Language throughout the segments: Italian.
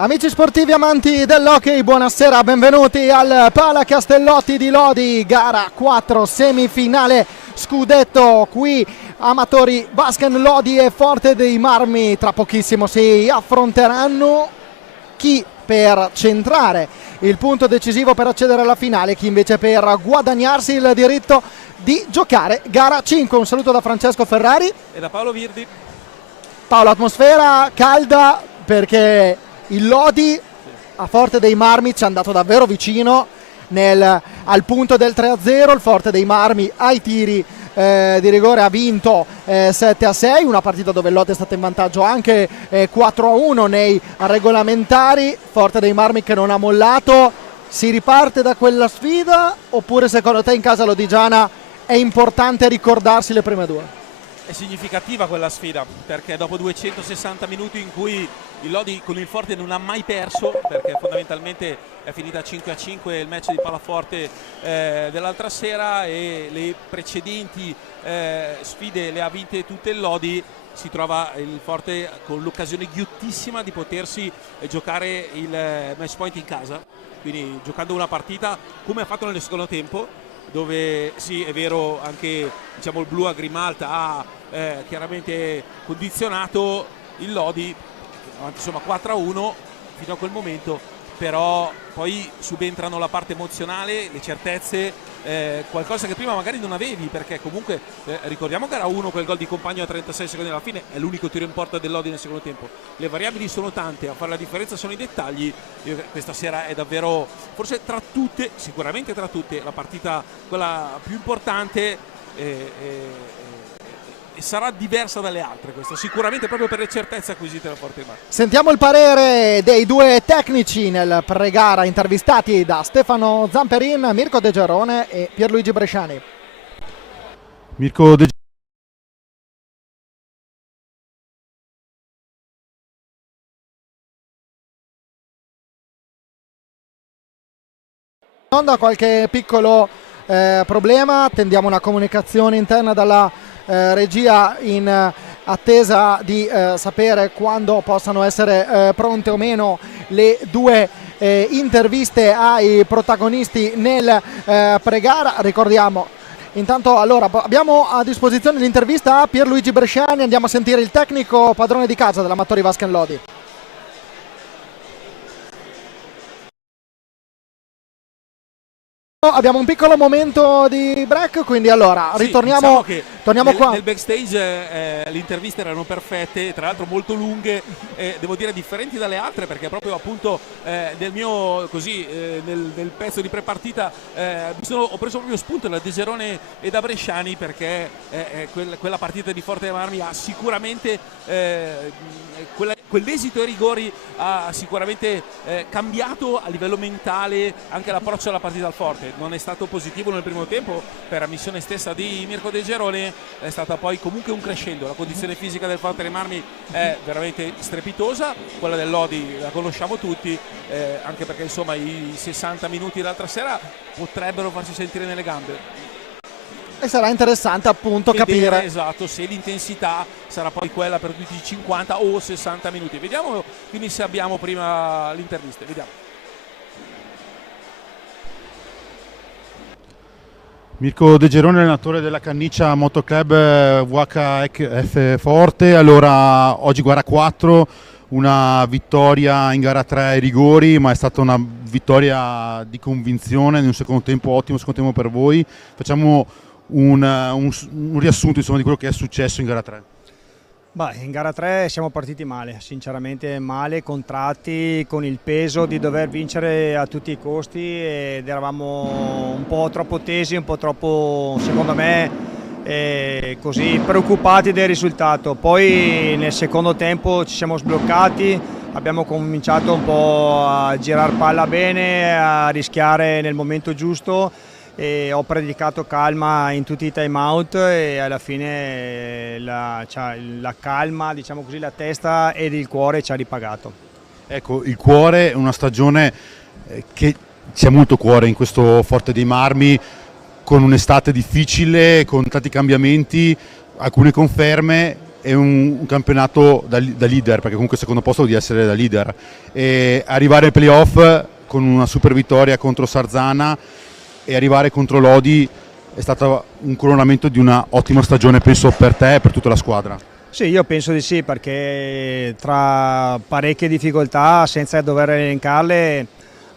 Amici sportivi amanti dell'hockey, buonasera, benvenuti al Pala Castellotti di Lodi, gara 4, semifinale scudetto. Qui amatori Vasken Lodi e Forte dei Marmi tra pochissimo si affronteranno. Chi per centrare il punto decisivo per accedere alla finale, chi invece per guadagnarsi il diritto di giocare gara 5. Un saluto da Francesco Ferrari e da Paolo Virdi. Paolo, atmosfera calda perché il Lodi a Forte dei Marmi ci è andato davvero vicino al punto del 3-0. Il Forte dei Marmi ai tiri di rigore ha vinto 7-6, una partita dove il Lodi è stato in vantaggio anche 4-1 nei regolamentari. Forte dei Marmi che non ha mollato. Si riparte da quella sfida oppure secondo te in casa lodigiana è importante ricordarsi le prime due? È significativa quella sfida perché dopo 260 minuti in cui il Lodi con il Forte non ha mai perso, perché fondamentalmente è finita 5-5 il match di Palaforte dell'altra sera e le precedenti sfide le ha vinte tutte il Lodi, si trova il Forte con l'occasione ghiottissima di potersi giocare il match point in casa, quindi giocando una partita come ha fatto nel secondo tempo, dove sì, è vero, anche diciamo il blu a Grimalta ha chiaramente condizionato il Lodi, insomma 4-1 fino a quel momento, però poi subentrano la parte emozionale, le certezze, qualcosa che prima magari non avevi, perché comunque ricordiamo gara 1 quel gol di Compagno a 36 secondi alla fine, è l'unico tiro in porta del Lodi nel secondo tempo. Le variabili sono tante, a fare la differenza sono i dettagli. Questa sera è davvero, forse tra tutte, sicuramente tra tutte, la partita quella più importante e sarà diversa dalle altre, questa sicuramente, proprio per le certezze acquisite da Forte dei Marmi. Sentiamo il parere dei due tecnici nel pre-gara intervistati da Stefano Zamperin, Mirko De Gerone e Pierluigi Bresciani. Mirko De Onda qualche piccolo problema, attendiamo una comunicazione interna dalla regia in attesa di sapere quando possano essere pronte o meno le due interviste ai protagonisti nel pre-gara. Ricordiamo intanto, allora abbiamo a disposizione l'intervista a Pierluigi Bresciani, andiamo a sentire il tecnico padrone di casa dell'Amatori Vasken Lodi. Abbiamo un piccolo momento di break, quindi allora sì, ritorniamo, diciamo torniamo qua. Nel backstage le interviste erano perfette, tra l'altro molto lunghe, devo dire differenti dalle altre, perché proprio appunto nel mio così nel pezzo di prepartita ho preso proprio spunto da De Gerone e da Bresciani, perché quella partita di Forte dei Marmi ha sicuramente quell'esito ai rigori ha sicuramente cambiato a livello mentale anche l'approccio alla partita al Forte. Non è stato positivo nel primo tempo per ammissione stessa di Mirko De Gerone, è stata poi comunque un crescendo. La condizione fisica del Forte dei Marmi è veramente strepitosa, quella del Lodi la conosciamo tutti, anche perché insomma i 60 minuti l'altra sera potrebbero farsi sentire nelle gambe. E sarà interessante appunto capire esatto se l'intensità sarà poi quella per tutti i 50 o 60 minuti. Vediamo quindi se abbiamo prima l'intervista, vediamo. Mirko De Gerone, allenatore della Canniccia Motoclub VHF Forte. Allora, oggi gara 4, una vittoria in gara 3 ai rigori, ma è stata una vittoria di convinzione, in un secondo tempo ottimo, secondo tempo per voi. Facciamo un riassunto insomma di quello che è successo in gara 3. In gara 3 siamo partiti male, sinceramente male, contratti con il peso di dover vincere a tutti i costi ed eravamo un po' troppo tesi, un po' troppo, secondo me, così preoccupati del risultato. Poi nel secondo tempo ci siamo sbloccati, abbiamo cominciato un po' a girare palla bene, a rischiare nel momento giusto. E ho predicato calma in tutti i time out e alla fine la calma, diciamo così, la testa ed il cuore ci ha ripagato. Ecco, il cuore è una stagione che c'è molto cuore in questo Forte dei Marmi, con un'estate difficile, con tanti cambiamenti, alcune conferme è un campionato da leader, perché comunque il secondo posto vuol dire essere da leader, e arrivare ai playoff con una super vittoria contro Sarzana e arrivare contro Lodi è stato un coronamento di una ottima stagione, penso, per te e per tutta la squadra. Sì, io penso di sì, perché tra parecchie difficoltà, senza dover elencarle,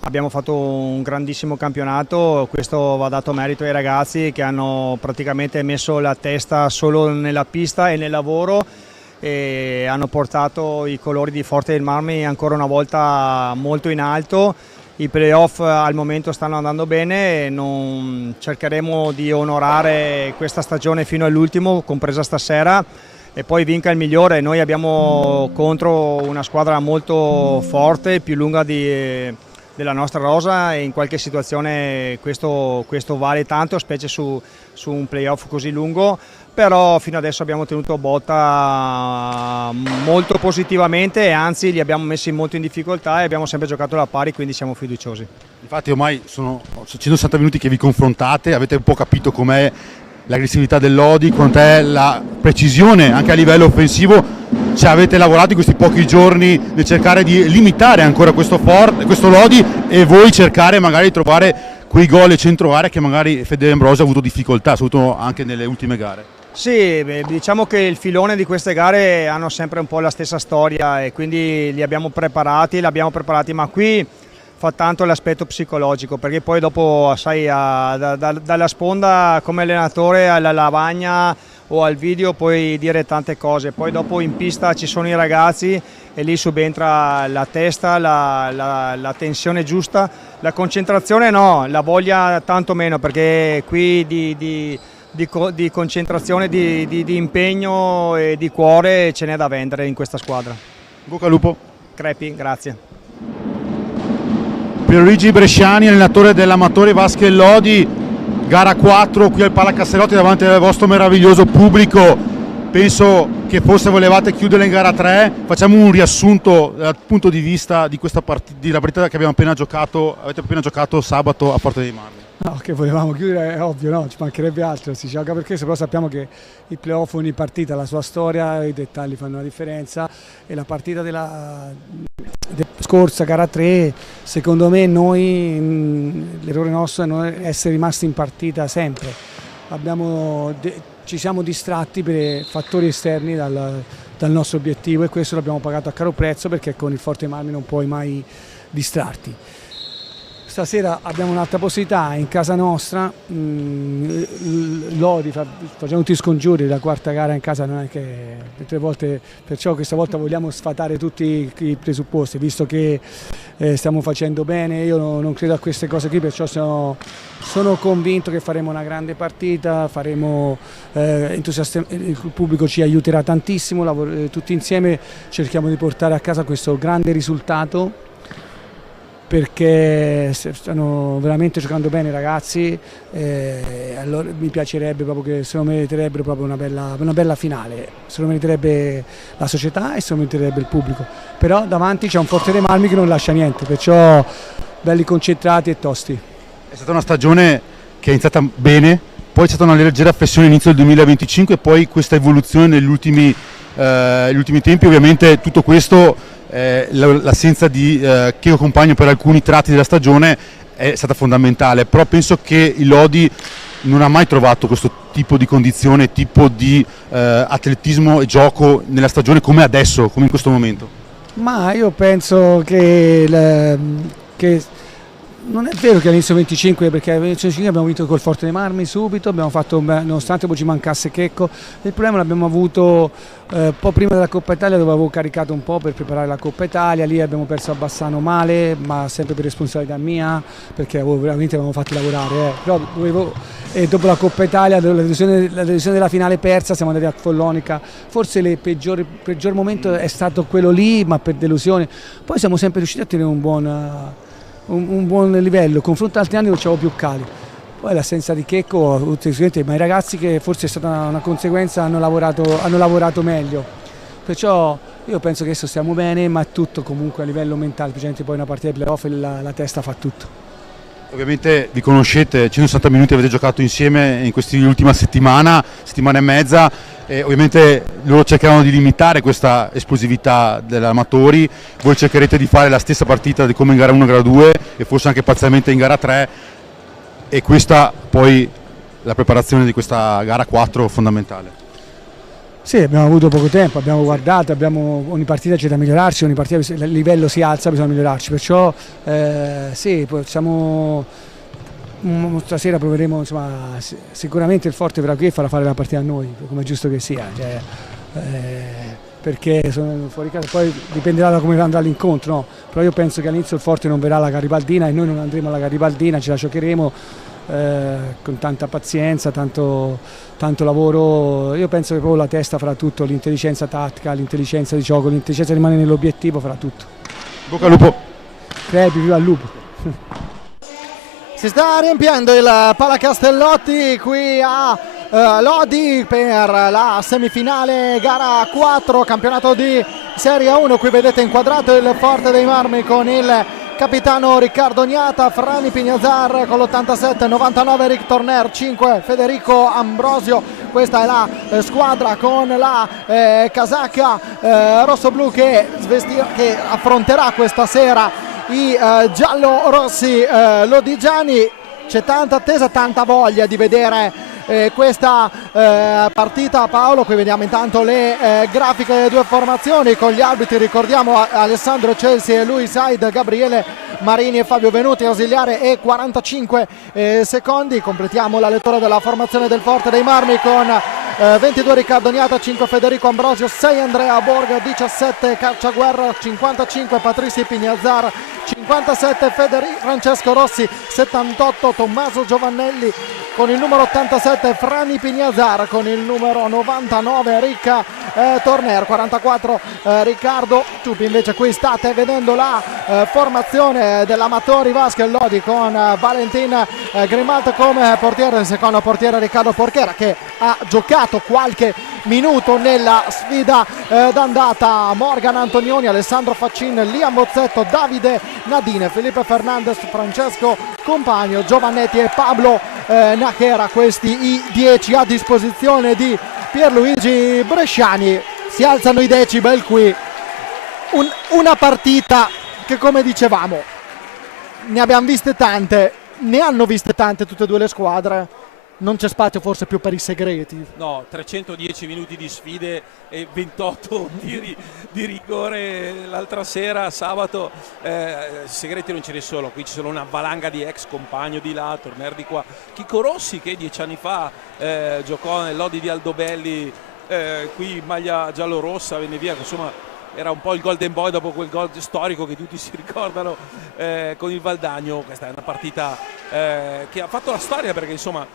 abbiamo fatto un grandissimo campionato. Questo va dato merito ai ragazzi che hanno praticamente messo la testa solo nella pista e nel lavoro e hanno portato i colori di Forte dei Marmi ancora una volta molto in alto. I playoff al momento stanno andando bene e cercheremo di onorare questa stagione fino all'ultimo, compresa stasera, e poi vinca il migliore. Noi abbiamo contro una squadra molto forte, più lunga della nostra rosa, e in qualche situazione questo vale tanto, specie su un playoff così lungo, però fino adesso abbiamo tenuto botta molto positivamente e anzi li abbiamo messi molto in difficoltà e abbiamo sempre giocato alla pari, quindi siamo fiduciosi. Infatti ormai sono 160 minuti che vi confrontate, avete un po' capito com'è l'aggressività del Lodi, quant'è la precisione anche a livello offensivo. Ci avete lavorato in questi pochi giorni nel cercare di limitare ancora questo Lodi e voi cercare magari di trovare quei gol e centro area che magari Fede Ambrosio ha avuto difficoltà, soprattutto anche nelle ultime gare. Sì, diciamo che il filone di queste gare hanno sempre un po' la stessa storia e quindi l'abbiamo preparati, ma qui fa tanto l'aspetto psicologico, perché poi dopo, sai, dalla sponda come allenatore alla lavagna o al video puoi dire tante cose, poi dopo in pista ci sono i ragazzi e lì subentra la testa, la tensione giusta, la concentrazione no, la voglia tanto meno, perché qui di concentrazione, di impegno e di cuore ce n'è da vendere in questa squadra. Bocca al lupo. Crepi, grazie. Pierluigi Bresciani, allenatore dell'Amatore Vasche Lodi, gara 4 qui al Pala Castellotti davanti al vostro meraviglioso pubblico. Penso che forse volevate chiudere in gara 3. Facciamo un riassunto dal punto di vista di questa della partita che abbiamo appena giocato, avete appena giocato sabato a Forte dei Marmi. No, che volevamo chiudere è ovvio, no, ci mancherebbe altro, si gioca per questo, però sappiamo che il playoff ogni partita ha la sua storia, i dettagli fanno la differenza e la partita della scorsa, gara 3, secondo me l'errore nostro è non essere rimasti in partita sempre, ci siamo distratti per fattori esterni dal nostro obiettivo e questo l'abbiamo pagato a caro prezzo, perché con il Forte Marmi non puoi mai distrarti. Stasera abbiamo un'altra possibilità in casa nostra, Lodi facciamo tutti i scongiuri, la quarta gara in casa non è che 3 volte, perciò questa volta vogliamo sfatare tutti i presupposti, visto che stiamo facendo bene. Io non credo a queste cose qui, perciò sono convinto che faremo una grande partita, il pubblico ci aiuterà tantissimo, tutti insieme cerchiamo di portare a casa questo grande risultato, perché stanno veramente giocando bene i ragazzi, allora mi piacerebbe proprio che se lo meriterebbero proprio una bella finale, se lo meriterebbe la società e se lo meriterebbe il pubblico, però davanti c'è un Forte dei Marmi che non lascia niente, perciò belli concentrati e tosti. È stata una stagione che è iniziata bene, poi c'è stata una leggera flessione all'inizio del 2025 e poi questa evoluzione negli ultimi tempi. Ovviamente tutto questo, l'assenza di Checco Compagno per alcuni tratti della stagione è stata fondamentale, però penso che il Lodi non ha mai trovato questo tipo di condizione, tipo di atletismo e gioco nella stagione come adesso, come in questo momento. Ma io penso che non è vero che all'inizio 25, perché all'inizio 25 abbiamo vinto col Forte dei Marmi subito, abbiamo fatto, nonostante poi ci mancasse Checco, il problema l'abbiamo avuto un po' prima della Coppa Italia, dove avevo caricato un po' per preparare la Coppa Italia, lì abbiamo perso a Bassano male, ma sempre per responsabilità mia, perché veramente avevamo fatti lavorare, però e dopo la Coppa Italia, la delusione della finale persa, siamo andati a Follonica, forse il peggior momento è stato quello lì, ma per delusione, poi siamo sempre riusciti a tenere un buon livello, confronto ad altri anni non c'avevo più cali. Poi l'assenza di Checco, ma i ragazzi, che forse è stata una conseguenza, hanno lavorato meglio. Perciò io penso che adesso stiamo bene, ma è tutto comunque a livello mentale, specialmente poi una partita di playoff la testa fa tutto. Ovviamente vi conoscete, 160 minuti avete giocato insieme in quest'ultima settimana e mezza, Ovviamente loro cercheranno di limitare questa esplosività degli amatori, voi cercherete di fare la stessa partita come in gara 1 e gara 2 e forse anche parzialmente in gara 3, e questa poi la preparazione di questa gara 4 fondamentale. Sì, abbiamo avuto poco tempo, abbiamo guardato, ogni partita c'è da migliorarci, ogni partita il livello si alza, bisogna migliorarci, perciò sì, stasera proveremo, insomma, sicuramente il forte verrà qui e farà fare la partita a noi, come è giusto che sia, perché sono fuori casa, poi dipenderà da come andrà l'incontro, no? Però io penso che all'inizio il forte non verrà alla Garibaldina e noi non andremo alla Garibaldina, ce la giocheremo con tanta pazienza, tanto lavoro. Io penso che proprio la testa farà tutto, l'intelligenza tattica, l'intelligenza di gioco, l'intelligenza di rimanere nell'obiettivo farà tutto. Bocca al lupo. Crepi, viva il lupo. Si sta riempiendo il Palacastellotti qui a Lodi per la semifinale gara 4 campionato di Serie 1. Qui vedete inquadrato il Forte dei Marmi con il capitano Riccardo Gnata, Frani Pignazar con l'87, 99 Rick Torner, 5 Federico Ambrosio. Questa è la squadra con la casacca rosso-blu che affronterà questa sera i giallo-rossi lodigiani. C'è tanta attesa, tanta voglia di vedere questa partita. Paolo, qui vediamo intanto le grafiche delle due formazioni con gli arbitri, ricordiamo Alessandro Celsi e Luis Said, Gabriele Marini e Fabio Venuti ausiliare e 45 secondi. Completiamo la lettura della formazione del Forte dei Marmi con 22 Riccardo Gnata, 5 Federico Ambrosio, 6 Andrea Borga, 17 Cacciaguerra, 55 Patrizi Pignazar, 57 Francesco Rossi, 78 Tommaso Giovannelli, con il numero 87 Frani Pignazar, con il numero 99 Ricca Torner, 44 Riccardo Ciupi. Invece qui state vedendo la formazione dell'Amatori Basket Lodi con Valentin Grimalt come portiere, secondo portiere Riccardo Porchera che ha giocato qualche minuto nella sfida d'andata, Morgan Antonioni, Alessandro Faccin, Liam Bozzetto, Davide Nadine, Felipe Fernandez, Francesco Compagno, Giovannetti e Pablo Nachera, questi i 10 a disposizione di Pierluigi Bresciani. Si alzano i decibel qui, una partita che, come dicevamo, ne abbiamo viste tante, ne hanno viste tante tutte e due le squadre. Non c'è spazio forse più per i segreti. No, 310 minuti di sfide e 28 tiri di rigore l'altra sera, sabato. Segreti non ce ne sono, qui ci sono una valanga di ex compagno di là, Torner di qua. Chico Rossi che 10 anni fa giocò nel Lodi di Aldobelli, qui in maglia giallo-rossa, venne via, insomma era un po' il golden boy dopo quel gol storico che tutti si ricordano con il Valdagno. Questa è una partita che ha fatto la storia, perché insomma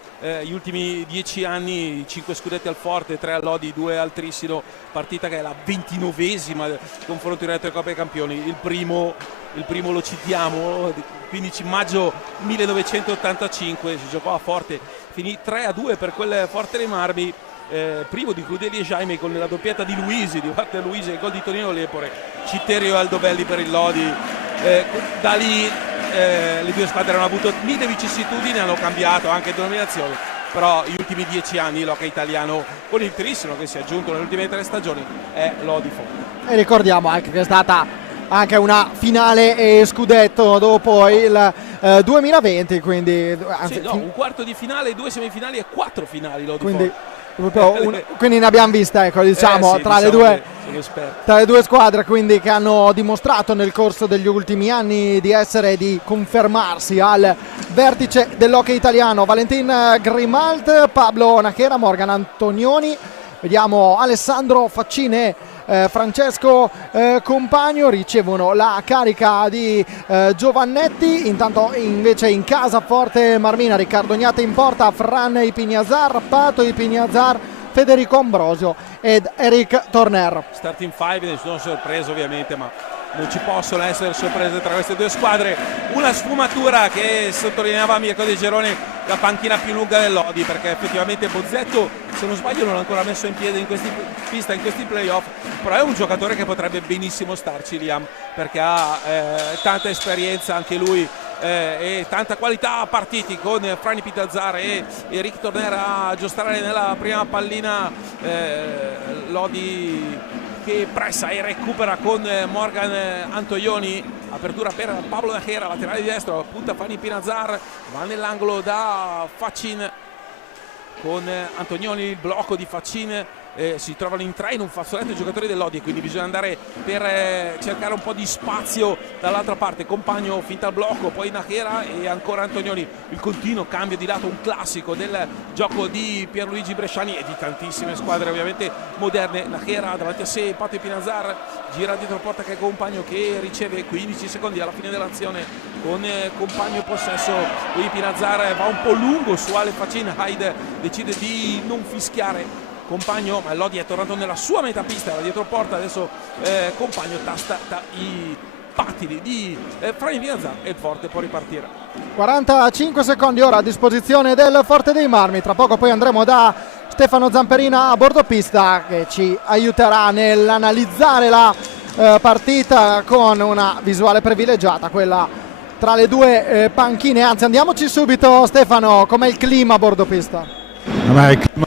gli ultimi 10 anni 5 scudetti al Forte, 3 al Lodi, 2 al Trissino, partita che è la 29esima confronto diretto ai Coppa dei Campioni. Il primo lo citiamo, 15 maggio 1985 si giocò a Forte, finì 3-2 per quel Forte dei Marmi. Privo di Crudeli e Jaime, con la doppietta di Luisi, di Walter Luisi, e il gol di Tonino Lepore, Citterio e Aldobelli per il Lodi. Da lì le due squadre hanno avuto mille vicissitudini, hanno cambiato anche denominazioni, però gli ultimi 10 anni l'hockey italiano con il Trissino, che si è aggiunto nelle ultime 3 stagioni, è Lodi Forte. E ricordiamo anche che è stata anche una finale e scudetto dopo il 2020, quindi anzi, sì, no, un quarto di finale, 2 semifinali e 4 finali Lodi quindi Forte. Quindi ne abbiamo vista, ecco, diciamo, sì, tra le due squadre, quindi, che hanno dimostrato nel corso degli ultimi anni di confermarsi al vertice dell'hockey italiano. Valentin Grimalt, Pablo Nachera, Morgan Antonioni, vediamo Alessandro Faccine, Francesco Compagno ricevono la carica di Giovannetti. Intanto invece in casa Forte Marmina, Riccardo Gnata in porta, Fran Ipignazar, Pato Ipignazar, Federico Ambrosio ed Eric Torner. Starting 5, nessuno sorpreso ovviamente, ma non ci possono essere sorprese tra queste due squadre. Una sfumatura che sottolineava Mirko De Geroni, la panchina più lunga del Lodi, perché effettivamente Bozzetto, se non sbaglio, non l'ha ancora messo in piede in questi playoff, però è un giocatore che potrebbe benissimo starci, Liam, perché ha tanta esperienza anche lui e tanta qualità partiti con Franny Pinazzar e Eric Torner a giostrare nella prima pallina. Lodi che pressa e recupera con Morgan Antonioni, apertura per Pablo Najera, laterale di destro, punta Franny Pinazzar, va nell'angolo da Faccin con Antonioni, il blocco di Faccin. Si trovano in tre in un fazzoletto i giocatori del Lodi, quindi bisogna andare per cercare un po' di spazio dall'altra parte. Compagno finta al blocco, poi Najera e ancora Antonioni, il continuo cambio di lato, un classico del gioco di Pierluigi Bresciani e di tantissime squadre ovviamente moderne. Najera davanti a sé, Pato Pinazzar, gira dietro porta che è Compagno che riceve 15 secondi alla fine dell'azione con Compagno in possesso. Qui Pinazzar va un po' lungo su Ale Faccin, Hyde decide di non fischiare Compagno, ma Lodi è tornato nella sua metapista, era dietro porta, adesso Compagno tasta i pattini di Franny Pinazzar e il Forte può ripartire. 45 secondi ora a disposizione del Forte dei Marmi, tra poco poi andremo da Stefano Zamperina a bordo pista che ci aiuterà nell'analizzare la partita con una visuale privilegiata, quella tra le due panchine. Anzi, andiamoci subito Stefano, com'è il clima a bordo pista? Vabbè, il clima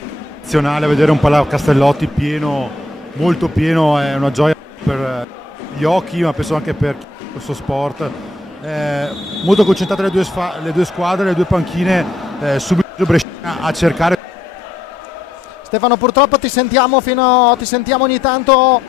a vedere un Castellotti pieno, molto pieno, è una gioia per gli occhi, ma penso anche per questo sport. Molto concentrate le due squadre, le due panchine, subito Bresciana a cercare. Stefano, purtroppo ti sentiamo ogni tanto,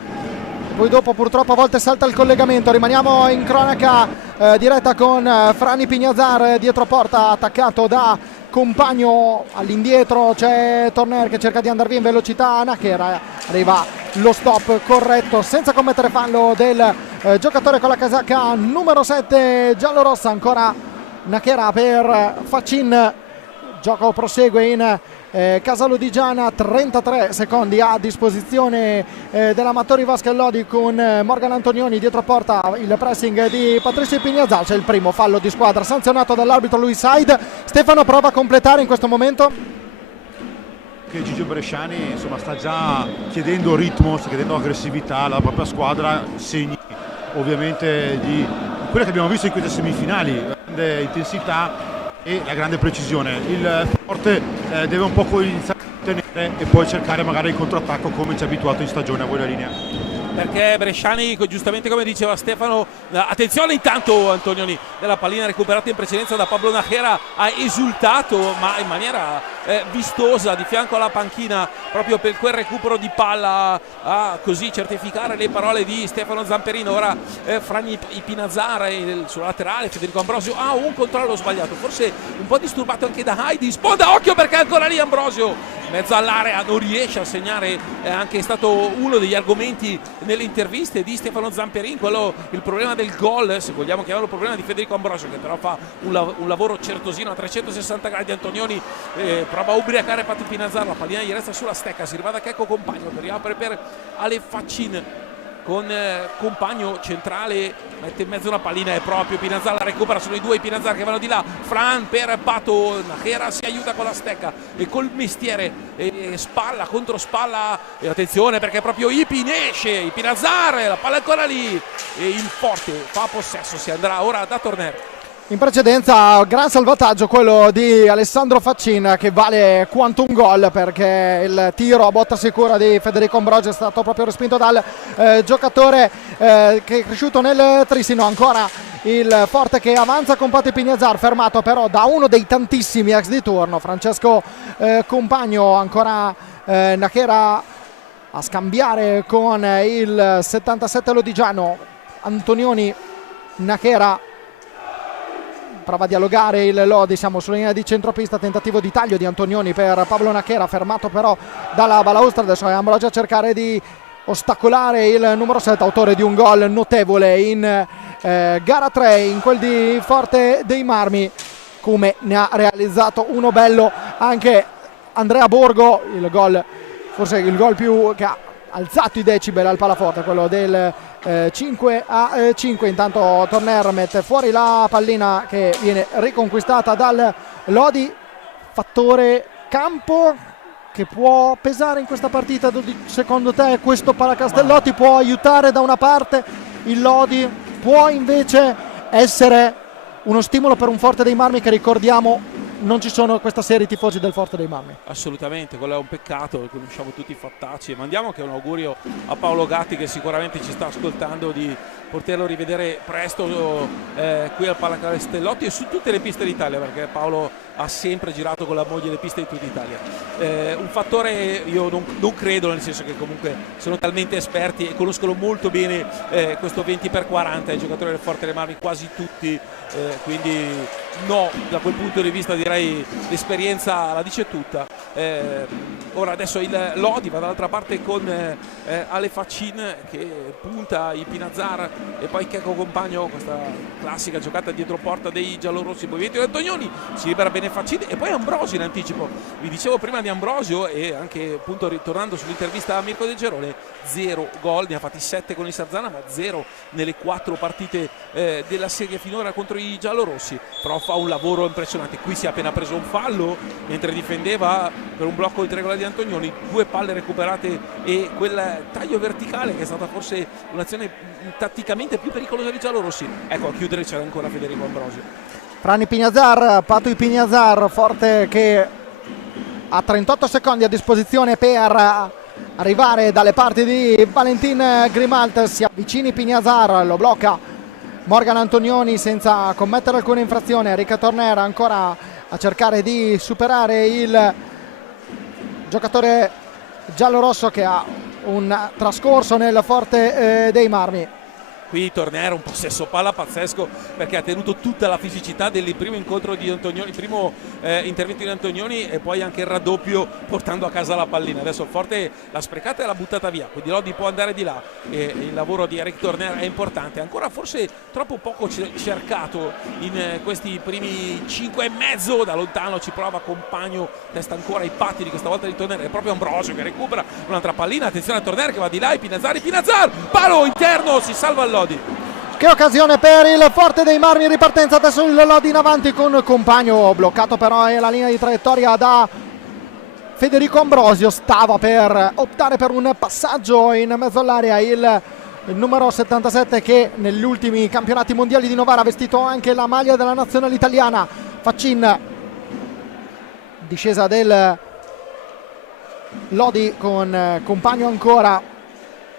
poi dopo purtroppo a volte salta il collegamento. Rimaniamo in cronaca diretta con Franny Pinazzar dietro porta, attaccato da Compagno. All'indietro c'è Torner che cerca di andare via in velocità, Najera, arriva lo stop corretto senza commettere fallo del giocatore con la casacca numero 7 giallorossa. Ancora Najera per Faccin, gioco prosegue in Casalodigiana, 33 secondi a disposizione dell'Amatori Vasca Lodi con Morgan Antonioni dietro porta, il pressing di Patrizio Pinazzar, c'è il primo fallo di squadra sanzionato dall'arbitro Luis Hyde. Stefano, prova a completare in questo momento. Che Gigio Bresciani insomma sta già chiedendo ritmo, sta chiedendo aggressività alla propria squadra, segni ovviamente di quelle che abbiamo visto in queste semifinali, grande intensità e la grande precisione. Il Forte deve un po' iniziare a tenere e poi cercare magari il controattacco come ci ha abituato in stagione a voi la linea. Perché Bresciani, giustamente come diceva Stefano, attenzione intanto Antonioni della pallina recuperata in precedenza da Pablo Najera, ha esultato ma in maniera vistosa di fianco alla panchina proprio per quel recupero di palla, a così certificare le parole di Stefano Zamperino. Ora Franny Pinazzar sul laterale, Federico Ambrosio ha un controllo sbagliato, forse un po' disturbato anche da Heidi, sponda, occhio perché è ancora lì Ambrosio mezzo all'area, non riesce a segnare, è anche stato uno degli argomenti nelle interviste di Stefano Zamperin, il problema del gol, se vogliamo chiamarlo problema di Federico Ambrosio, che però fa un lavoro certosino a 360 gradi. Antonioni prova a ubriacare Pato Pinazzar, la pallina gli resta sulla stecca, si arriva da Checco Compagno che riapre per Ale Faccin con Compagno centrale, mette in mezzo una pallina e proprio Pinazzar la recupera, sono i due Pinazzar che vanno di là, Fran per Pato, Najera si aiuta con la stecca e col mestiere, spalla contro spalla, e attenzione perché proprio esce Pinazzar, la palla è ancora lì e il Forte fa possesso, si andrà ora da Torner. In precedenza gran salvataggio quello di Alessandro Faccin che vale quanto un gol, perché il tiro a botta sicura di Federico Ambrosio è stato proprio respinto dal giocatore che è cresciuto nel Trissino. Ancora il Forte che avanza con Pato Pinazzar, fermato però da uno dei tantissimi ex di turno, Francesco Compagno. Ancora Najera a scambiare con il 77 lodigiano Antonioni. Najera prova a dialogare il Lodi, siamo sulla linea di centropista, tentativo di taglio di Antonioni per Pablo Najera, fermato però dalla balaustra. Adesso è Ambrosio a cercare di ostacolare il numero 7, autore di un gol notevole in gara 3, in quel di Forte dei Marmi, come ne ha realizzato uno bello anche Andrea Borgo. Il gol, forse il gol più che ha alzato i decibel al palaforte, quello del 5-5. Intanto Torner mette fuori la pallina che viene riconquistata dal Lodi. Fattore campo che può pesare in questa partita, secondo te questo Paracastellotti può aiutare da una parte il Lodi, può invece essere uno stimolo per un Forte dei Marmi che, ricordiamo, non ci sono questa serie di tifosi del Forte dei Marmi. Assolutamente, quello è un peccato, conosciamo tutti i fattacci. Mandiamo anche un augurio a Paolo Gatti, che sicuramente ci sta ascoltando, di poterlo rivedere presto qui al Palacastellotti e su tutte le piste d'Italia, perché Paolo ha sempre girato con la moglie le piste di tutta Italia. Un fattore, io non credo, nel senso che comunque sono talmente esperti e conoscono molto bene questo 20x40 i giocatori del Forte dei Marmi, quasi tutti, quindi no, da quel punto di vista direi l'esperienza la dice tutta. Ora adesso il Lodi va dall'altra parte con Ale Faccin che punta i Pinazzar e poi Checco Compagno, questa classica giocata dietro porta dei giallorossi, movimento di Antonioni, si libera bene Faccin e poi Ambrosio in anticipo. Vi dicevo prima di Ambrosio, e anche appunto ritornando sull'intervista a Mirko De Gerone, 0 gol, ne ha fatti 7 con il Sarzana ma 0 nelle 4 partite della serie finora contro i giallorossi, però fa un lavoro impressionante. Qui si è appena preso un fallo mentre difendeva per un blocco di 3 gol di Antonioni, 2 palle recuperate e quel taglio verticale che è stata forse un'azione tatticamente più pericolosa dei giallorossi. Ecco, a chiudere c'era ancora Federico Ambrosio. Frani Pinazzar, Patui Pinazzar, Forte che ha 38 secondi a disposizione per arrivare dalle parti di Valentin Grimalt. Si avvicini Pinazzar, lo blocca Morgan Antonioni senza commettere alcuna infrazione. Enrique Torner ancora a cercare di superare il giocatore giallorosso che ha un trascorso nel Forte dei Marmi. Qui Torner un possesso palla pazzesco, perché ha tenuto tutta la fisicità del primo incontro di Antonioni, il primo intervento di Antonioni, e poi anche il raddoppio portando a casa la pallina. Adesso il Forte l'ha sprecata e l'ha buttata via, quindi Lodi può andare di là e il lavoro di Eric Torner è importante, ancora forse troppo poco cercato in questi primi 5 e mezzo. Da lontano ci prova Compagno, testa ancora i pattini questa volta di Torner, è proprio Ambrosio che recupera un'altra pallina. Attenzione a Torner che va di là, Pinazzar, palo interno, si salva il Lodi. Che occasione per il Forte dei Marmi, ripartenza adesso il Lodi in avanti con Compagno, bloccato però è la linea di traiettoria da Federico Ambrosio. Stava per optare per un passaggio in mezzo all'area il numero 77 che negli ultimi campionati mondiali di Novara ha vestito anche la maglia della nazionale italiana. Faccin, discesa del Lodi con Compagno ancora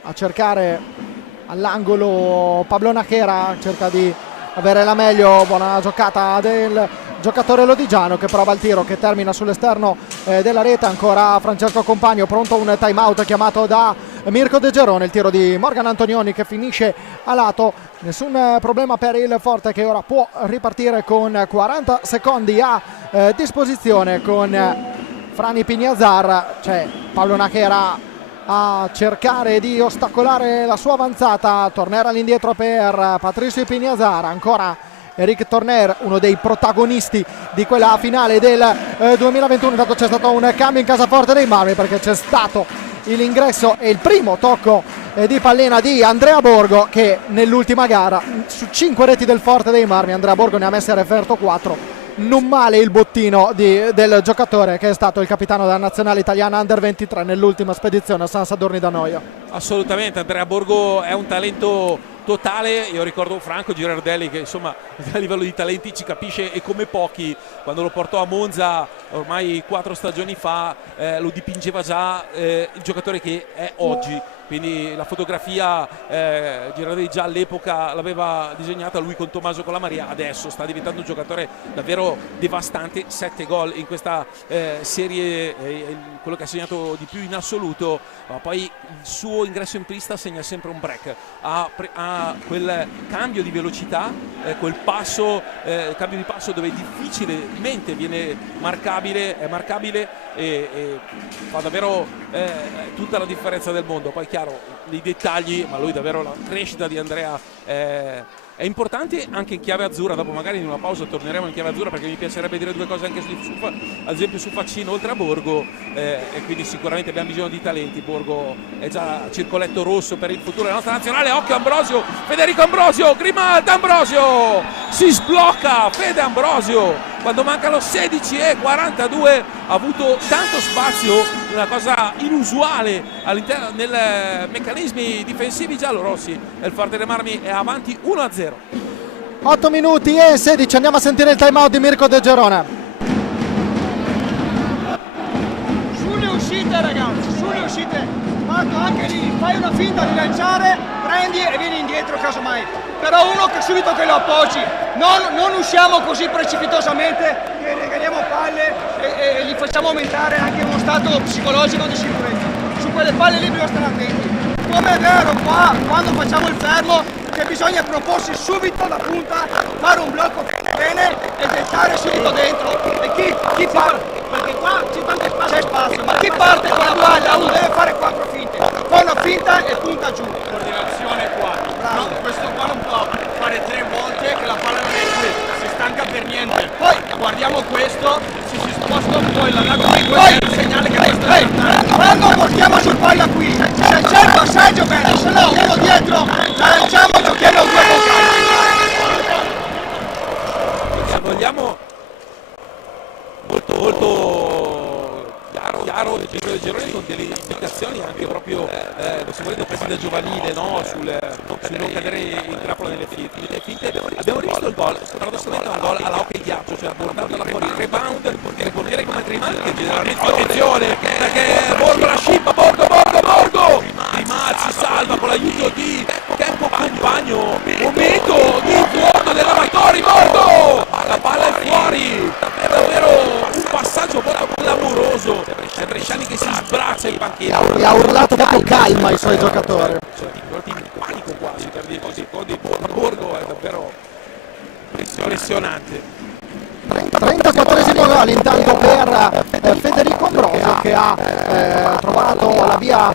a cercare all'angolo. Pablo Nachera cerca di avere la meglio, buona giocata del giocatore lodigiano che prova il tiro che termina sull'esterno della rete. Ancora Francesco Compagno, pronto un time out chiamato da Mirko De Gerone. Il tiro di Morgan Antonioni che finisce a lato, nessun problema per il Forte che ora può ripartire con 40 secondi a disposizione con Frani Pinazzar. C'è Pablo Nachera a cercare di ostacolare la sua avanzata. Torner all'indietro per Patricio Pinazzar, ancora Eric Torner, uno dei protagonisti di quella finale del 2021. Intanto c'è stato un cambio in casa Forte dei Marmi, perché c'è stato l'ingresso e il primo tocco di pallina di Andrea Borgo, che nell'ultima gara su 5 reti del Forte dei Marmi Andrea Borgo ne ha messe a referto 4. Non male il bottino del giocatore che è stato il capitano della nazionale italiana Under 23 nell'ultima spedizione a San Sadurni d'Anoia. Assolutamente, Andrea Borgo è un talento totale. Io ricordo Franco Girardelli che insomma a livello di talenti ci capisce e come pochi. Quando lo portò a Monza ormai 4 stagioni fa lo dipingeva già il giocatore che è oggi. Quindi la fotografia Girardelli già all'epoca l'aveva disegnata lui con Tommaso Colamaria, adesso sta diventando un giocatore davvero devastante. 7 gol in questa serie, quello che ha segnato di più in assoluto, ma poi il suo ingresso in pista segna sempre un break, ha quel cambio di velocità, quel passo, cambio di passo dove difficilmente viene marcabile, è marcabile e fa davvero tutta la differenza del mondo. Poi chiaro, i dettagli, ma lui davvero, la crescita di Andrea è importante anche in chiave azzurra. Dopo magari in una pausa torneremo in chiave azzurra, perché mi piacerebbe dire due cose anche ad esempio su Faccino oltre a Borgo, e quindi sicuramente abbiamo bisogno di talenti. Borgo è già circoletto rosso per il futuro della nostra nazionale. Occhio Ambrosio, Federico Ambrosio, Grimalt, Ambrosio si sblocca, Fede Ambrosio quando mancano 16:42 ha avuto tanto spazio, una cosa inusuale all'interno nei meccanismi difensivi giallorossi. Il Forte dei Marmi è avanti 1-0. 8 minuti e 16, andiamo a sentire il time out di Mirko De Gerone. Sulle uscite ragazzi, sulle uscite, Marco anche lì, fai una finta di lanciare, prendi e vieni indietro casomai, però uno che subito che lo appoggi, non usciamo così precipitosamente che regaliamo palle e gli facciamo aumentare anche uno stato psicologico di sicurezza. Su quelle palle lì bisogna stare attenti. Come è vero qua, quando facciamo il fermo, che bisogna proporsi subito la punta, fare un blocco bene e gettare subito dentro. E chi parte? Perché qua c'è spazio, ma chi parte con la palla uno deve fare 4 finte. Fa una finta e punta giù. Coordinazione qua. No, questo qua non può fare 3 volte che la palla non è qui, si stanca per niente. Poi guardiamo questo, se si sposta un po' la lato di questo è un segnale che questo è quando portiamo sul palla qui, se c'è il passaggio bene, se no uno dietro, la lanciamo e giochiamo 2 con Vogliamo molto chiaro il girone con delle indicazioni anche proprio se volete presi da giovanile, no? sul non cadere in trappola nelle finte. Abbiamo rivisto il gol, paradossalmente è un gol alla hockey ghiaccio, cioè portarla fuori il rebound, il portiere come Grimaldi che generalmente attenzione perché Borgo la scippa, Borgo Grimaldi si salva con l'aiuto di Tempo Compagno, momento di vuoto dell'Amatori, Borgo la palla è fuori, è davvero un passaggio clamoroso. C'è Bresciani che si sbraccia in panchina E ha urlato proprio calma ai suoi giocatori. in panico quasi per 10 secondi. Borgo è davvero impressionante. 34esimo gol intanto per Federico Ambrosio che ha trovato la via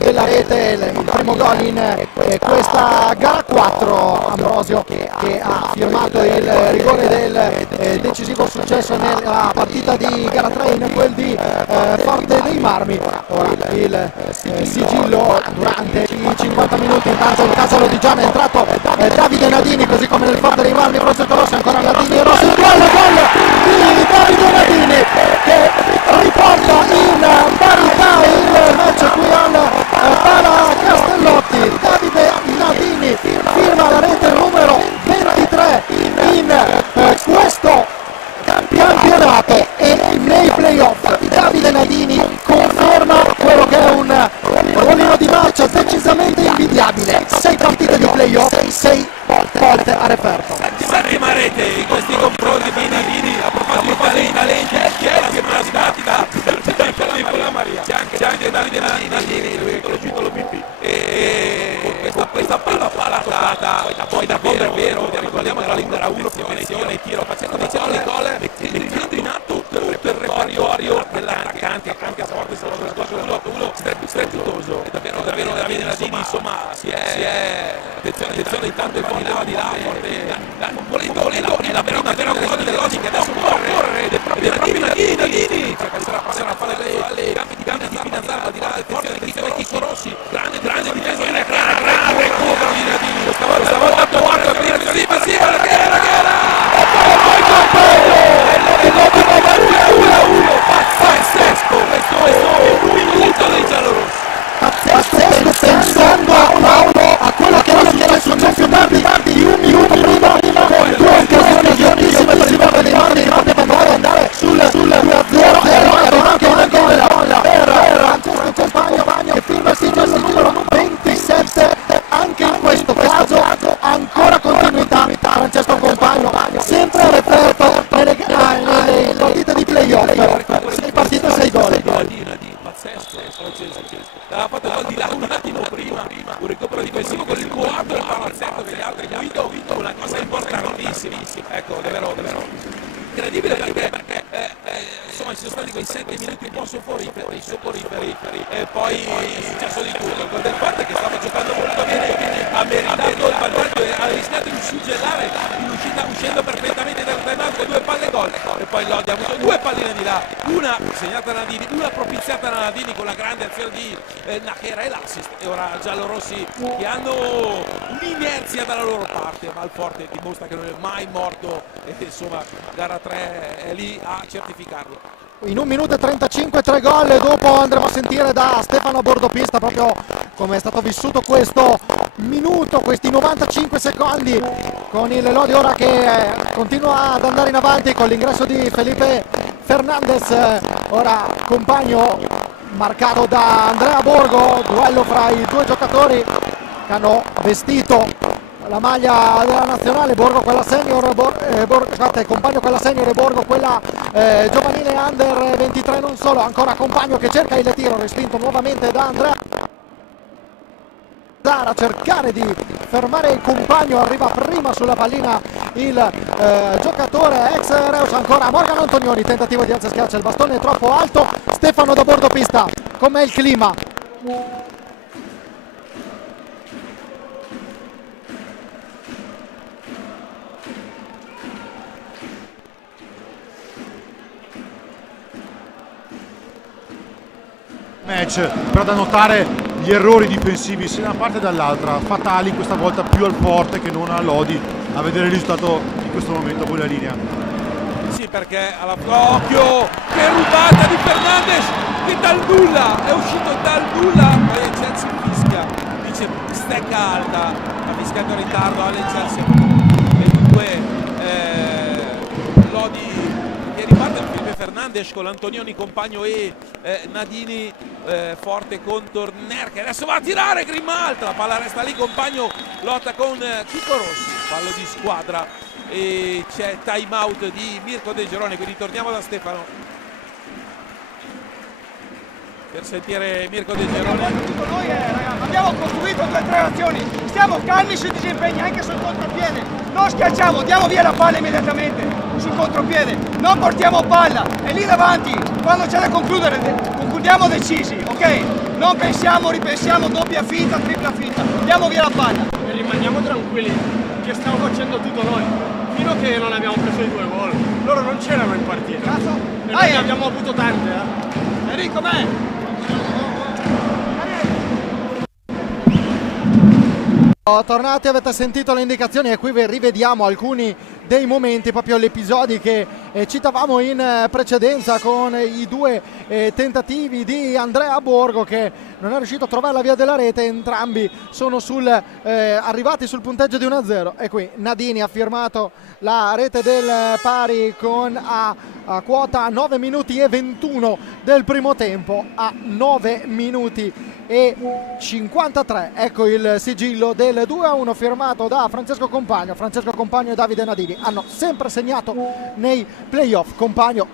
della rete, il primo gol in questa gara 4. Ambrosio che ha firmato il rigore del decisivo successo nella partita di gara 3 in quel di Forte dei Marmi. Ora il sigillo durante i 50 minuti, intanto il Casalo di Giana è entrato Davide Nadini, così come nel Forte dei Marmi Progetto Rosso, ancora Nadini e Rossi, gol di Davide Nadini che riporta in parità il match qui al Pala Castellotti. Davide Nadini firma la rete numero 23 in questo campionato e nei playoff. Davide Nadini conferma quello che è un ruolino di marcia decisamente invidiabile. 6 partite di playoff, 6 volte a referto. Settima rete in questi confronti di Nadini. A proposito di talenti che plasmati da Nicola Maria, c'è anche Davide Nadini, lui è cresciuto lo pipì e questa palla toccata poi davvero ricordiamo che la linea era punizione, tiro facendo il gol mettendo in atto tutto il repertorio dell'attaccante anche a forte uno strepitoso e davvero Davide Nadini insomma si è attenzione intanto il fondo va di là volendo è davvero cosa di logica adesso corre ed è proprio Nadini sarà fare le gambe di Spinazzola di là attenzione Chico Rossi grande difesa grande recupero di Nadini stavolta Tomarco a aprire sì che era e poi Compagno e 1-1 pazzesco questo minuto dei giallorossi Pazzesco, pensando a quello che era successo tardi di un minuto prima con 2 occasioni giornissime per il Forte dei Marmi che poteva andare sul 2-0 e arriva anche una gol per Compagno che firma il sigillo numero 27. Anche in questo caso ancora continuità Francesco Compagno, sempre a referto nelle partite di playoff, 6 partite 6 gol. Pazzesco aveva fatto il gol di là un attimo prima, un recupero difensivo con il coatto del palazzetto che gli altri guido, una cosa importantissima, ecco davvero incredibile perché insomma ci sono stati quei 7 minuti un po' soporiferi e poi è successo di tutto. Il gol del Forte che stava giocando molto bene ha meritato il vantaggio e ha rischiato di suggellare in uscita uscendo perfettamente dal timeout con 2 palle gol e poi Lodi ha avuto 2 palline di là, una segnata da Nadini, una propiziata da Nadini con la grande azione di Nachera e l'assist e ora giallorossi che hanno un'inerzia dalla loro parte ma il Forte dimostra che non è mai morto e insomma gara 3 è lì a certificarlo. In 1 minuto e 35 3 gol e dopo andremo a sentire da Stefano Bordopista proprio come è stato vissuto questo minuto, questi 95 secondi con il Lodi ora che continua ad andare in avanti con l'ingresso di Felipe Fernandez, ora compagno marcato da Andrea Borgo, duello fra i due giocatori che hanno vestito la maglia della nazionale, Borgo quella senior, compagno quella senior e Borgo quella giovanile under 23, non solo, ancora compagno che cerca il tiro, respinto nuovamente da Andrea a cercare di fermare il compagno, arriva prima sulla pallina il giocatore ex Reus, ancora Morgan Antonioni, tentativo di alza schiaccia, il bastone è troppo alto, Stefano da bordo pista, com'è il clima? Match, però da notare gli errori difensivi sia da una parte che dall'altra, fatali questa volta più al Forte che non a Lodi, a vedere il risultato in questo momento con la linea. Sì, perché alla occhio, che rubata di Fernandes che dal nulla, è uscito dal nulla, poi il Chelsea fischia, dice stecca alta, ha fischiato in ritardo alle Chelsea e dunque Lodi che riparte il Felipe Fernandes con l'Antonioni compagno e Nadini, Forte con Torner che adesso va a tirare, Grimalt, la palla resta lì, compagno lotta con Chico Rossi, fallo di squadra e c'è time out di Mirko De Gerone, quindi torniamo da Stefano per sentire Mirko De Gerone. Noi abbiamo costruito 2 o 3 azioni, stiamo calmi sui disimpegni anche sul contropiede, non schiacciamo, diamo via la palla immediatamente sul contropiede, non portiamo palla e lì davanti quando c'è da concludere concludiamo decisi, ok? Non pensiamo, ripensiamo doppia finta, tripla finta, diamo via la palla e rimaniamo tranquilli che stiamo facendo tutto noi fino a che non abbiamo preso i 2 gol, loro non c'erano in partita e noi ne abbiamo avuto tante. Enrico, me! Tornati, avete sentito le indicazioni e qui vi rivediamo alcuni dei momenti, proprio gli episodi che citavamo in precedenza con i 2 tentativi di Andrea Borgo che non è riuscito a trovare la via della rete, entrambi sono arrivati sul punteggio di 1-0 e qui Nadini ha firmato la rete del pari con a quota 9 minuti e 21 del primo tempo, a 9 minuti e 53, ecco il sigillo del 2-1 firmato da Francesco Compagno e Davide Nadini, hanno sempre segnato nei playoff, Compagno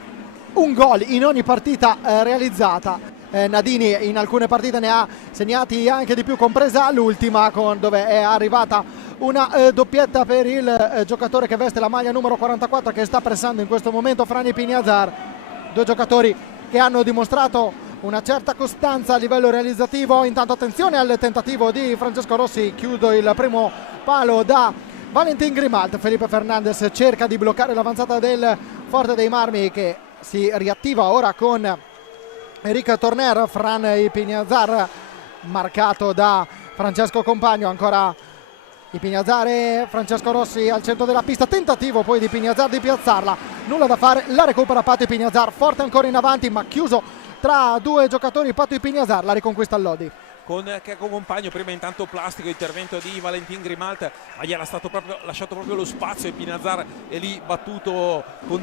un gol in ogni partita realizzata, Nadini in alcune partite ne ha segnati anche di più, compresa l'ultima dove è arrivata una doppietta per il giocatore che veste la maglia numero 44 che sta pressando in questo momento, Frani Pignazar, 2 giocatori che hanno dimostrato una certa costanza a livello realizzativo. Intanto attenzione al tentativo di Francesco Rossi, chiudo il primo palo da Valentin Grimalt, Felipe Fernandez cerca di bloccare l'avanzata del Forte dei Marmi che si riattiva ora con Eric Torner, Fran Pignazar marcato da Francesco Compagno, ancora di Pignazar e Francesco Rossi al centro della pista, tentativo poi di Pignazar di piazzarla, nulla da fare, la recupera Pato Pignazar, Forte ancora in avanti ma chiuso tra 2 giocatori, Pato Pignazar, la riconquista Lodi con Checco Compagno, prima intanto plastico intervento di Valentin Grimalt ma gli era stato lasciato proprio lo spazio e Pignazar è lì battuto con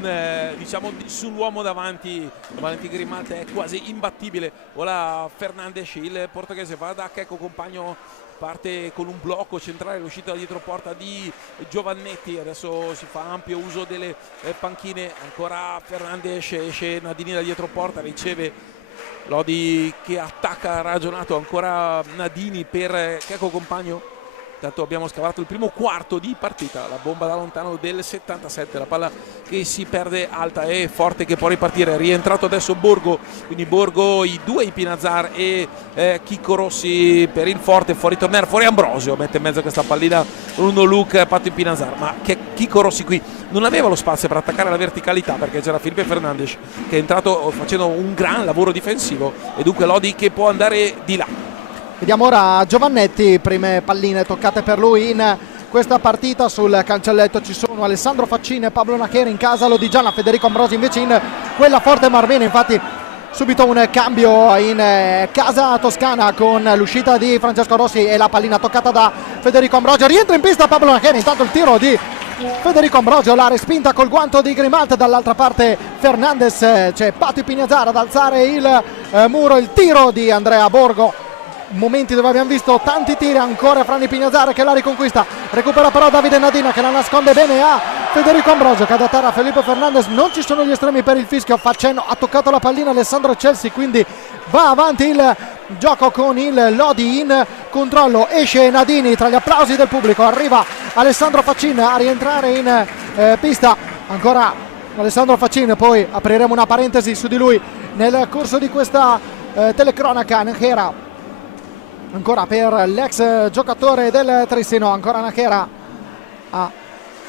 diciamo sull'uomo davanti, Valentin Grimalt è quasi imbattibile, ora Fernandes, il portoghese va da Checco Compagno, parte con un blocco centrale, l'uscita da dietro porta di Giovannetti, adesso si fa ampio uso delle panchine, ancora Fernandes, esce Nadini da dietro porta, riceve Lodi che attacca ragionato, ancora Nadini per Checco Compagno. Intanto abbiamo scavato il primo quarto di partita, la bomba da lontano del 77, la palla che si perde alta e Forte che può ripartire, è rientrato adesso Borgo, quindi Borgo, i 2 Pignazar e Chico Rossi per il Forte, fuori Torner, fuori Ambrosio, mette in mezzo questa pallina con uno look Pato Pignazar, ma che Chico Rossi qui non aveva lo spazio per attaccare la verticalità perché c'era Felipe Fernandes che è entrato facendo un gran lavoro difensivo e dunque Lodi che può andare di là. Vediamo ora Giovannetti, prime palline toccate per lui in questa partita, sul cancelletto ci sono Alessandro Faccini e Pablo Nacheri, in casa Lodigiana, Federico Ambrosi invece in quella Forte Marvena, infatti subito un cambio in casa toscana con l'uscita di Francesco Rossi e la pallina toccata da Federico Ambrogio. Rientra in pista Pablo Nacheri, intanto il tiro di Federico Ambrogio, la respinta col guanto di Grimalt, dall'altra parte Fernandez, c'è Patu Ipignazar ad alzare il muro, il tiro di Andrea Borgo. Momenti dove abbiamo visto tanti tiri, ancora Franny Pignazar che la riconquista, recupera però Davide Nadina che la nasconde bene a Federico Ambrogio, cade a terra Felipe Fernandez, non ci sono gli estremi per il fischio, fa cenno, ha toccato la pallina Alessandro Chelsea, quindi va avanti il gioco con il Lodi in controllo, esce Nadini tra gli applausi del pubblico, arriva Alessandro Faccin a rientrare in pista, ancora Alessandro Faccin, poi apriremo una parentesi su di lui nel corso di questa telecronaca. Nachera ancora per l'ex giocatore del Trissino, ancora Nachera a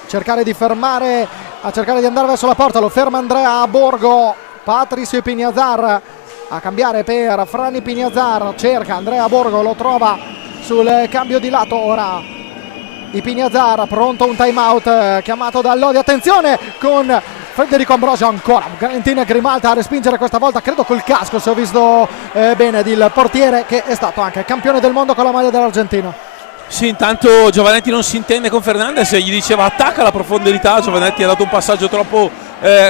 cercare di fermare, a cercare di andare verso la porta, lo ferma Andrea Borgo, Patricio Ipignazar a cambiare per Franny Ipignazar, cerca Andrea Borgo, lo trova sul cambio di lato, ora Ipignazar pronto, un time out chiamato da Lodi, attenzione con Federico Ambrogio, ancora Valentin Grimalt a respingere, questa volta credo col casco se ho visto bene, il portiere che è stato anche campione del mondo con la maglia dell'Argentina. Sì, intanto Giovanetti non si intende con Fernandez, gli diceva attacca la profondità, Giovanetti ha dato un passaggio troppo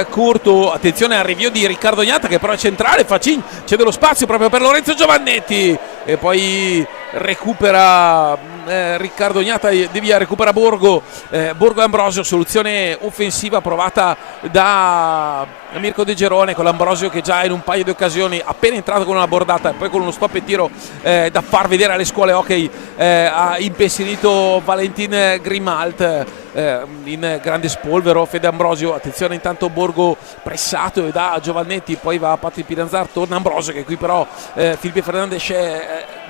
corto, attenzione al rinvio di Riccardo Gnata che però è centrale, Faccin c'è dello spazio proprio per Lorenzo Giovannetti e poi recupera Riccardo Gnata, devia, recupera Borgo e Ambrosio, soluzione offensiva provata da Mirko De Gerone con l'Ambrosio che già in un paio di occasioni appena entrato con una bordata e poi con uno stop e tiro da far vedere alle scuole hockey ha impensierito Valentin Grimalt in grande spolvero. Fede Ambrosio, attenzione intanto Borgo pressato da Giovannetti, poi va a Patti Piranzar, torna Ambrosio che qui però Felipe Fernandez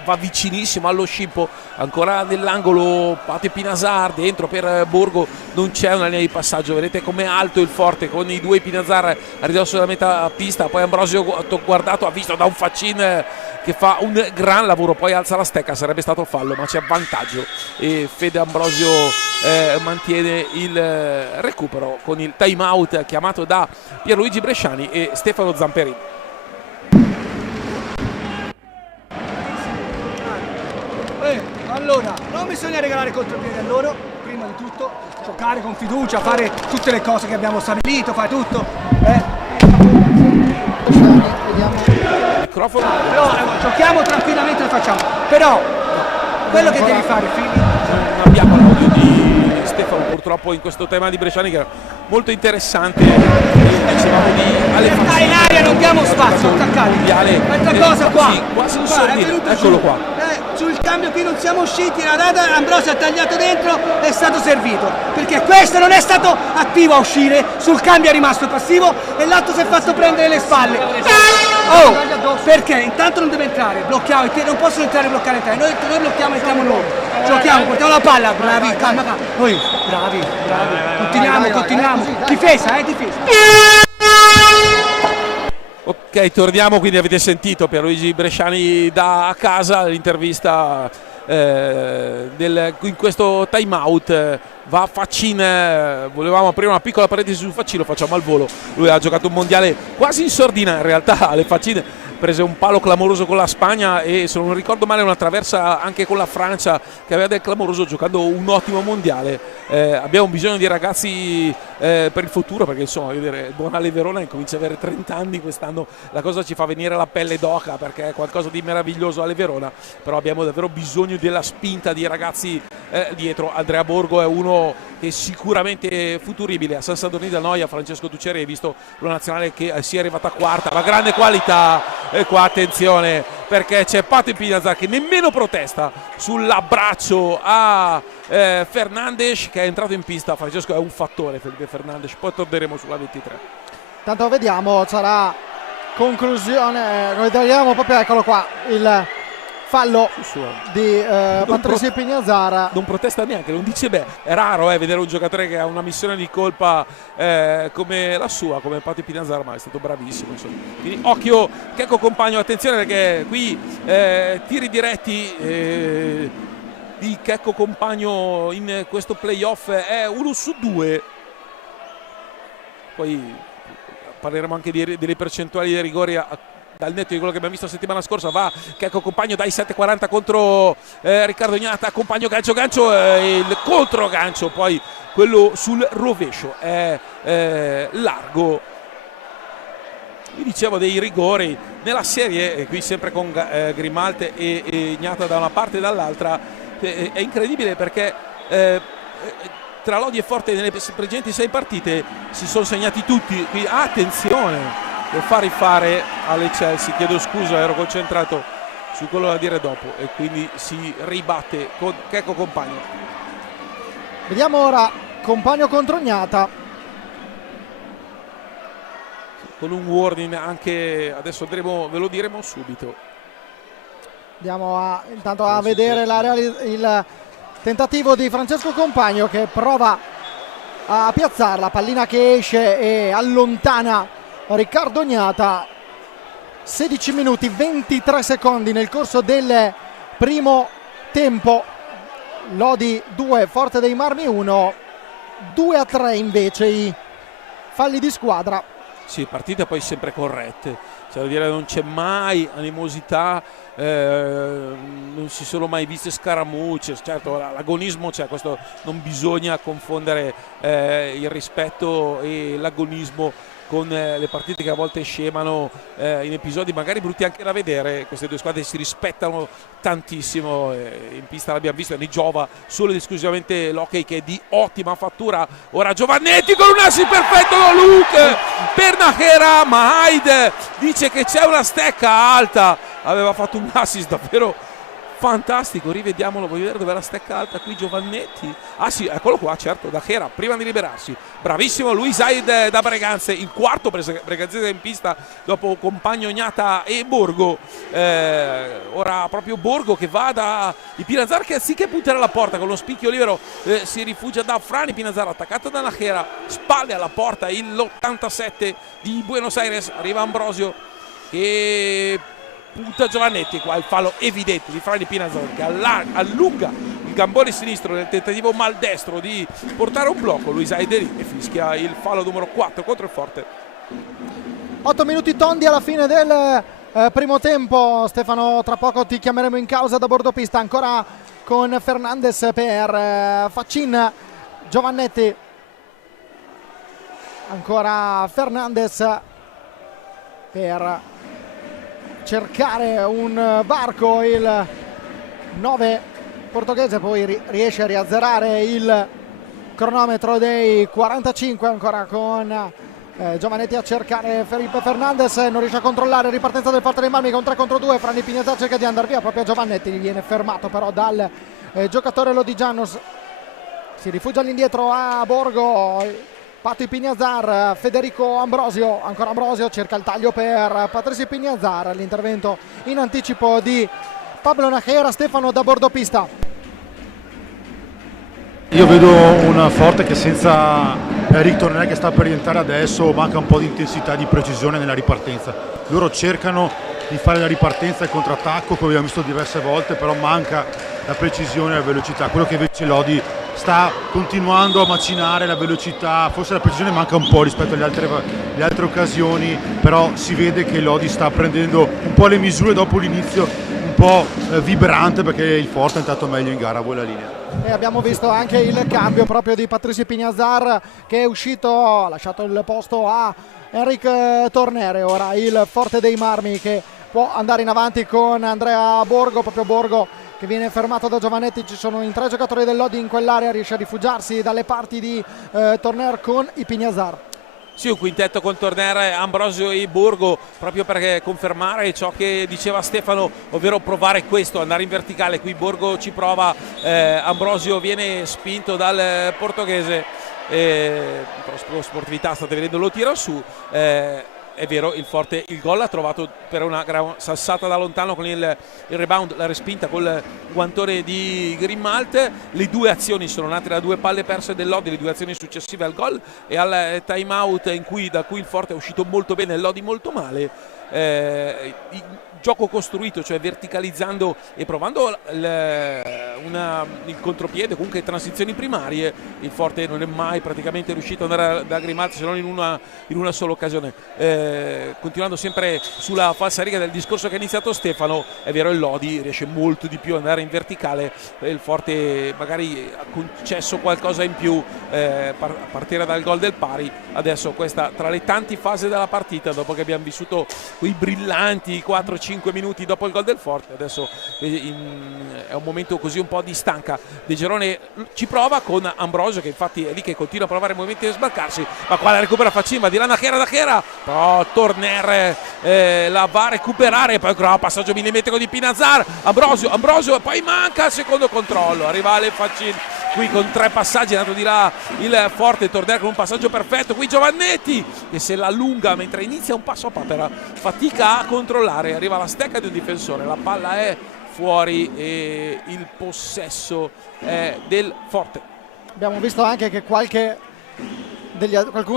va vicinissimo allo scippo, ancora nell'angolo Patti Pinazar dentro per Borgo, non c'è una linea di passaggio, vedete com'è alto il forte con i due Pinazar a ridosso della metà pista, poi Ambrosio guardato, ha visto da un Faccin che fa un gran lavoro, poi alza la stecca, sarebbe stato fallo ma c'è vantaggio e Fede Ambrosio mantiene il recupero con il time out chiamato da Pierluigi Bresciani e Stefano Zamperini. Allora, non bisogna regalare contropiede a loro, prima di tutto, giocare con fiducia, fare tutte le cose che abbiamo stabilito, fare tutto. Microfono. Però giochiamo tranquillamente, lo facciamo. Però quello che devi fare, Fili. Non abbiamo l'audio di Stefano purtroppo in questo tema di Bresciani che era molto interessante, dicevamo di Ale Faccin in aria, non diamo spazio, attaccati. Questa cosa qua. Sì, quasi un sordino, eccolo qua. Sul cambio qui non siamo usciti, la data Ambrosio ha tagliato dentro, è stato servito, perché questo non è stato attivo a uscire, sul cambio è rimasto passivo e l'altro si è fatto prendere le spalle. Oh, perché intanto non deve entrare, blocchiamo, non possono entrare e bloccare entrare, noi blocchiamo e entriamo noi, giochiamo, portiamo la palla, bravi, calma, noi, bravi, continuiamo, difesa, difesa. Ok, torniamo, quindi avete sentito Pierluigi Bresciani da a casa l'intervista in questo time out. Va Faccin, volevamo aprire una piccola parentesi su Faccin, lo facciamo al volo, lui ha giocato un mondiale quasi in sordina in realtà, le Faccin prese un palo clamoroso con la Spagna e se non ricordo male una traversa anche con la Francia che aveva del clamoroso, giocando un ottimo mondiale. Abbiamo bisogno di ragazzi per il futuro, perché insomma vedere il buon Ale Verona comincia ad avere 30 anni quest'anno, la cosa ci fa venire la pelle d'oca perché è qualcosa di meraviglioso Ale Verona, però abbiamo davvero bisogno della spinta di ragazzi dietro. Andrea Borgo è uno che è sicuramente futuribile. A San Sadurní del Noia Francesco Tuceri, hai visto la nazionale che si è arrivata quarta, ma grande qualità. E qua attenzione perché c'è Patti Pignazar che nemmeno protesta sull'abbraccio a Fernandez che è entrato in pista. Francesco è un fattore, Felipe Fernandez, poi torneremo sulla 23. Tanto vediamo, sarà conclusione, vediamo proprio, eccolo qua, il fallo di Patricio Ipignazar. Non protesta neanche, non dice beh, è raro vedere un giocatore che ha una missione di colpa come la sua, come Patti Ipignazar, ma è stato bravissimo insomma. Quindi occhio Checco Compagno, attenzione perché qui tiri diretti di Checco Compagno in questo playoff è 1 su 2. Poi parleremo anche delle percentuali dei rigori dal netto di quello che abbiamo visto la settimana scorsa. Va Checco Compagno dai 7,40 contro Riccardo Gnata. Compagno gancio, il controgancio, poi quello sul rovescio è largo. Vi dicevo dei rigori nella serie, qui sempre con Grimalte e Gnata da una parte e dall'altra. È incredibile perché tra Lodi e Forte nelle precedenti 6 partite si sono segnati tutti. Quindi attenzione, lo fa rifare alle Chelsea. Chiedo scusa, ero concentrato su quello da dire dopo, e quindi si ribatte con Checco Compagno. Vediamo ora Compagno contro Gnata, con un warning anche adesso, ve lo diremo subito. andiamo intanto a vedere il tentativo di Francesco Compagno, che prova a piazzarla, pallina che esce e allontana Riccardo Gnata. 16 minuti 23 secondi nel corso del primo tempo. Lodi 2, Forte dei Marmi 1, 2-3 invece i falli di squadra. Sì, partite poi sempre corrette, cioè, da dire, non c'è mai animosità, non si sono mai viste scaramucce. Certo, l'agonismo c'è, questo non bisogna confondere il rispetto e l'agonismo con le partite che a volte scemano in episodi magari brutti anche da vedere. Queste due squadre si rispettano tantissimo, in pista l'abbiamo visto, ne giova solo ed esclusivamente l'hockey, che è di ottima fattura. Ora Giovannetti con un assist perfetto da Luke per Najera, ma Hyde dice che c'è una stecca alta. Aveva fatto un assist davvero fantastico, rivediamolo, voglio vedere dove la stecca alta qui Giovannetti. Ah sì, eccolo qua, certo, Najera prima di liberarsi, bravissimo Luis Hyde da Breganze, il quarto breganzese in pista dopo Compagno, Gnata e Borgo. Ora proprio Borgo che va da Ipinazar, che anziché puntare alla porta con lo spicchio libero si rifugia da Frani. Ipinazar attaccato da Najera, spalle alla porta, l'87 di Buenos Aires. Arriva Ambrosio che punta Giovannetti, qua il fallo evidente di Frani Pinazar, che allunga il gambone sinistro nel tentativo maldestro di portare un blocco. Luis Hyde e fischia il fallo numero 4 contro il Forte. 8 minuti tondi alla fine del primo tempo. Stefano, tra poco ti chiameremo in causa da bordo pista, ancora con Fernandez per Faccin, Giovannetti, ancora Fernandez per cercare un varco. Il 9 portoghese poi riesce a riazzerare il cronometro dei 45, ancora con Giovannetti a cercare Felipe Fernandez, non riesce a controllare, ripartenza del Forte dei Marmi con 3 contro 2. Frani Pinazar cerca di andare via, proprio Giovannetti viene fermato però dal giocatore lodigiano. Si rifugia all'indietro a Borgo, Patti Pinazar, Federico Ambrosio, ancora Ambrosio cerca il taglio per Patricio Pinazar, l'intervento in anticipo di Pablo Najera. Stefano, da bordo pista. Io vedo un Forte che senza Eric Tornè, che sta per rientrare adesso, manca un po' di intensità, di precisione nella ripartenza. Loro cercano di fare la ripartenza e il contrattacco, come abbiamo visto diverse volte, però manca la precisione e la velocità. Quello che invece Lodi sta continuando a macinare, la velocità, forse la precisione manca un po' rispetto alle altre occasioni, però si vede che Lodi sta prendendo un po' le misure dopo l'inizio un po' vibrante, perché il Forte è entrato meglio in gara. Vuoi la linea? E abbiamo visto anche il cambio proprio di Patricio Pinazar, che è uscito, ha lasciato il posto a Enric Tornere. Ora il Forte dei Marmi che può andare in avanti con Andrea Borgo, proprio Borgo che viene fermato da Giovannetti. Ci sono in 3 giocatori del Lodi in quell'area, riesce a rifugiarsi dalle parti di Torner con Ipinazar. Sì, un quintetto con Torner, Ambrosio e Borgo, proprio per confermare ciò che diceva Stefano, ovvero provare questo, andare in verticale. Qui Borgo ci prova, Ambrosio viene spinto dal portoghese, però sportività, state vedendo, lo tira su. È vero, il Forte il gol l'ha trovato per una sassata da lontano con il rebound, la respinta col guantone di Grimmalt. Le due azioni sono nate da 2 palle perse del Lodi, le 2 azioni successive al gol e al time out da cui il Forte è uscito molto bene, il Lodi molto male. gioco costruito, cioè verticalizzando e provando il contropiede, comunque transizioni primarie. Il Forte non è mai praticamente riuscito ad andare da Grimaldi se non in una sola occasione, continuando sempre sulla falsariga del discorso che ha iniziato Stefano. È vero, il Lodi riesce molto di più ad andare in verticale, il Forte magari ha concesso qualcosa in più a partire dal gol del pari. Adesso questa tra le tante fasi della partita, dopo che abbiamo vissuto quei brillanti 4-5 minuti dopo il gol del Forte, adesso è un momento così un po' di stanca. De Gerone ci prova con Ambrosio, che infatti è lì che continua a provare movimenti e sbarcarsi, ma qua la recupera Facin, di là Nachera, però Torner la va a recuperare, poi passaggio millimetrico di Pinazar, Ambrosio, poi manca il secondo controllo, arriva Ale Facin qui con 3 passaggi, è andato di là il Forte, Torner con un passaggio perfetto, qui Giovannetti che se la allunga mentre inizia un passo a papera, fatica a controllare, arriva la stecca di un difensore, la palla è fuori e il possesso è del Forte. Abbiamo visto anche che qualcuno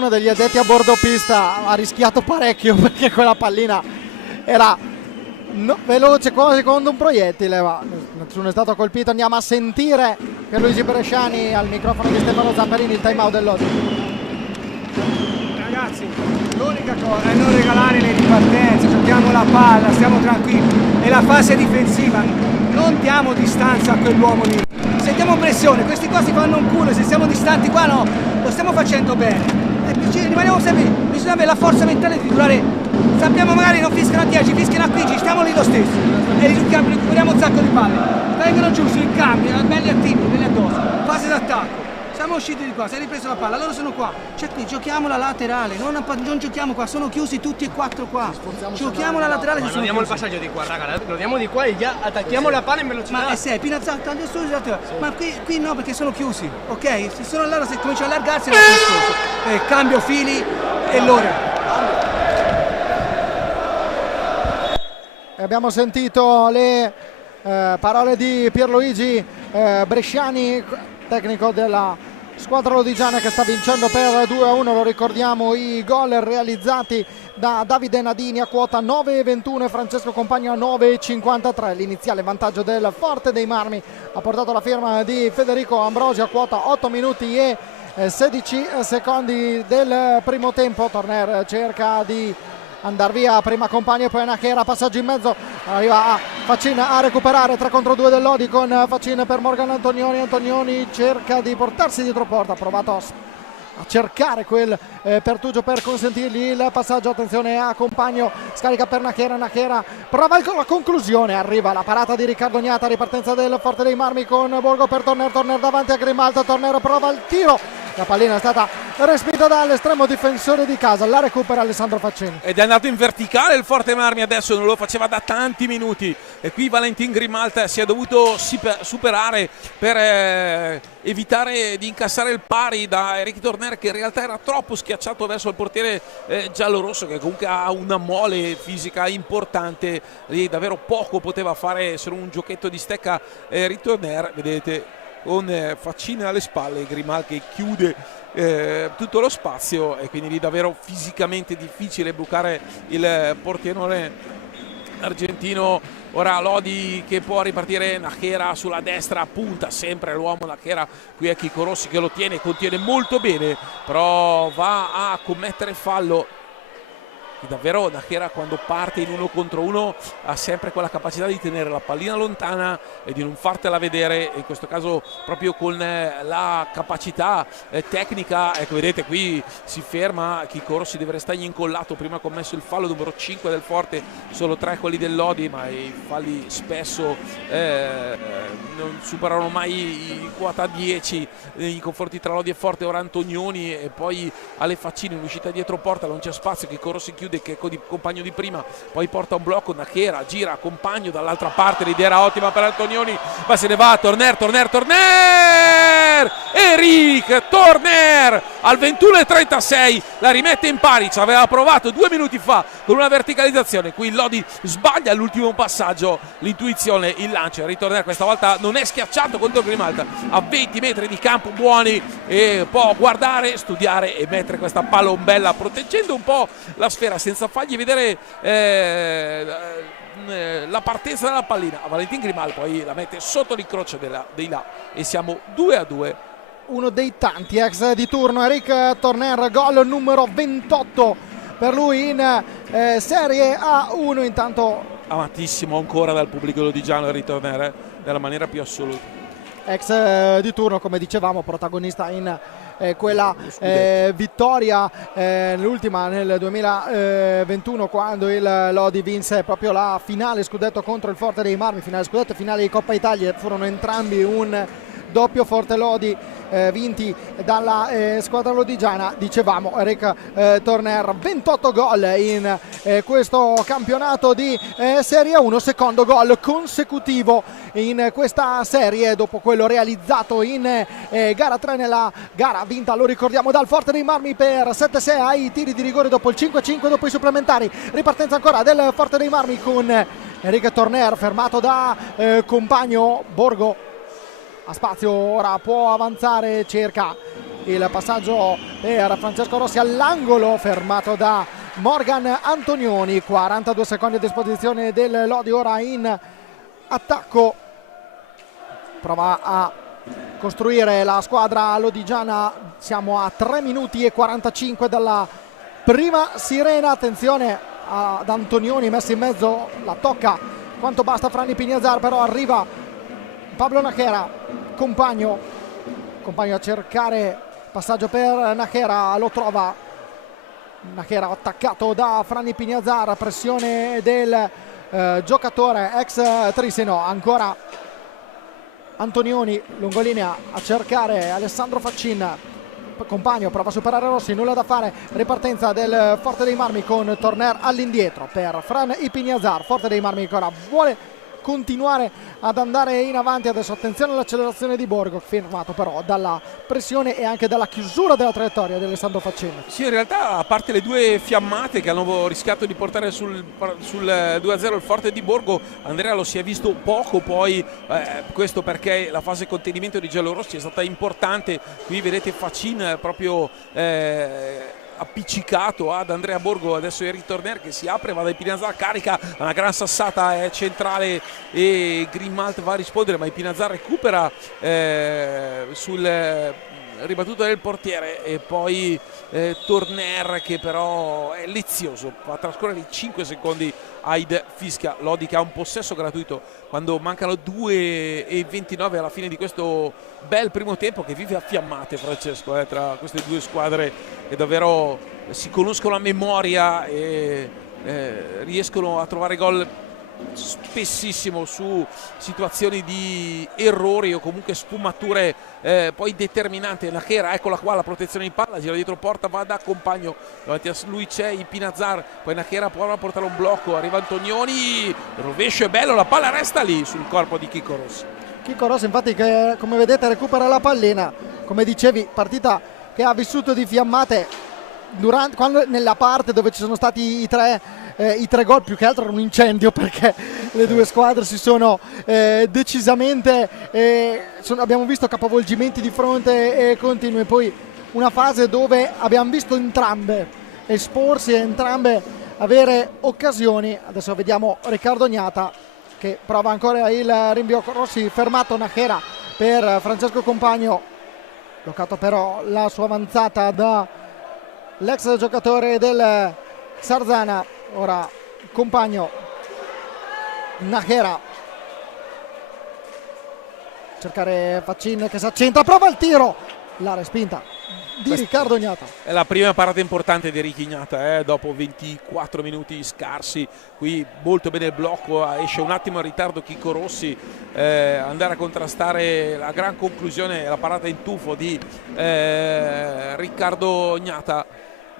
degli addetti a bordo pista ha rischiato parecchio, perché quella pallina era veloce quasi come un proiettile, ma nessuno è stato colpito. Andiamo a sentire Pierluigi Bresciani al microfono di Stefano Zamperini, il time out dell'Odi. Ragazzi, l'unica cosa è non regalare le ripartenze, giochiamo la palla, stiamo tranquilli, e la fase difensiva non diamo distanza a quell'uomo lì, se diamo pressione questi qua si fanno un culo, se siamo distanti qua no, lo stiamo facendo bene, rimaniamo sempre, bisogna avere la forza mentale di durare, sappiamo magari non fischiano a 10, fischiano a 15, stiamo lì lo stesso e recuperiamo un sacco di palle, vengono giù sui cambi, belli attivi, belli addosso, fase d'attacco. Siamo usciti di qua, si è ripreso la palla, loro sono qua, cioè qui giochiamo la laterale, non giochiamo qua, sono chiusi tutti e 4 qua, giochiamo la laterale. Ma non diamo il passaggio di qua, raga, lo diamo di qua e già attacchiamo la palla in velocità. Ma se Pinazzato taglia su la laterale, ma qui no, perché sono chiusi, ok? Se sono allora, se comincia a allargarsi, cambio fili e loro. Abbiamo sentito le parole di Pierluigi Bresciani, tecnico della squadra lodigiana, che sta vincendo per 2-1. Lo ricordiamo, i gol realizzati da Davide Nadini a quota 9,21 e Francesco Compagno a 9,53. L'iniziale vantaggio del Forte dei Marmi ha portato la firma di Federico Ambrosio a quota 8 minuti e 16 secondi del primo tempo. Torner cerca di andare via, prima Compagno e poi Nachera, passaggio in mezzo, arriva Facin a recuperare, 3 contro 2 del Lodi con Facin per Morgan Antonioni cerca di portarsi dietro porta, ha provato a cercare quel pertugio per consentirgli il passaggio, attenzione a Compagno, scarica per Nachera, prova la conclusione, arriva la parata di Riccardo Gnata, ripartenza del Forte dei Marmi con Borgo per Torner davanti a Grimaldo, Torner prova il tiro, la pallina è stata respinta dall'estremo difensore di casa, la recupera Alessandro Facin. Ed è andato in verticale il Forte Marmi, adesso non lo faceva da tanti minuti e qui Valentin Grimaldi si è dovuto superare per evitare di incassare il pari da Eric Torner, che in realtà era troppo schiacciato verso il portiere giallorosso, che comunque ha una mole fisica importante, lì davvero poco poteva fare, solo un giochetto di stecca Eric Torner, vedete, con Facin alle spalle, Grimaldi che chiude tutto lo spazio e quindi lì davvero fisicamente difficile bucare il portiere argentino. Ora Lodi che può ripartire, Nachera sulla destra, punta sempre l'uomo Nachera, qui è Chico Rossi che lo contiene molto bene, però va a commettere fallo. E davvero Nachera, quando parte in 1 contro 1, ha sempre quella capacità di tenere la pallina lontana e di non fartela vedere, in questo caso proprio con la capacità tecnica. Ecco, vedete, qui si ferma Chico Rossi, deve restargli incollato, prima ha commesso il fallo numero 5 del Forte, solo 3 quelli del Lodi, ma i falli spesso non superano mai i quota 10 nei confronti tra Lodi e Forte. Ora Antonioni e poi Ale Facin in uscita dietro porta, non c'è spazio, Chico Rossi chiude, che con il Compagno di prima, poi porta un blocco, Nachera gira, Compagno dall'altra parte, l'idea era ottima per Antonioni, ma se ne va Torner Torner, Eric Torner al 21:36 la rimette in pari. Ci aveva provato 2 minuti fa con una verticalizzazione, qui Lodi sbaglia all'ultimo passaggio l'intuizione, il lancio. Eric Torner questa volta non è schiacciato contro Grimalta, a 20 metri di campo buoni, e può guardare, studiare e mettere questa palombella proteggendo un po' la sfera senza fargli vedere la partenza della pallina. Valentin Grimal poi la mette sotto l'incrocio dei là e siamo 2-2. Uno dei tanti ex di turno, Eric Torner, gol numero 28 per lui in Serie A1. Intanto amatissimo ancora dal pubblico lodigiano Eric Torner, nella maniera più assoluta. Ex di turno, come dicevamo, protagonista in quella vittoria, l'ultima nel 2021, quando il Lodi vinse proprio la finale scudetto contro il Forte dei Marmi. Finale scudetto e finale di Coppa Italia furono entrambi un doppio Forte Lodi, vinti dalla squadra lodigiana. Dicevamo, Eric Torner, 28 gol in questo campionato di Serie 1, secondo gol consecutivo in questa serie dopo quello realizzato in gara 3 nella gara vinta, lo ricordiamo, dal Forte dei Marmi per 7-6 ai tiri di rigore dopo il 5-5, dopo i supplementari. Ripartenza ancora del Forte dei Marmi con Eric Torner fermato da compagno. Borgo a spazio, ora può avanzare, cerca il passaggio per Francesco Rossi all'angolo, fermato da Morgan Antonioni. 42 secondi a disposizione del Lodi, ora in attacco, prova a costruire la squadra lodigiana. Siamo a 3 minuti e 45 dalla prima sirena. Attenzione ad Antonioni, messo in mezzo, la tocca quanto basta Franny Pignazar, però arriva Pablo Nachera, compagno a cercare passaggio per Nachera, lo trova Nachera attaccato da Franny Pignazar, pressione del giocatore ex Trisino. Ancora Antonioni, lungolinea a cercare Alessandro Faccin, compagno prova a superare Rossi, nulla da fare. Ripartenza del Forte dei Marmi con Torner all'indietro per Fran Pignazar. Forte dei Marmi ancora vuole continuare ad andare in avanti. Adesso attenzione all'accelerazione di Borgo, fermato però dalla pressione e anche dalla chiusura della traiettoria di Alessandro Faccin. Sì, in realtà, a parte le due fiammate che hanno rischiato di portare sul 2-0 il Forte di Borgo, Andrea lo si è visto poco poi, questo perché la fase contenimento di giallorossi è stata importante. Qui vedete Faccin proprio appiccicato ad Andrea Borgo. Adesso Eric Torner che si apre, va da Pinazar, carica una gran sassata, è centrale e Grimalt va a rispondere, ma Pinazar recupera sul ribattuto del portiere, e poi Torner che però è lizioso, fa trascorrere i 5 secondi. Aid fischia, Lodi che ha un possesso gratuito quando mancano 2:29 alla fine di questo bel primo tempo che vive a fiammate, Francesco, tra queste due squadre che davvero si conoscono a memoria e riescono a trovare gol spessissimo su situazioni di errori o comunque sfumature poi determinanti. Nachera, eccola qua la protezione in palla, gira dietro porta, va da compagno, davanti a lui c'è il Pinazar, poi Nachera prova a portare un blocco, arriva Antonioni, il rovescio è bello, la palla resta lì sul corpo di Chicco Rossi. Chicco Rossi infatti che, come vedete, recupera la pallina. Come dicevi, partita che ha vissuto di fiammate quando nella parte dove ci sono stati i tre gol, più che altro era un incendio, perché le due squadre si sono decisamente abbiamo visto capovolgimenti di fronte e continui, poi una fase dove abbiamo visto entrambe esporsi e entrambe avere occasioni. Adesso vediamo Riccardo Gnata che prova ancora il rinvio. Rossi fermato, Nachera per Francesco Compagno, bloccato però la sua avanzata da l'ex giocatore del Sarzana. Ora Compagno, Nachera, cercare Faccin che si accentra, prova il tiro, la respinta di Riccardo Gnata. È la prima parata importante di Ricky Gnata, dopo 24 minuti scarsi. Qui molto bene il blocco, esce un attimo in ritardo Chicco Rossi, andare a contrastare la gran conclusione, la parata in tuffo di Riccardo Gnata.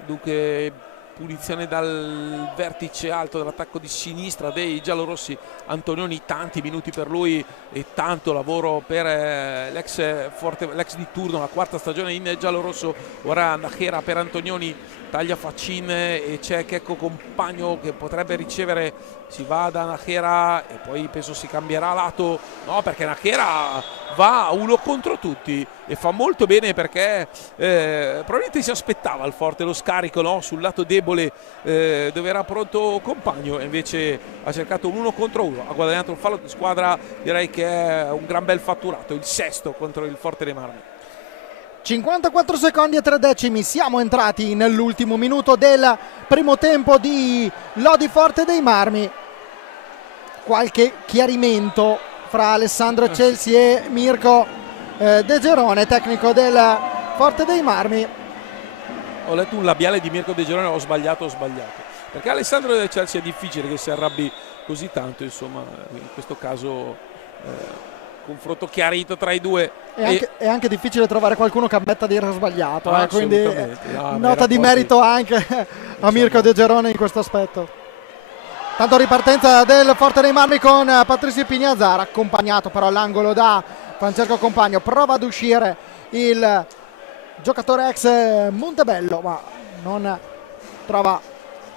Dunque punizione dal vertice alto dell'attacco di sinistra dei giallorossi. Antonioni, tanti minuti per lui e tanto lavoro per l'ex di turno, la quarta stagione in giallorosso. Ora Nachera per Antonioni, taglia Faccin e c'è Checco Compagno che potrebbe ricevere, si va da Nachera e poi penso si cambierà lato, no, perché Nachera va uno contro tutti e fa molto bene, perché probabilmente si aspettava il forte, lo scarico, no, sul lato debole dove era pronto Compagno, e invece ha cercato un uno contro uno, ha guadagnato un fallo di squadra, direi che è un gran bel fatturato, il sesto contro il Forte dei Marmi. 54 secondi e 3 decimi, siamo entrati nell'ultimo minuto del primo tempo di Lodi Forte dei Marmi. Qualche chiarimento fra Alessandro Celsi e Mirko De Gerone, tecnico del Forte dei Marmi. Ho letto un labiale di Mirko De Gerone, ho sbagliato, perché Alessandro De Celsi è difficile che si arrabbi così tanto, insomma, in questo caso confronto chiarito tra i due. È anche difficile trovare qualcuno che ammetta di aver sbagliato, quindi no, nota di merito anche a Mirko De Gerone in questo aspetto. Tanto ripartenza del Forte dei Marmi con Patrizio Pignazzara, accompagnato però all'angolo da Francesco Compagno. Prova ad uscire il giocatore ex Montebello, ma non trova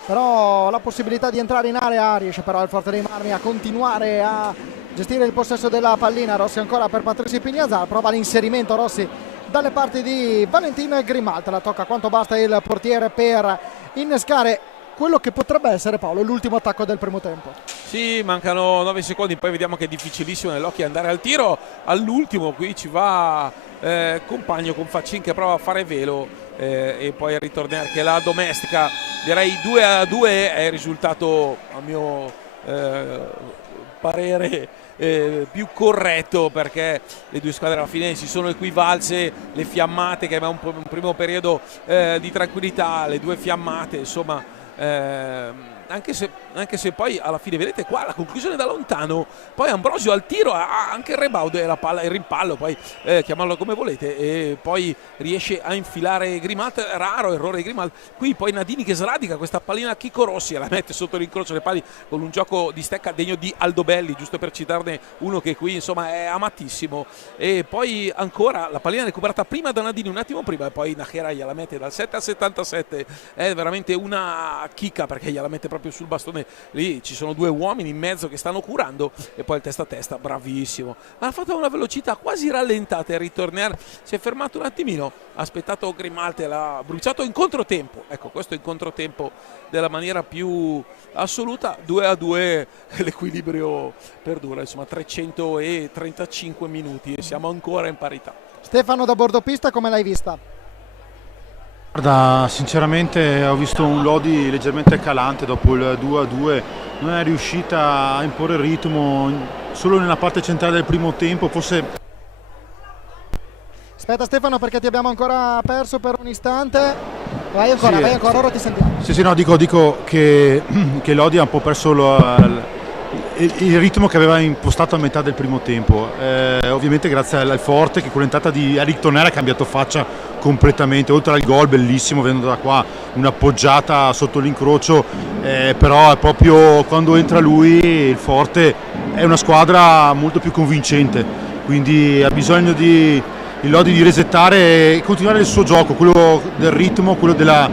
però la possibilità di entrare in area. Riesce però il Forte dei Marmi a continuare a gestire il possesso della pallina. Rossi ancora per Patrizio Pignazzara, prova l'inserimento Rossi dalle parti di Valentin Grimalta, la tocca quanto basta il portiere per innescare quello che potrebbe essere, Paolo, l'ultimo attacco del primo tempo. Sì, mancano 9 secondi, poi vediamo che è difficilissimo nell'occhio andare al tiro all'ultimo. Qui ci va Compagno con Faccin che prova a fare velo e poi a ritornare, che la domestica. Direi 2-2 è il risultato, a mio parere, più corretto, perché le due squadre alla fine si sono equivalse. Le fiammate, che aveva un primo periodo di tranquillità, le due fiammate, insomma, anche se poi alla fine vedete qua la conclusione da lontano, poi Ambrosio al tiro ha anche il rebound e la palla, il rimpallo, poi chiamarlo come volete, e poi riesce a infilare Grimalta. Raro errore di Grimalta. Qui poi Nadini che sradica questa pallina a Chico Rossi e la mette sotto l'incrocio delle pali con un gioco di stecca degno di Aldobelli, giusto per citarne uno che qui insomma è amatissimo. E poi ancora la pallina recuperata prima da Nadini, un attimo prima, e poi Nachera gliela mette dal 7 al 77. È veramente una chicca, perché gliela mette proprio sul bastone. Lì ci sono due uomini in mezzo che stanno curando, e poi il testa a testa, bravissimo. Ha fatto una velocità quasi rallentata e ritornare, si è fermato un attimino, ha aspettato Grimaldi, l'ha bruciato in controtempo. Ecco, questo è in controtempo della maniera più assoluta. 2-2, l'equilibrio perdura, insomma 335 minuti e siamo ancora in parità. Stefano da bordopista, come l'hai vista? Guarda, sinceramente ho visto un Lodi leggermente calante dopo il 2-2, non è riuscita a imporre il ritmo solo nella parte centrale del primo tempo, forse. Aspetta Stefano, perché ti abbiamo ancora perso per un istante. Vai ancora, ora ti sentiamo. Sì, no, dico che Lodi ha un po' perso il ritmo che aveva impostato a metà del primo tempo, ovviamente grazie al Forte, che con l'entrata di Eric Tonnerre ha cambiato faccia completamente, oltre al gol bellissimo venendo da qua, un'appoggiata sotto l'incrocio, però è proprio quando entra lui il Forte è una squadra molto più convincente, quindi ha bisogno il Lodi di resettare e continuare il suo gioco, quello del ritmo, quello della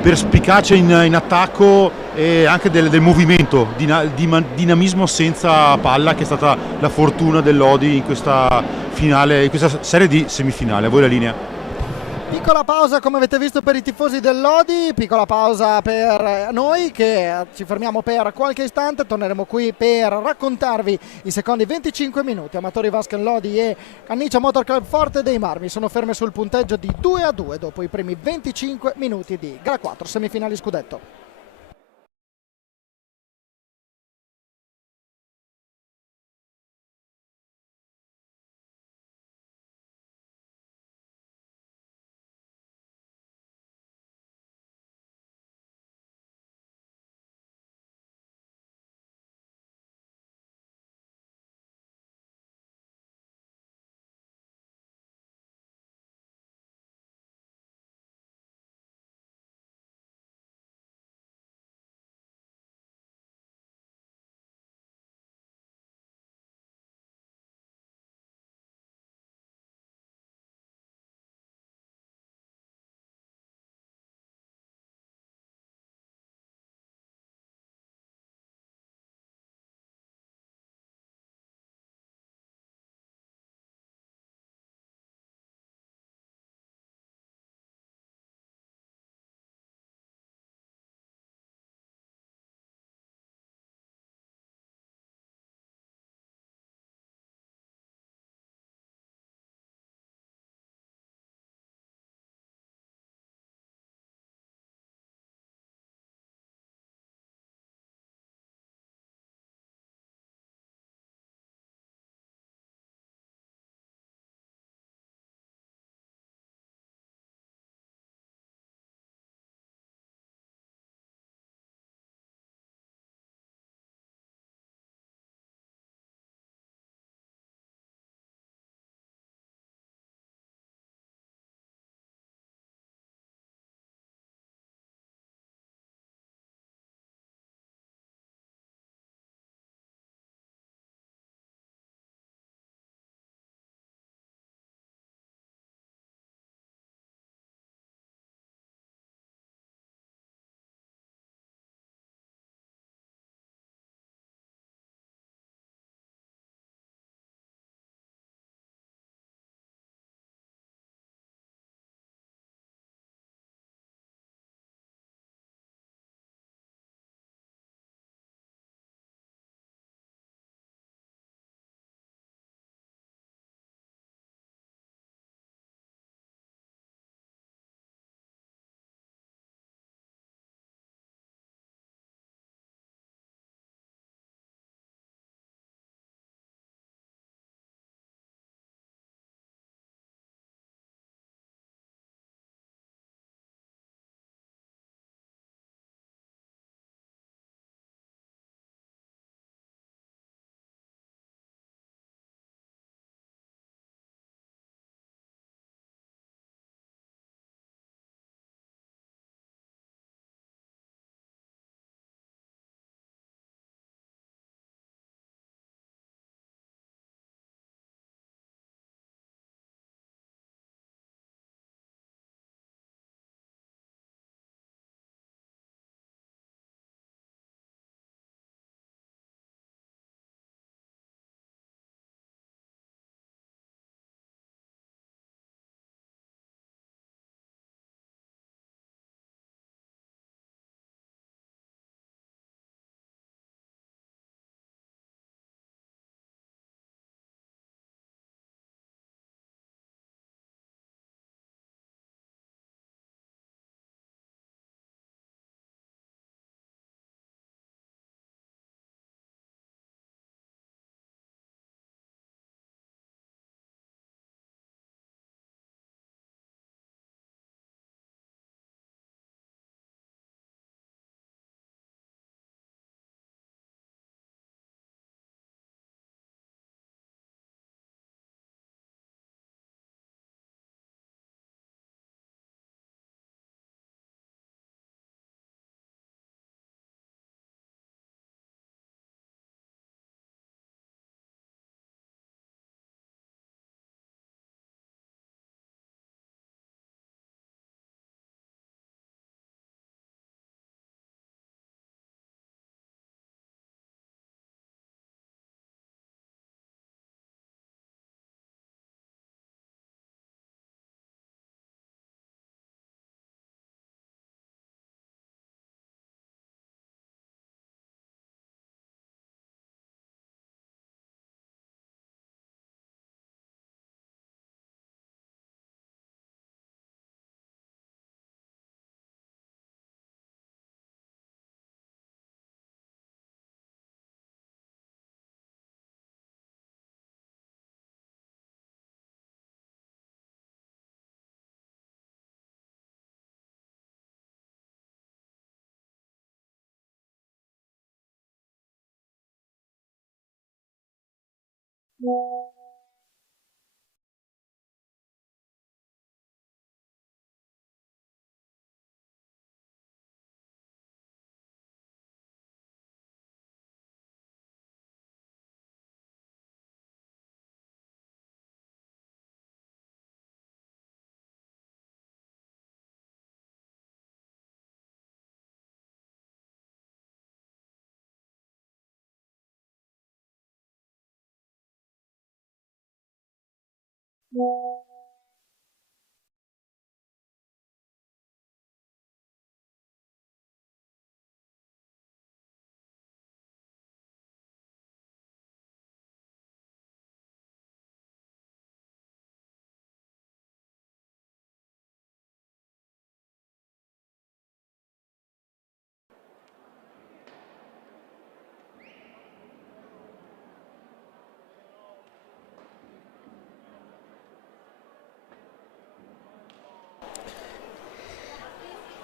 perspicacia in attacco e anche del movimento, dinamismo senza palla, che è stata la fortuna del Lodi in questa finale, in questa serie di semifinale. A voi la linea. Piccola pausa, come avete visto, per i tifosi del Lodi, piccola pausa per noi che ci fermiamo per qualche istante, torneremo qui per raccontarvi i secondi 25 minuti. Amatori Vasken Lodi e Canniccia Motor Club Forte dei Marmi sono ferme sul punteggio di 2-2 dopo i primi 25 minuti di gara 4 semifinali scudetto.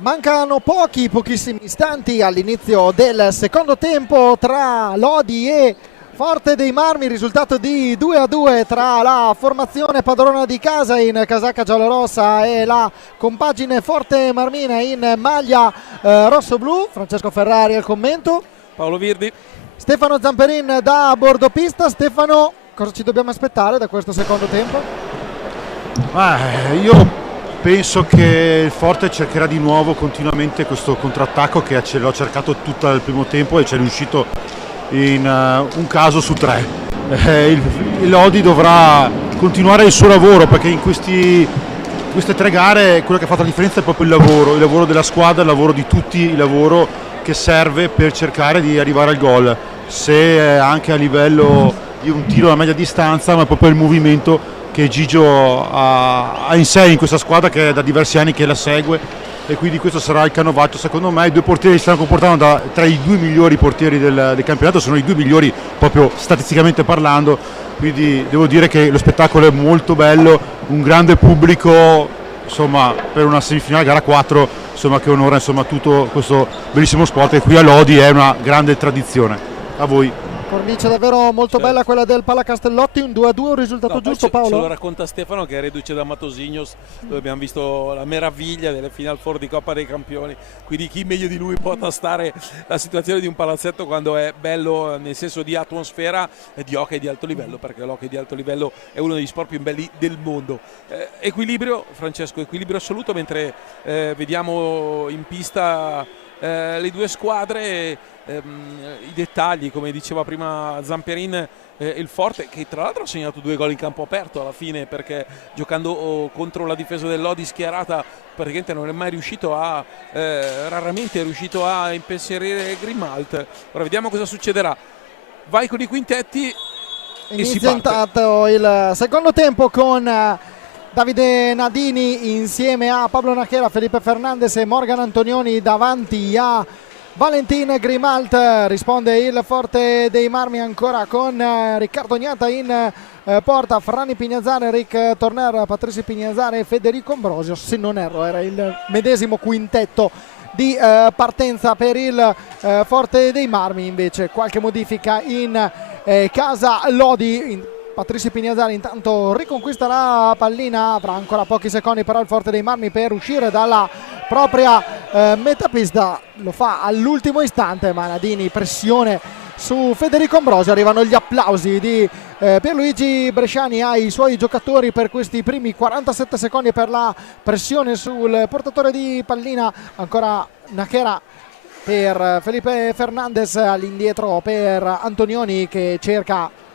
Mancano pochissimi istanti all'inizio del secondo tempo tra Lodi e Forte dei Marmi, risultato di 2-2 tra la formazione padrona di casa in casacca giallorossa e la compagine Forte Marmina in maglia rosso-blu. Francesco Ferrari al commento. Paolo Virdi. Stefano Zamperin da bordopista. Stefano, cosa ci dobbiamo aspettare da questo secondo tempo? Io penso che il Forte cercherà di nuovo continuamente questo contrattacco che l'ho cercato tutto il primo tempo e ci è riuscito in un caso su 3. Il Lodi dovrà continuare il suo lavoro, perché in queste 3 gare quello che ha fatto la differenza è proprio il lavoro della squadra, il lavoro di tutti, il lavoro che serve per cercare di arrivare al gol, se anche a livello di un tiro a media distanza, ma proprio il movimento che Gigio ha in sé in questa squadra, che è da diversi anni che la segue, e quindi questo sarà il canovaccio. Secondo me i 2 portieri si stanno comportando tra i 2 migliori portieri del campionato, sono i 2 migliori proprio statisticamente parlando, quindi devo dire che lo spettacolo è molto bello, un grande pubblico, insomma, per una semifinale gara 4, insomma, che onora tutto questo bellissimo sport, e qui a Lodi è una grande tradizione. A voi. Cornice davvero molto bella quella del Palacastellotti, un 2-2, un risultato giusto, Paolo? Ce lo racconta Stefano, che è reduce da Matosinhos, dove abbiamo visto la meraviglia delle Final Four di Coppa dei Campioni, quindi chi meglio di lui può tastare la situazione di un palazzetto quando è bello, nel senso di atmosfera e di hockey di alto livello, perché l'hockey di alto livello è uno degli sport più belli del mondo. Equilibrio, Francesco, equilibrio assoluto, mentre vediamo in pista le 2 squadre, i dettagli, come diceva prima Zamperin, il Forte, che tra l'altro ha segnato 2 gol in campo aperto alla fine, perché giocando contro la difesa del Lodi schierata praticamente non è mai riuscito raramente è riuscito a impensierire Grimalt. Ora vediamo cosa succederà. Vai con i quintetti. Inizia intanto il secondo tempo con Davide Nadini insieme a Pablo Nachera, Felipe Fernandez e Morgan Antonioni davanti a Valentin Grimalt. Risponde il Forte dei Marmi ancora con Riccardo Gnata in porta, Franni Pignazzare, Rick Torner, Patrizio Pignazzare e Federico Ambrosio. Se non erro era il medesimo quintetto di partenza per il Forte dei Marmi. Invece qualche modifica in casa Lodi. Patrizio Pignazzari intanto riconquista la pallina, avrà ancora pochi secondi però il Forte dei Marmi per uscire dalla propria metapista, lo fa all'ultimo istante, ma Nadini pressione su Federico Ambrosio. Arrivano gli applausi di Pierluigi Bresciani ai suoi giocatori per questi primi 47 secondi per la pressione sul portatore di pallina. Ancora Nachera per Felipe Fernandez, all'indietro per Antonioni che cerca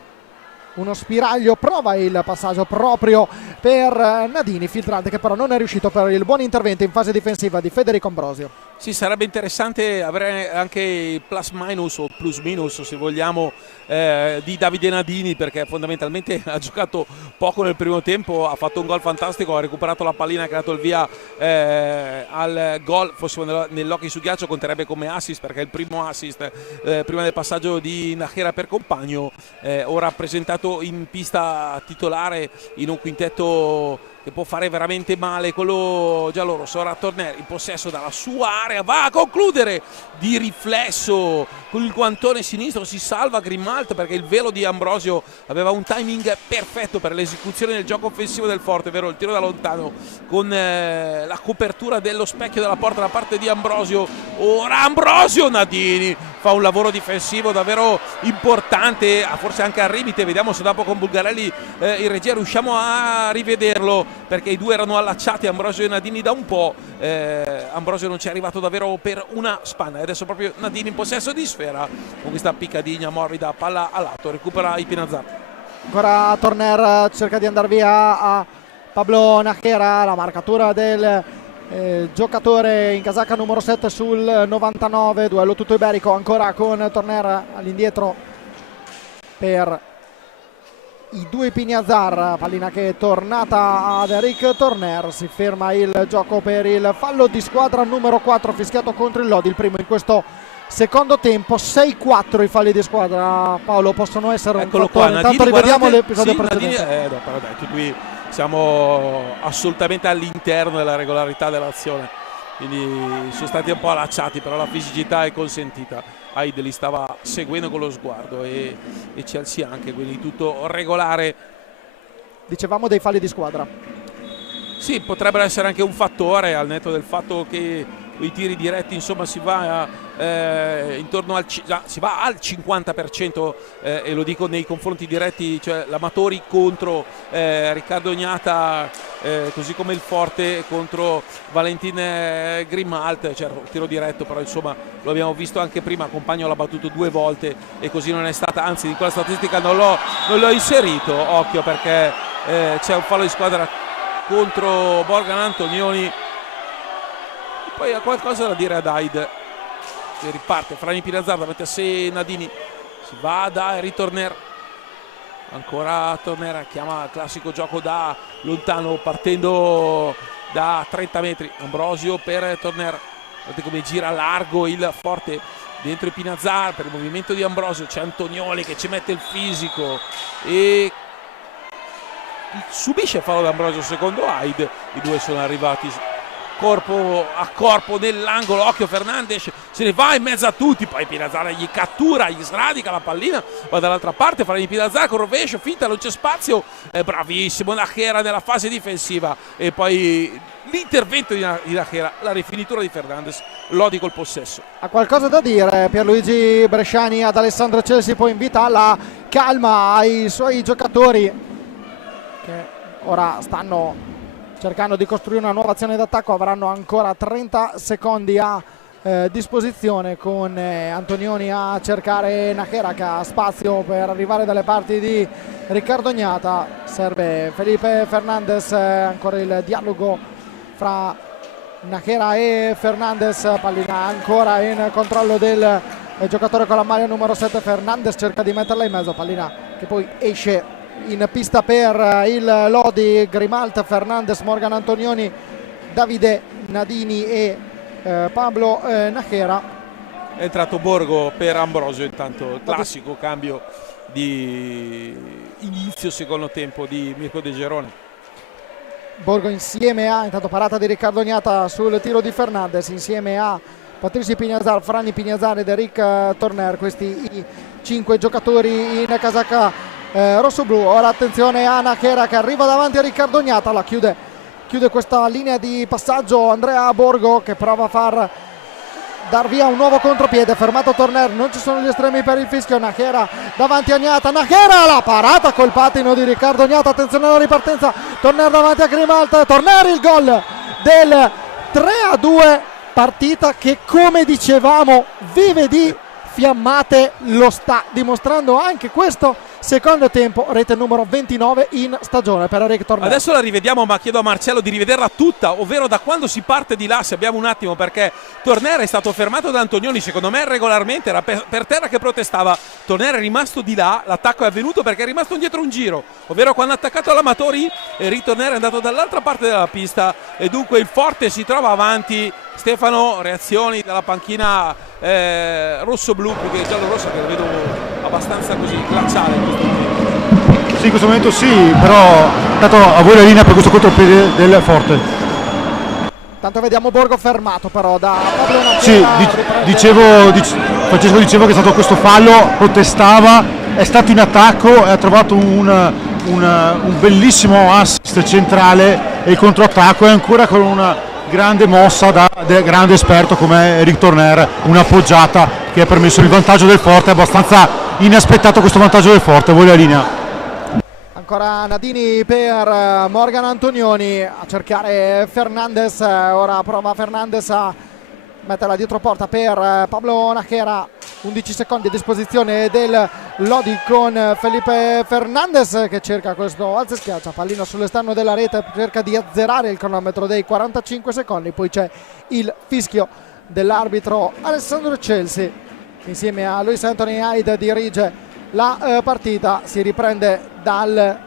uno spiraglio, prova il passaggio proprio per Nadini, filtrante che però non è riuscito per il buon intervento in fase difensiva di Federico Ambrosio. Sì, sarebbe interessante avere anche il plus minus o plus minus, se vogliamo, di Davide Nadini, perché fondamentalmente ha giocato poco nel primo tempo, ha fatto un gol fantastico, ha recuperato la pallina che ha dato il via al gol. Fossimo nell'hockey su ghiaccio conterebbe come assist, perché è il primo assist prima del passaggio di Nachera per compagno. Ora presentato in pista titolare in un quintetto che può fare veramente male quello giallorosso. Ora Torner in possesso dalla sua area, va a concludere di riflesso con il guantone sinistro, si salva Grimalt perché il velo di Ambrosio aveva un timing perfetto per l'esecuzione del gioco offensivo del Forte, ovvero il tiro da lontano con la copertura dello specchio della porta da parte di Ambrosio. Ora Ambrosio, Nadini fa un lavoro difensivo davvero importante, forse anche al limite, vediamo se dopo con Bulgarelli in regia riusciamo a rivederlo, perché i due erano allacciati, Ambrosio e Nadini, da un po'. Ambrosio non ci è arrivato davvero per una spanna e adesso proprio Nadini in possesso di sfera con questa piccadigna morbida, palla a lato, recupera Ipinazzar. Ancora Torner cerca di andare via a Pablo Najera, la marcatura del giocatore in casacca numero 7 sul 99, duello tutto iberico ancora con Torner all'indietro per i due Ipinazzar, pallina che è tornata ad Eric Torner, si ferma il gioco per il fallo di squadra numero 4 fischiato contro il Lodi, il primo in questo secondo tempo. 6-4 i falli di squadra, Paolo, possono essere Eccolo un fattore. qua, Intanto Nadini, rivediamo guardate, l'episodio sì, precedente. Nadini, no, però dai, qui siamo assolutamente all'interno della regolarità dell'azione, quindi sono stati un po' allacciati, però la fisicità è consentita. Aid li stava seguendo con lo sguardo e Chelsea anche, quindi tutto regolare. Dicevamo dei falli di squadra. Sì, potrebbero essere anche un fattore, al netto del fatto che i tiri diretti, insomma, si va intorno al si va al 50%, e lo dico nei confronti diretti, cioè l'Amatori contro Riccardo Ognata, così come il Forte contro Valentin Grimalt, cioè un tiro diretto, però insomma lo abbiamo visto anche prima, Compagno l'ha battuto 2 volte e così non è stata, anzi in quella statistica non l'ho inserito, occhio perché c'è un fallo di squadra contro Morgan Antonioni. Poi ha qualcosa da dire ad Aid, che riparte, Frani Ipinazzar davanti a sé Nadini, si va da Ritorner, ancora Torner, chiama il classico gioco da lontano partendo da 30 metri, Ambrosio per Torner, guardate come gira largo il Forte dentro Ipinazzar per il movimento di Ambrosio, c'è Antonioli che ci mette il fisico e subisce il fallo da Ambrosio secondo Aid, i due sono arrivati corpo a corpo nell'angolo, occhio Fernandes, se ne va in mezzo a tutti, poi Ipinazzar gli cattura, gli sradica la pallina, va dall'altra parte, farà Ipinazzar con rovescio, finta, non c'è spazio, è bravissimo Najera nella fase difensiva e poi l'intervento di Najera, la rifinitura di Fernandes, Lodi col possesso. Ha qualcosa da dire Pierluigi Bresciani ad Alessandro Chelsea, poi invita alla calma ai suoi giocatori che ora stanno cercando di costruire una nuova azione d'attacco, avranno ancora 30 secondi a disposizione con Antonioni a cercare Najera che ha spazio per arrivare dalle parti di Riccardo Ognata, serve Felipe Fernandes, ancora il dialogo fra Najera e Fernandes, pallina ancora in controllo del giocatore con la maglia numero 7, Fernandes cerca di metterla in mezzo, pallina che poi esce in pista per il Lodi, Grimalt, Fernandes, Morgan Antonioni, Davide Nadini e Pablo Najera. È entrato Borgo per Ambrosio, intanto classico cambio di inizio secondo tempo di Mirko De Gerone. Borgo insieme a, intanto parata di Riccardo Ognata sul tiro di Fernandes, insieme a Patrizio Ipinazzar, Frani Ipinazzar ed Eric Torner, questi i 5 giocatori in casacca rosso-blu. Ora attenzione a Najera che arriva davanti a Riccardo Ognata, la chiude questa linea di passaggio Andrea Borgo che prova a dar via un nuovo contropiede, fermato Torner, non ci sono gli estremi per il fischio, Najera davanti a Ognata, Najera la parata col pattino di Riccardo Ognata, attenzione alla ripartenza, Torner davanti a Grimalt, Torner il gol del 3-2, partita che come dicevamo vive di fiammate, lo sta dimostrando anche questo secondo tempo, rete numero 29 in stagione per Eric Torner. Adesso la rivediamo, ma chiedo a Marcello di rivederla tutta, ovvero da quando si parte di là, se abbiamo un attimo, perché Torner è stato fermato da Antonioni, secondo me regolarmente, era per terra che protestava, Torner è rimasto di là, l'attacco è avvenuto perché è rimasto indietro un giro, ovvero quando ha attaccato all'Amatori, Eric Torner è andato dall'altra parte della pista e dunque il Forte si trova avanti. Stefano, reazioni dalla panchina rosso-blu, perché giallo-rosso che lo vedo abbastanza così glaciale in questo momento. Sì, in questo momento sì, però dato a voi la linea per questo contropiede del Forte. Tanto vediamo Borgo fermato però da Pablo Napera. Sì, Francesco diceva che è stato questo fallo, protestava, è stato in attacco e ha trovato un bellissimo assist centrale e il controattacco è ancora con una grande mossa da grande esperto come Eric Torner, un'appoggiata che ha permesso il vantaggio del Forte, è abbastanza inaspettato questo vantaggio del Forte, voi la linea. Ancora Nadini per Morgan Antonioni a cercare Fernandez, ora prova Fernandez a metterla dietro porta per Pablo Najera, 11 secondi a disposizione del Lodi con Felipe Fernandez che cerca questo alza e schiaccia, pallina sull'esterno della rete, cerca di azzerare il cronometro dei 45 secondi, poi c'è il fischio dell'arbitro Alessandro Chelsea insieme a Luis Anthony Hyde dirige la partita, si riprende dal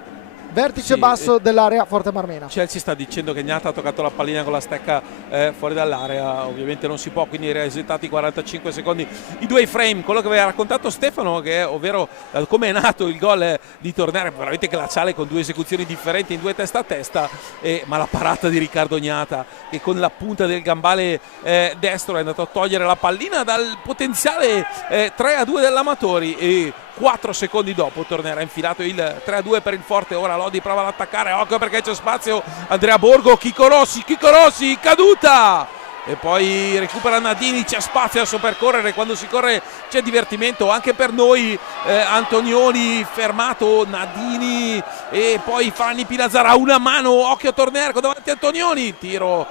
vertice basso dell'area Forte Marmena. Chelsea sta dicendo che Gnata ha toccato la pallina con la stecca fuori dall'area, ovviamente non si può, quindi resettati 45 secondi i due frame, quello che aveva raccontato Stefano, ovvero come è nato il gol di Tornare, veramente glaciale con due esecuzioni differenti in due testa a testa, ma la parata di Riccardo Gnata che con la punta del gambale destro è andato a togliere la pallina dal potenziale 3-2 dell'Amatori e 4 secondi dopo Tornera ha infilato il 3-2 per il Forte. Ora Lodi prova ad attaccare, occhio perché c'è spazio, Andrea Borgo, Chico Rossi, caduta e poi recupera Nadini, c'è spazio adesso per correre, quando si corre c'è divertimento anche per noi. Antonioni fermato, Nadini e poi Fanni Pinazzara, una mano, occhio Tornerco davanti a Antonioni, tiro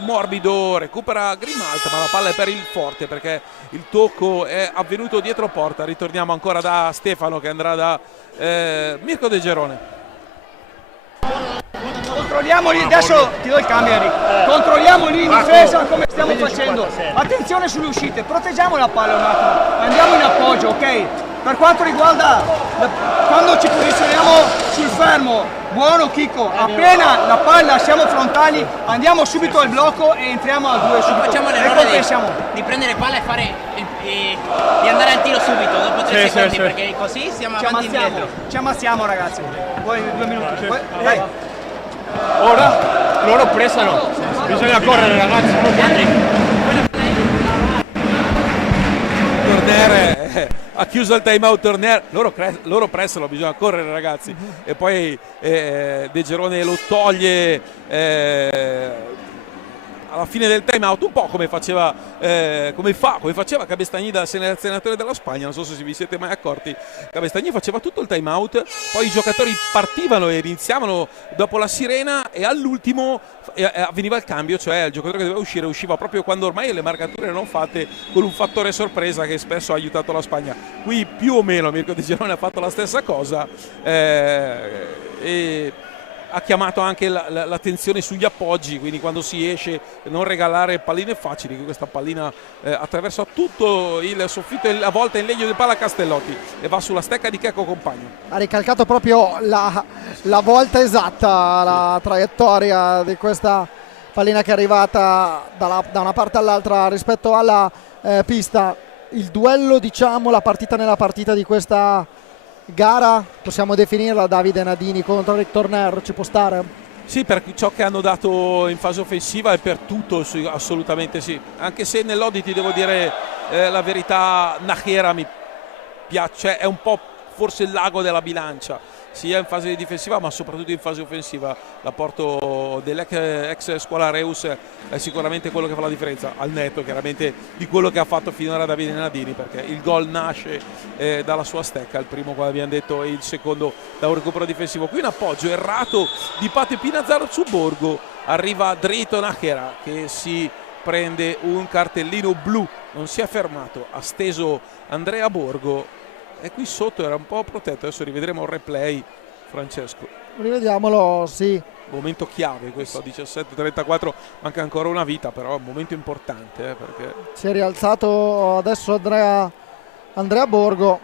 morbido, recupera Grimalt ma la palla è per il Forte perché il tocco è avvenuto dietro porta. Ritorniamo ancora da Stefano che andrà da Mirko De Gerone. Controlliamo lì, adesso ti do il cambio Enrico. Controlliamo lì in difesa come stiamo facendo. Attenzione sulle uscite, proteggiamo la palla un attimo, andiamo in appoggio, ok? Per quanto riguarda quando ci posizioniamo sul fermo, buono Chico, appena la palla siamo frontali, andiamo subito al blocco e entriamo a due subito. Facciamo l'errore di prendere palla e fare di andare al tiro subito dopo 3 secondi perché così siamo avanti e indietro. Ci ammazziamo ragazzi. Poi 2 minuti. Dai. Ora loro pressano, bisogna correre ragazzi. Torner ha chiuso il time out, Torner, loro pressano, bisogna correre ragazzi e poi De Gerone lo toglie alla fine del time out, un po' come faceva Cabestagni da selezionatore della Spagna, non so se vi siete mai accorti. Cabestagni faceva tutto il time out, poi i giocatori partivano e iniziavano dopo la sirena e all'ultimo avveniva il cambio, cioè il giocatore che doveva uscire usciva proprio quando ormai le marcature erano fatte, con un fattore sorpresa che spesso ha aiutato la Spagna. Qui più o meno Mirko De Gerone ha fatto la stessa cosa e ha chiamato anche l'attenzione sugli appoggi, quindi quando si esce non regalare palline facili, che questa pallina attraversa tutto il soffitto e la volta in legno di palla Castellotti e va sulla stecca di Checco Compagno. Ha ricalcato proprio la volta esatta, la traiettoria di questa pallina che è arrivata da una parte all'altra rispetto alla pista. Il duello, diciamo, la partita nella partita di questa gara, possiamo definirla, Davide Nadini contro Rick Torner, ci può stare? Sì, per ciò che hanno dato in fase offensiva e per tutto, sì, assolutamente sì, anche se nell'Odi ti devo dire la verità, Najera mi piace, è un po' forse il lago della bilancia, sia in fase difensiva ma soprattutto in fase offensiva. L'apporto dell'ex scuola Reus è sicuramente quello che fa la differenza, al netto chiaramente di quello che ha fatto finora Davide Nadini, perché il gol nasce dalla sua stecca, il primo come abbiamo detto e il secondo da un recupero difensivo. Qui un appoggio errato di Pate Pinazzaro su Borgo, arriva dritto Najera che si prende un cartellino blu, non si è fermato, ha steso Andrea Borgo e qui sotto era un po' protetto. Adesso rivedremo il replay, Francesco. Rivediamolo, sì. Momento chiave questo, a 17:34, manca ancora una vita, però è un momento importante perché si è rialzato adesso Andrea Borgo,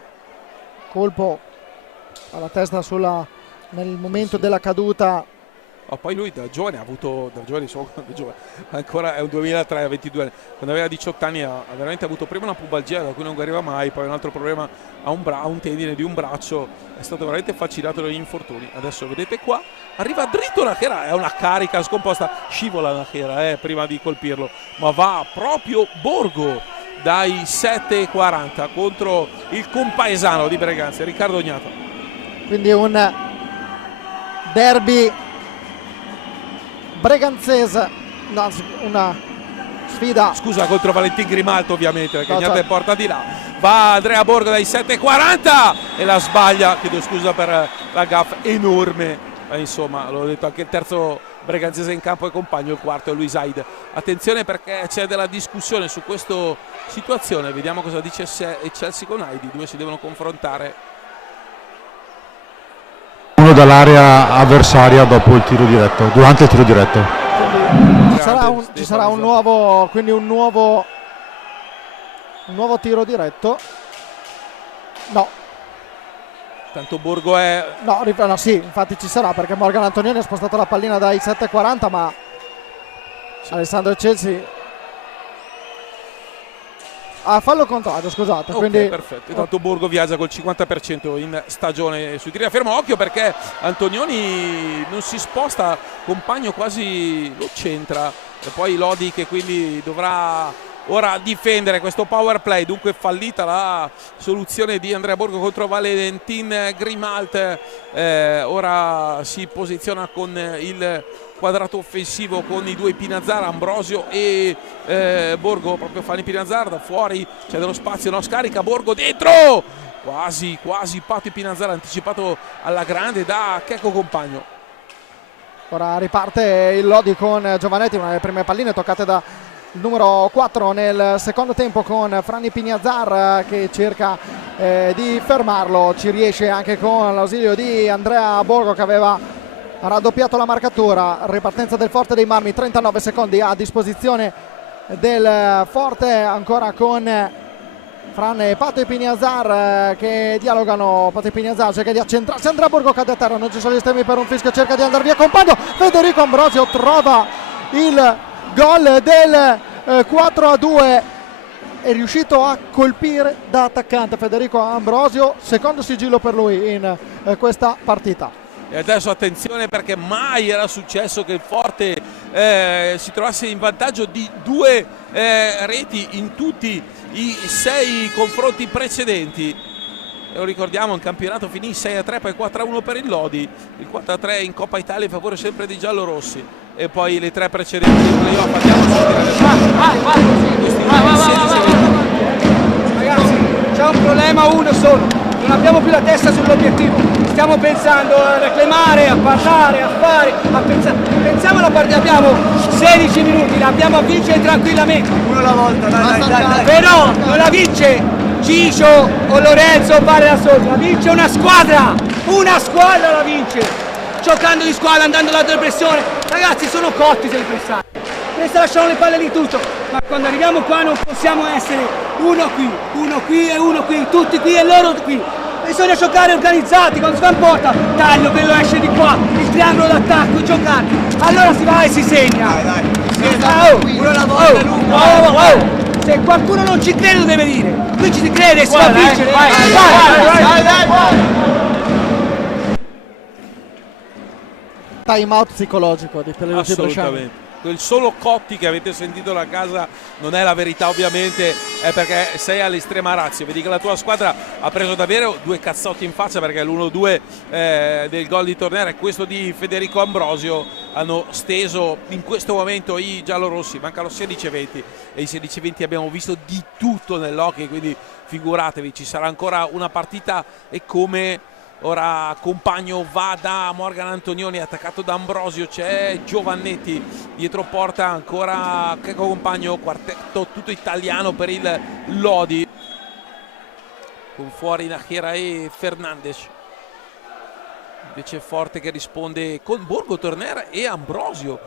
colpo alla testa nel momento della caduta Poi lui da giovane ha avuto, ancora è un 2003, a 22 anni, quando aveva 18 anni ha veramente avuto prima una pubalgia da cui non guariva mai, poi un altro problema a un tendine di un braccio, è stato veramente fascinato dagli infortuni. Adesso vedete qua, arriva dritto Nachera, è una carica scomposta, scivola Nachera prima di colpirlo, ma va proprio Borgo dai 7,40 contro il compaesano di Breganze, Riccardo Ognato. Quindi un derby breganzese, no, una sfida, scusa, contro Valentin Grimaldo ovviamente, perché no, Ognato è porta di là. Va Andrea Borgo dai 7,40 e la sbaglia, chiedo scusa per la gaffa enorme, ma insomma l'ho detto, anche il terzo breganzese in campo è compagno, il quarto è Luis Aid. Attenzione perché c'è della discussione su questa situazione, vediamo cosa dice Chelsea con Aid, i due si devono confrontare. Uno dall'area avversaria dopo il tiro diretto, durante il tiro diretto. ci sarà un nuovo tiro diretto. No. Tanto Borgo è... No, sì, infatti ci sarà, perché Morgan Antonioni ha spostato la pallina dai 7,40, ma sì. Alessandro Chelsea fallo contrario, scusate. Ok, quindi... perfetto. Intanto Borgo viaggia col 50% in stagione sui tiri a fermo. Occhio perché Antonioni non si sposta, compagno quasi lo centra, e poi Lodi che quindi dovrà ora difendere questo power play. Dunque fallita la soluzione di Andrea Borgo contro Valentin Grimalt. Ora si posiziona con il quadrato offensivo con i due Pinazzar, Ambrosio e Borgo. Proprio Fanny Pinazzar da fuori, c'è dello spazio, no, scarica Borgo dentro, quasi Patti Pinazzar anticipato alla grande da Checco Compagno. Ora riparte il Lodi con Giovanetti, una delle prime palline toccate da il numero 4 nel secondo tempo, con Franny Pinazzar che cerca di fermarlo. Ci riesce anche con l'ausilio di Andrea Borgo che aveva raddoppiato la marcatura. Ripartenza del Forte dei Marmi, 39 secondi a disposizione del Forte, ancora con Fran e Pato e Pinazzar che dialogano. Pato e Pinazzar cerca di accentrarsi, Andrea Borgo cade a terra, non ci sono gli stemmi per un fischio, cerca di andare via compagno. Federico Ambrosio trova il gol del 4-2, è riuscito a colpire da attaccante Federico Ambrosio, secondo sigillo per lui in questa partita. E adesso attenzione perché mai era successo che il Forte si trovasse in vantaggio di 2 reti in tutti i 6 confronti precedenti. E lo ricordiamo, in campionato finì 6-3, poi 4-1 per il Lodi, il 4-3 in Coppa Italia in favore sempre dei giallorossi, e poi le 3 precedenti in playoff. Andiamo ragazzi, c'è un problema, uno solo: non abbiamo più la testa sull'obiettivo. Stiamo pensando a reclamare, a parlare, a fare, a pensare. Pensiamo alla partita, abbiamo 16 minuti, la abbiamo a vincere tranquillamente. Uno alla volta, dai. Però non la vince Ciccio o Lorenzo o Vale da solo, la vince una squadra la vince, giocando di squadra, andando alla pressione. Ragazzi, sono cotti se li pressate. Questa lasciamo le palle lì tutto, ma quando arriviamo qua non possiamo essere uno qui e uno qui, tutti qui e loro qui. Bisogna giocare organizzati, quando si va in porta, taglio, quello esce di qua, il triangolo d'attacco, giocare. Allora si va e si segna. Dai. Uno alla volta, lungo. Se qualcuno non ci crede lo deve dire. Qui ci si crede, si va a vincere. Vai. Time out psicologico di Pellegrino. Assolutamente. Quel solo Cotti che avete sentito da casa non è la verità, ovviamente, è perché sei all'estrema razio. Vedi che la tua squadra ha preso davvero 2 cazzotti in faccia, perché l'1-2 del gol di Tornera e questo di Federico Ambrosio hanno steso in questo momento i giallorossi. Mancano 16-20 e i 16-20 abbiamo visto di tutto nell'hockey, quindi figuratevi, ci sarà ancora una partita. E come ora Compagno va da Morgan Antonioni, attaccato da Ambrosio, c'è Giovannetti dietro porta, ancora Checco Compagno, quartetto tutto italiano per il Lodi, con fuori Nachera e Fernandes. Invece Forte che risponde con Borgo, Tornera e Ambrosio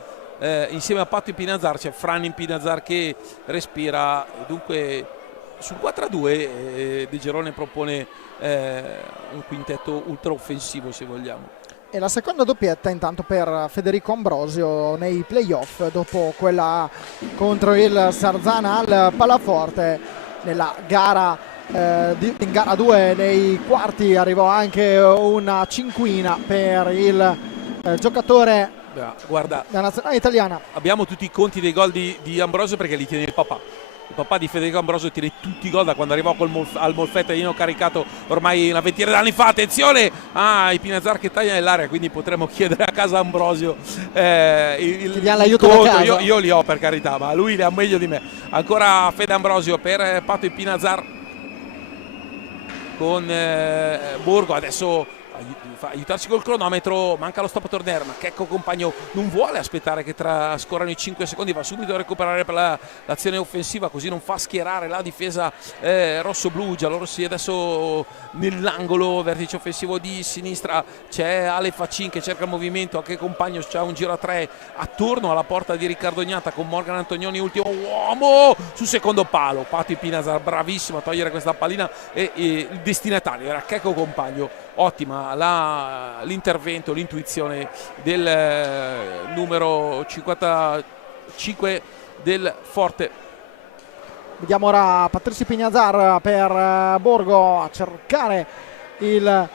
insieme a Patto Pinazzar. C'è Franny Pinazzar che respira. Dunque sul 4-2 De Gerone propone un quintetto ultra offensivo, se vogliamo. E la seconda doppietta intanto per Federico Ambrosio nei playoff, dopo quella contro il Sarzana al Palaforte. Nella gara in gara 2 nei quarti arrivò anche una cinquina per il giocatore Guarda, della nazionale italiana. abbiamo tutti i conti dei gol di Ambrosio perché li tiene il papà. Il papà di Federico Ambrosio tiene tutti i gol da quando arrivò al Molfetta, caricato ormai una ventina di anni fa. Attenzione i Pinazar che taglia nell'area, quindi potremmo chiedere a casa Ambrosio l'aiuto da casa. Io li ho, per carità, ma lui li ha meglio di me. Ancora Fede Ambrosio per Pato Pinazar con Borgo. Adesso aiutarci col cronometro, manca lo stop torner, ma Checco compagno non vuole aspettare che trascorrano i 5 secondi, va subito a recuperare per l'azione offensiva, così non fa schierare la difesa rosso-blu. Giallorossi adesso nell'angolo, vertice offensivo di sinistra, c'è Ale Facin che cerca il movimento, anche compagno c'ha un giro a 3 attorno alla porta di Riccardo Gnata con Morgan Antonioni, ultimo uomo sul secondo palo. Pati Pinazar bravissimo a togliere questa pallina e il destinatario era Checco compagno. Ottima l'intervento, l'intuizione del numero 55 del Forte. Vediamo ora Patrizio Pinazar per Borgo a cercare il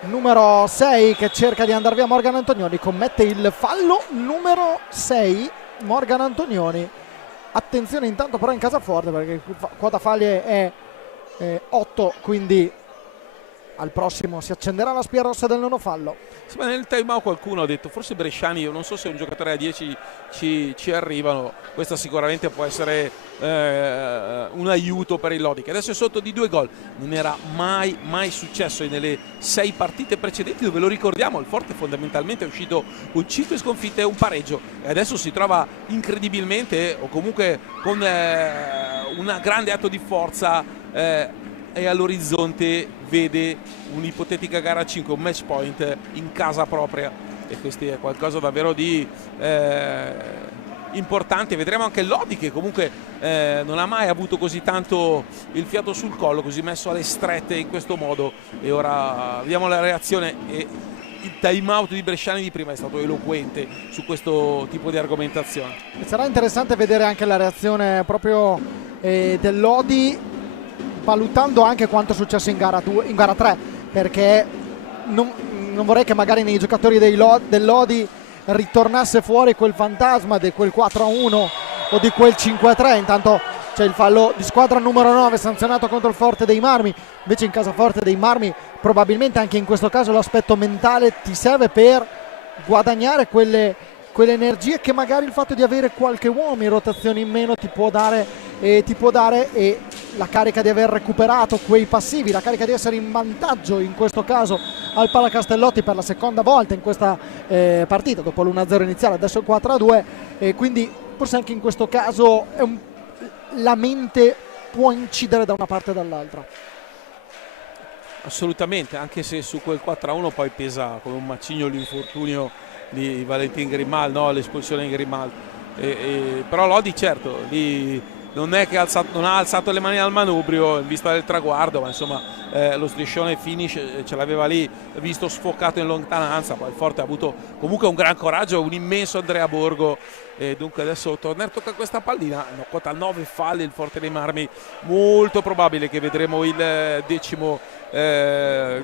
numero 6 che cerca di andare via Morgan Antonioni, commette il fallo numero 6 Morgan Antonioni. Attenzione intanto però in Casaforte perché quota faglie è 8, quindi al prossimo si accenderà la spia rossa del nono fallo. Sì, ma nel time out qualcuno ha detto forse Bresciani, io non so se un giocatore a 10 ci arrivano. Questa sicuramente può essere un aiuto per il Lodi, che adesso è sotto di 2 gol. Non era mai successo nelle 6 partite precedenti, dove lo ricordiamo il Forte fondamentalmente è uscito con 5 sconfitte e un pareggio, e adesso si trova incredibilmente, o comunque con un grande atto di forza, e all'orizzonte vede un'ipotetica gara 5, un match point in casa propria, e questo è qualcosa davvero di importante. Vedremo anche Lodi, che comunque non ha mai avuto così tanto il fiato sul collo, così messo alle strette in questo modo, e ora vediamo la reazione. E il time out di Bresciani di prima è stato eloquente su questo tipo di argomentazione. E sarà interessante vedere anche la reazione proprio del Lodi, valutando anche quanto è successo in gara 3, perché non vorrei che magari nei giocatori del Lodi ritornasse fuori quel fantasma di quel 4-1 o di quel 5-3. Intanto c'è il fallo di squadra numero 9 sanzionato contro il Forte dei Marmi. Invece in casa Forte dei Marmi probabilmente anche in questo caso l'aspetto mentale ti serve per guadagnare quelle energie che magari il fatto di avere qualche uomo in rotazione in meno ti può dare, e la carica di aver recuperato quei passivi, la carica di essere in vantaggio in questo caso al Pala Castellotti per la seconda volta in questa partita, dopo l'1-0 iniziale, adesso il 4-2, e quindi forse anche in questo caso la mente può incidere da una parte e dall'altra. Assolutamente, anche se su quel 4-1 poi pesa come un macigno l'infortunio di Valentin Grimal, no? L'espulsione di Grimal, però Lodi certo lì non è che non ha alzato le mani al manubrio in vista del traguardo, ma insomma lo striscione finish ce l'aveva lì visto sfocato in lontananza. Poi il Forte ha avuto comunque un gran coraggio, un immenso Andrea Borgo, e dunque adesso Torner tocca questa pallina, quota 9 falli il Forte dei Marmi, molto probabile che vedremo il 10°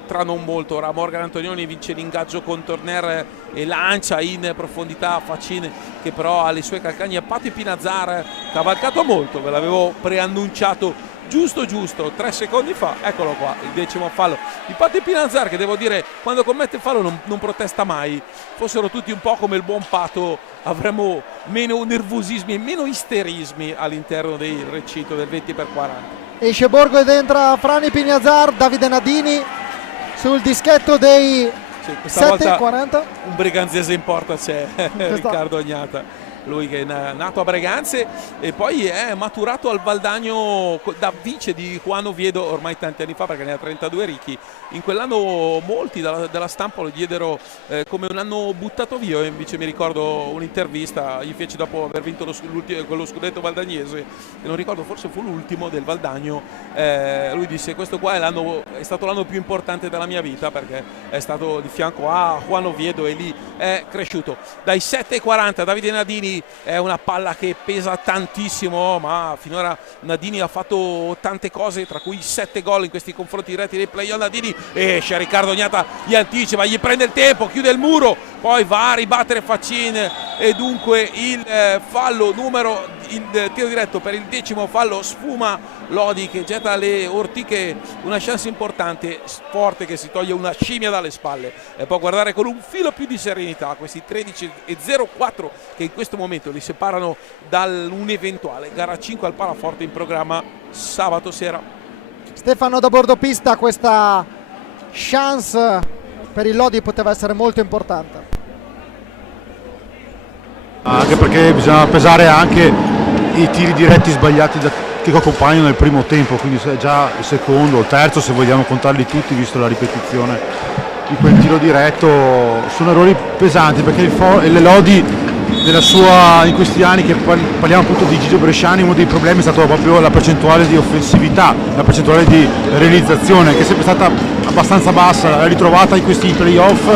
tra non molto. Ora Morgan Antonioni vince l'ingaggio con Torner e lancia in profondità Facin, che però ha le sue calcagna. Pati Pinazar cavalcato molto, ve l'avevo preannunciato giusto 3 secondi fa. Eccolo qua il 10° fallo di Pati Pinazar, che devo dire quando commette il fallo non protesta mai. Fossero tutti un po' come il buon Pato avremmo meno nervosismi e meno isterismi all'interno del recinto del 20x40. Esce Borgo ed entra Frani Pinazar, Davide Nadini sul dischetto dei 7:40. Un briganzese in porta c'è, Riccardo Gnata. lui che è nato a Breganze e poi è maturato al Valdagno da vice di Juan Oviedo ormai tanti anni fa, perché ne ha 32 ricchi. In quell'anno molti della stampa lo diedero come un anno buttato via. Io invece mi ricordo un'intervista, gli feci dopo aver vinto quello scudetto valdagnese, e non ricordo, forse fu l'ultimo del Valdagno, lui disse: questo qua è stato l'anno più importante della mia vita, perché è stato di fianco a Juan Oviedo e lì è cresciuto. Dai 7,40 Davide Nadini, è una palla che pesa tantissimo, ma finora Nadini ha fatto tante cose, tra cui 7 gol in questi confronti diretti dei play-on. Nadini esce, Riccardo Gnata gli anticipa, gli prende il tempo, chiude il muro, poi va a ribattere Faccin e dunque il tiro diretto per il 10° fallo sfuma Lodi, che getta le ortiche, una chance importante, forte, che si toglie una scimmia dalle spalle e può guardare con un filo più di serenità questi 13,04 che in questo momento li separano da un'eventuale gara 5 al Palaforte in programma sabato sera. Stefano da bordopista, questa chance per il Lodi poteva essere molto importante, anche perché bisogna pesare anche i tiri diretti sbagliati da Chico Compagno nel primo tempo, quindi già il secondo, il terzo, se vogliamo contarli tutti visto la ripetizione di quel tiro diretto, sono errori pesanti, perché il Lodi in questi anni, che parliamo appunto di Gigio Bresciani, uno dei problemi è stato proprio la percentuale di offensività, la percentuale di realizzazione, che è sempre stata abbastanza bassa, l'ha ritrovata in questi playoff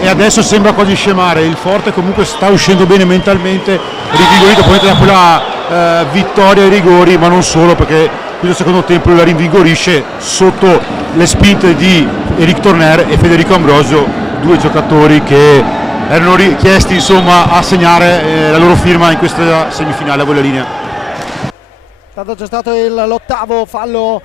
e adesso sembra quasi scemare. Il Forte comunque sta uscendo bene mentalmente, rinvigorito poi da quella vittoria ai rigori, ma non solo, perché questo secondo tempo la rinvigorisce sotto le spinte di Eric Torner e Federico Ambrosio, due giocatori che erano richiesti insomma a segnare la loro firma in questa semifinale a voi la linea. Tanto c'è stato l'8° fallo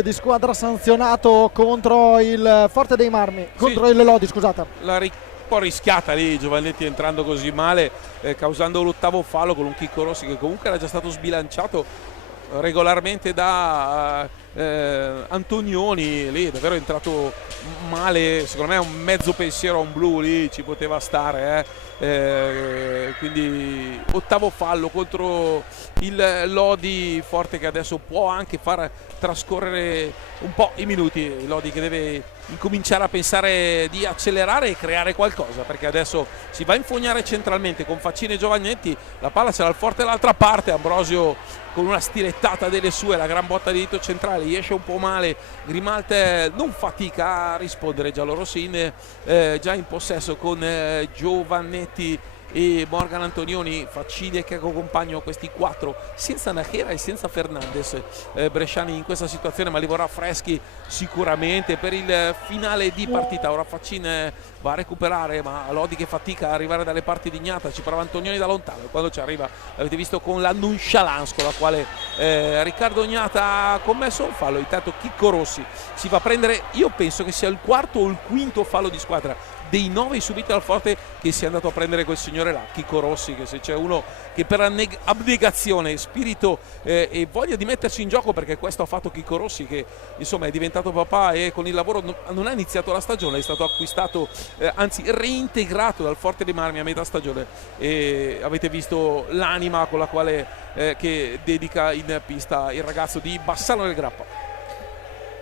di squadra sanzionato contro il Forte dei Marmi, contro il Lodi, scusate. Un po' rischiata lì Giovannetti, entrando così male, causando l'8° fallo con un Chicco Rossi che comunque era già stato sbilanciato regolarmente da Antonioni. Lì è davvero entrato male, secondo me un mezzo pensiero a un blu lì ci poteva stare, quindi 8° fallo contro il Lodi. Forte che adesso può anche far trascorrere un po' i minuti, il Lodi che deve incominciare a pensare di accelerare e creare qualcosa, perché adesso si va a infognare centralmente con Faccin e Giovannetti, la palla c'era al Forte dall'altra parte, Ambrosio con una stilettata delle sue, la gran botta di dito centrale, gli esce un po' male, Grimalt non fatica a rispondere, giallorossin già in possesso con Giovannetti e Morgan Antonioni, Faccini e Checco Compagno, questi 4 senza Nachera e senza Fernandez. Bresciani in questa situazione, ma li vorrà freschi sicuramente per il finale di partita. Ora Faccin va a recuperare, ma Lodi che fatica a arrivare dalle parti di Gnata, ci prova Antonioni da lontano, quando ci arriva avete visto con la nonchalance con la quale Riccardo Gnata ha commesso un fallo. Intanto Chicco Rossi si va a prendere, io penso che sia il 4° o il 5° fallo di squadra dei 9 subiti dal Forte, che si è andato a prendere quel signore là, Chicco Rossi, che se c'è uno che per abnegazione, spirito e voglia di mettersi in gioco, perché questo ha fatto Chicco Rossi, che insomma è diventato papà e con il lavoro non ha iniziato la stagione, è stato acquistato, anzi reintegrato dal Forte dei Marmi a metà stagione, e avete visto l'anima con la quale che dedica in pista il ragazzo di Bassano del Grappa.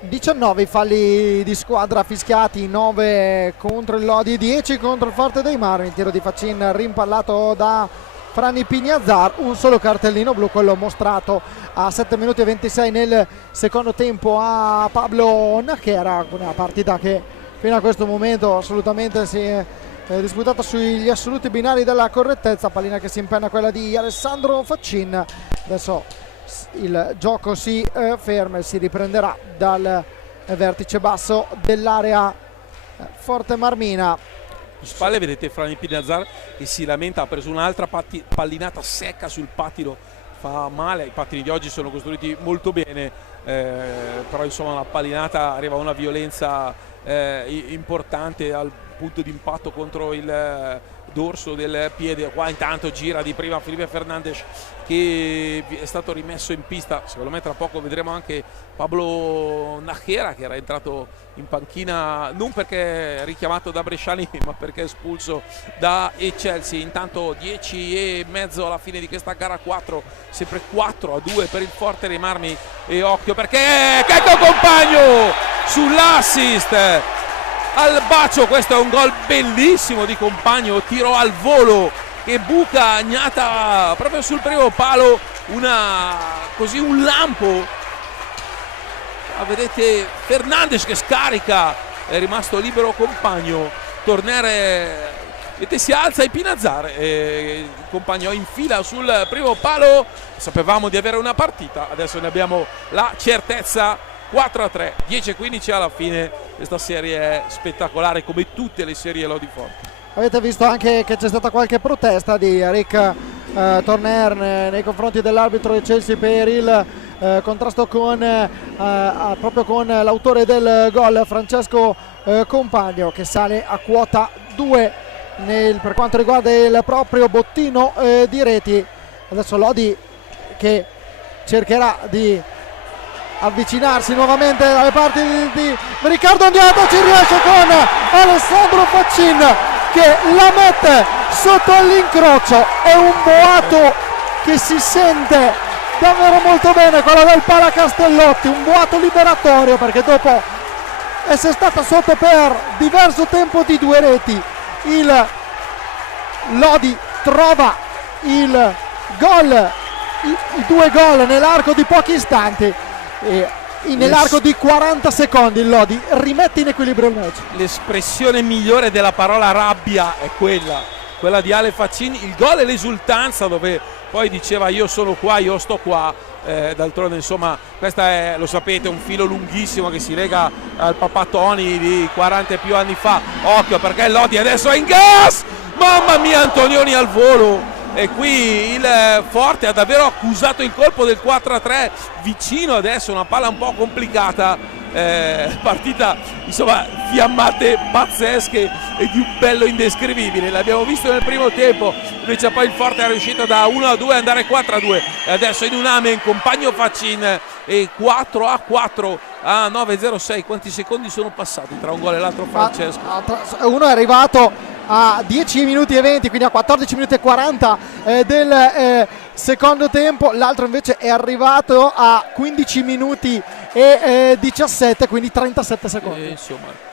19 i falli di squadra fischiati, 9 contro il Lodi, 10 contro il Forte dei Marmi. Il tiro di Faccin rimpallato da Franny Pignazar, un solo cartellino blu, quello mostrato a 7 minuti e 26 nel secondo tempo a Pablo Nachera. Una partita che fino a questo momento assolutamente si è disputata sugli assoluti binari della correttezza. Pallina che si impenna, quella di Alessandro Faccin. Adesso il gioco si ferma e si riprenderà dal vertice basso dell'area Forte Marmina. Spalle vedete Franny Pignazar che si lamenta, ha preso un'altra pallinata secca sul pattino, fa male. I pattini di oggi sono costruiti molto bene, però insomma la pallinata arriva a una violenza importante al punto di impatto contro il dorso del piede. Qua intanto gira di prima Felipe Fernandes, che è stato rimesso in pista. Secondo me tra poco vedremo anche Pablo Najera, che era entrato in panchina non perché richiamato da Bresciani ma perché espulso da Chelsea. Intanto 10:30 alla fine di questa gara 4, sempre 4-2 per il Forte dei Marmi. E occhio perché Checco Compagno sull'assist al bacio. Questo è un gol bellissimo di Compagno, tiro al volo che buca Agnata proprio sul primo palo, un lampo. Vedete Fernandes che scarica, è rimasto libero Compagno. Tornare, vedete, si alza e Pinazzar, Compagno infila sul primo palo. Sapevamo di avere una partita, adesso ne abbiamo la certezza. 4-3, 10-15 alla fine. Questa serie è spettacolare come tutte le serie Lodi Forte. Avete visto anche che c'è stata qualche protesta di Rick Torner nei confronti dell'arbitro di Chelsea per il contrasto proprio con l'autore del gol, Francesco Compagno, che sale a quota 2 per quanto riguarda il proprio bottino di reti. Adesso Lodi che cercherà di avvicinarsi nuovamente dalle parti di Riccardo Agnata, ci riesce con Alessandro Faccin che la mette sotto all'incrocio. È un boato che si sente davvero molto bene, quello del Pala Castellotti, un boato liberatorio, perché dopo essere stata sotto per diverso tempo di 2 reti, il Lodi trova il gol, i 2 gol nell'arco di pochi istanti. Nell'arco di 40 secondi il Lodi rimette in equilibrio il match. L'espressione migliore della parola rabbia è quella di Ale Faccin. Il gol è l'esultanza, dove poi diceva io sono qua, io sto qua. D'altronde insomma questo è, lo sapete, un filo lunghissimo che si lega al papà Toni di 40 e più anni fa. Occhio perché il Lodi adesso è in gas, mamma mia, Antonioni al volo. E qui il Forte ha davvero accusato il colpo del 4-3 vicino. Adesso una palla un po' complicata, partita insomma fiammate pazzesche e di un bello indescrivibile. L'abbiamo visto nel primo tempo, invece poi il Forte è riuscito da 1-2 ad andare 4-2 e adesso in un amen Compagno Faccin e 4-4 a 9:06. Quanti secondi sono passati tra un gol e l'altro, Francesco? Uno è arrivato a 10 minuti e 20, quindi a 14 minuti e 40 del secondo tempo, l'altro invece è arrivato a 15 minuti e 17, quindi 37 secondi. Insomma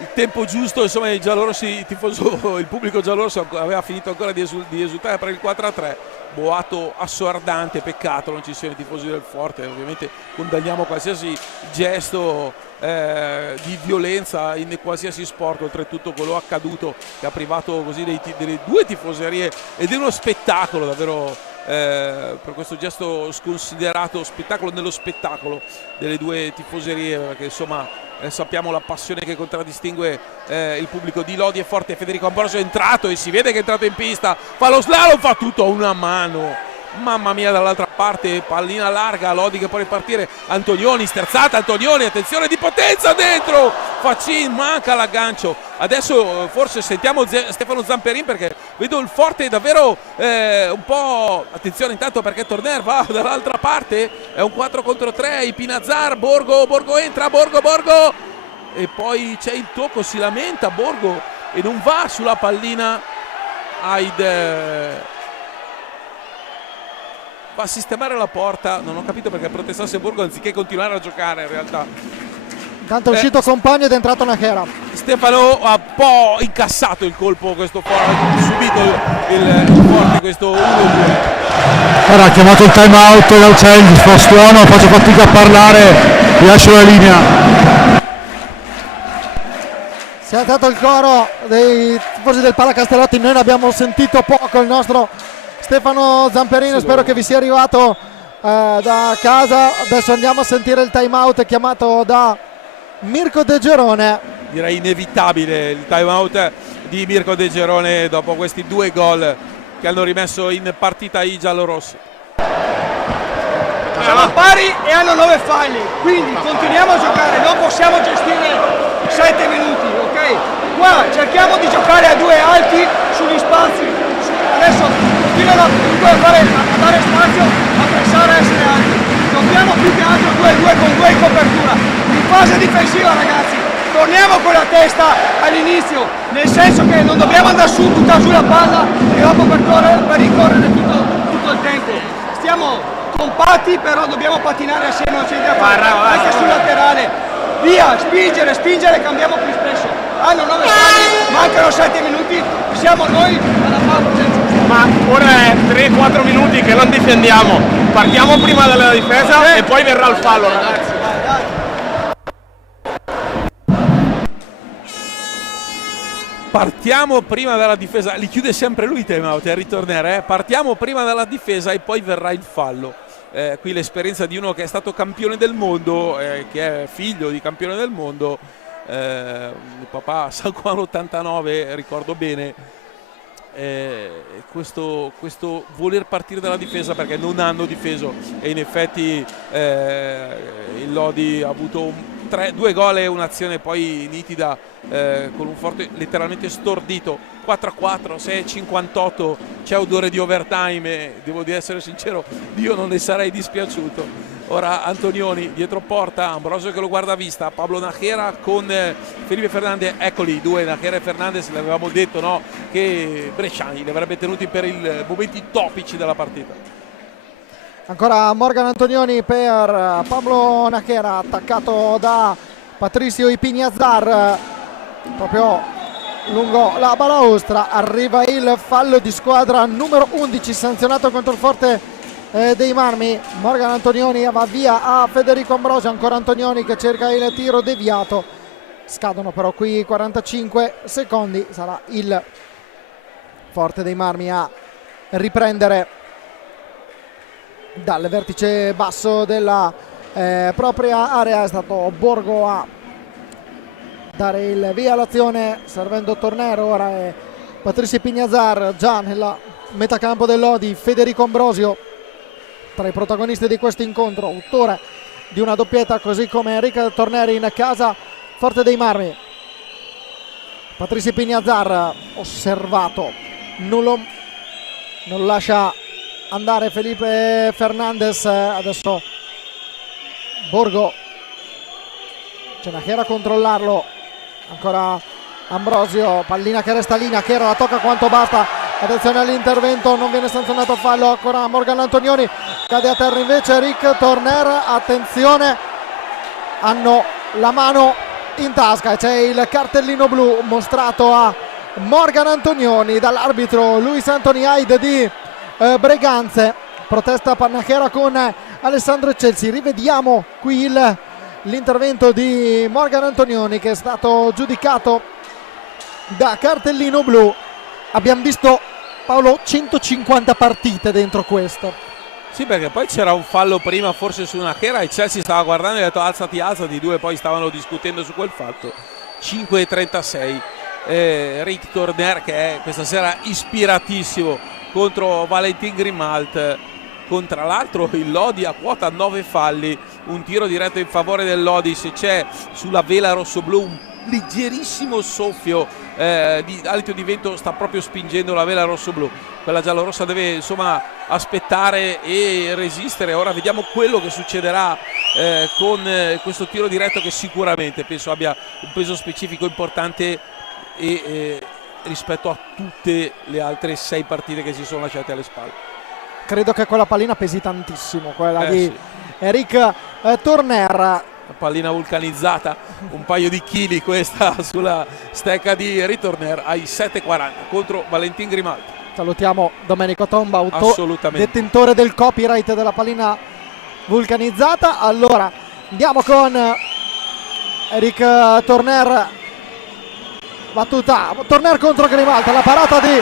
il tempo giusto, insomma i giallorossi, il pubblico giallorosso aveva finito ancora di esultare per il 4-3. Boato assordante, peccato non ci siano i tifosi del Forte. Ovviamente condanniamo qualsiasi gesto di violenza in qualsiasi sport, oltretutto quello accaduto che ha privato così delle 2 tifoserie ed è uno spettacolo davvero, per questo gesto sconsiderato, spettacolo nello spettacolo delle 2 tifoserie, perché insomma sappiamo la passione che contraddistingue il pubblico di Lodi e Forte. Federico Ambrosio è entrato e si vede che è entrato in pista, fa lo slalom, fa tutto a una mano, mamma mia. Dall'altra parte pallina larga, Lodi che può ripartire, Antonioni, sterzata Antonioni, attenzione di potenza dentro, Faccin manca l'aggancio. Adesso forse sentiamo Stefano Zamperin, perché vedo il Forte davvero un po', attenzione intanto perché Torner va dall'altra parte, è un 4 contro 3, i Pinazzar, Borgo entra, Borgo e poi c'è il tocco, si lamenta Borgo e non va sulla pallina. Va a sistemare la porta, non ho capito perché protestasse Borgo anziché continuare a giocare in realtà. Intanto è uscito Compagno ed è entrato Najera. Stefano ha un po' incassato il colpo, questo Forte, subito il Forte, questo 1-2. Ora ha chiamato il time out l'Aucelli, stuono, faccio fatica a parlare, lascio la linea. Si è dato il coro dei tifosi del Pala Castellotti, noi ne abbiamo sentito poco, il nostro Stefano Zamperino, spero che vi sia arrivato da casa. Adesso andiamo a sentire il time out chiamato da Mirko De Gerone. Direi inevitabile il time out di Mirko De Gerone dopo questi 2 gol che hanno rimesso in partita i giallorossi. Siamo pari e hanno 9 falli, quindi continuiamo a giocare, non possiamo gestire 7 minuti, ok? qua cerchiamo di giocare a due alti sugli spazi. Adesso continuano comunque a dare spazio, a pensare a essere alti. Dobbiamo più che altro 2-2 con 2 in copertura. In fase difensiva, ragazzi, torniamo con la testa all'inizio, nel senso che non dobbiamo andare su, buttare giù la palla e dopo per ricorrere tutto il tempo. Stiamo compatti, però dobbiamo pattinare assieme, non c'è da fare, anche sul laterale. Via, spingere, cambiamo più spesso. Hanno 9 falli, mancano 7 minuti, siamo noi alla pausa del giusto. Ma ora è 3-4 minuti che non difendiamo, partiamo prima della difesa e poi verrà il fallo, ragazzi. Partiamo prima dalla difesa, li chiude sempre lui i timeout, ritornare, Partiamo prima dalla difesa e poi verrà il fallo. Qui l'esperienza di uno che è stato campione del mondo, che è figlio di campione del mondo, il papà San Juan 89, ricordo bene, questo voler partire dalla difesa perché non hanno difeso, e in effetti il Lodi ha avuto 2 gol e un'azione poi nitida, con un Forte letteralmente stordito. 4-4, 6-58, c'è odore di overtime e devo essere sincero, io non ne sarei dispiaciuto. Ora Antonioni dietro porta, Ambrosio che lo guarda a vista, Pablo Najera con Felipe Fernandez, eccoli 2, Najera e Fernandez, l'avevamo detto, no? Che Bresciani li avrebbe tenuti per i momenti topici della partita. Ancora Morgan Antonioni per Pablo Najera, attaccato da Patricio Ipiñazar, proprio lungo la balaustra. Arriva il fallo di squadra numero 11 sanzionato contro il Forte dei Marmi. Morgan Antonioni va via a Federico Ambrosio, ancora Antonioni che cerca il tiro deviato. Scadono però qui 45 secondi, sarà il Forte dei Marmi a riprendere dal vertice basso della propria area. È stato Borgo a dare il via all'azione, servendo Tornero. Ora è Patricio Ipiñazar già nella metacampo del Lodi. Federico Ambrosio tra i protagonisti di questo incontro, autore di una doppietta, così come Enrique Torneri in casa Forte dei Marmi. Patricio Ipiñazar osservato, non lascia andare Felipe Fernandez. Adesso Borgo, c'è Najera a controllarlo, ancora Ambrosio, pallina che resta lì, Najera la tocca quanto basta, attenzione all'intervento, non viene sanzionato fallo, ancora Morgan Antonioni, cade a terra invece Rick Torner, attenzione, hanno la mano in tasca e c'è il cartellino blu mostrato a Morgan Antonioni dall'arbitro Luis Anthony Hyde di Breganze. Protesta Najera con Alessandro Eccelsi. Rivediamo qui l'intervento di Morgan Antonioni, che è stato giudicato da cartellino blu. Abbiamo visto, Paolo, 150 partite dentro questo. Sì, perché poi c'era un fallo prima forse su Najera e Chelsea stava guardando e ha detto alzati, i due poi stavano discutendo su quel fatto. 5-36. Rick Torner, che è questa sera ispiratissimo contro Valentin Grimalt, con tra l'altro il Lodi a quota 9 falli, un tiro diretto in favore del Lodi. Se c'è sulla vela rossoblu un leggerissimo soffio di alito di vento, sta proprio spingendo la vela rossoblu. Quella giallorossa deve insomma aspettare e resistere. Ora vediamo quello che succederà con questo tiro diretto, che sicuramente penso abbia un peso specifico importante rispetto a tutte le altre 6 partite che si sono lasciate alle spalle. Credo che quella pallina pesi tantissimo, quella di Eric Torner. Una pallina vulcanizzata, un paio di chili questa sulla stecca di Ritorner ai 7,40 contro Valentin Grimalt. Salutiamo Domenico Tomba, assolutamente detentore del copyright della pallina vulcanizzata. Allora andiamo con Eric Torner. Battuta Torner contro Grimalt, la parata di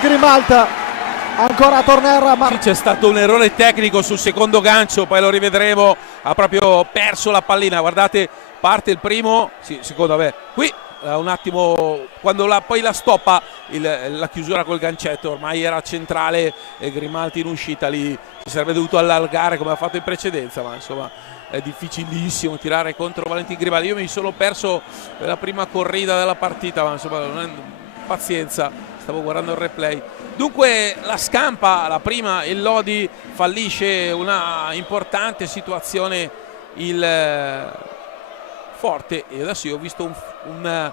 Grimalt, ancora Torner, ma sì, c'è stato un errore tecnico sul secondo gancio, poi lo rivedremo, ha proprio perso la pallina. Guardate, parte il primo, sì, secondo me qui un attimo quando poi la stoppa la chiusura col gancetto, ormai era centrale e Grimalt in uscita lì si sarebbe dovuto allargare come ha fatto in precedenza, ma insomma è difficilissimo tirare contro Valentin Grimaldi. Io mi sono perso la prima corrida della partita, ma insomma non è, pazienza, stavo guardando il replay. Dunque la scampa, la prima, il Lodi fallisce una importante situazione il Forte, e adesso io ho visto un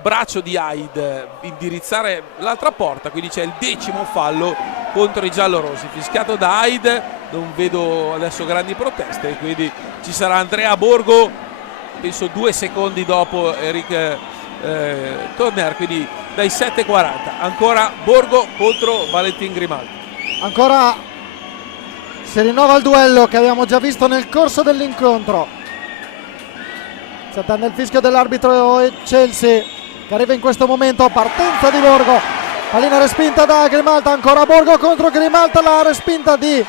braccio di Aid indirizzare l'altra porta, quindi c'è il 10° fallo contro i giallorossi, fischiato da Aid. Non vedo adesso grandi proteste, quindi ci sarà Andrea Borgo, penso 2 secondi dopo Eric Torner, quindi dai 7:40 ancora Borgo contro Valentin Grimaldi. Ancora si rinnova il duello che abbiamo già visto nel corso dell'incontro. Sta dando il fischio dell'arbitro Chelsea che arriva in questo momento. Partenza di Borgo, pallina respinta da Grimalta, ancora Borgo contro Grimalta, la respinta di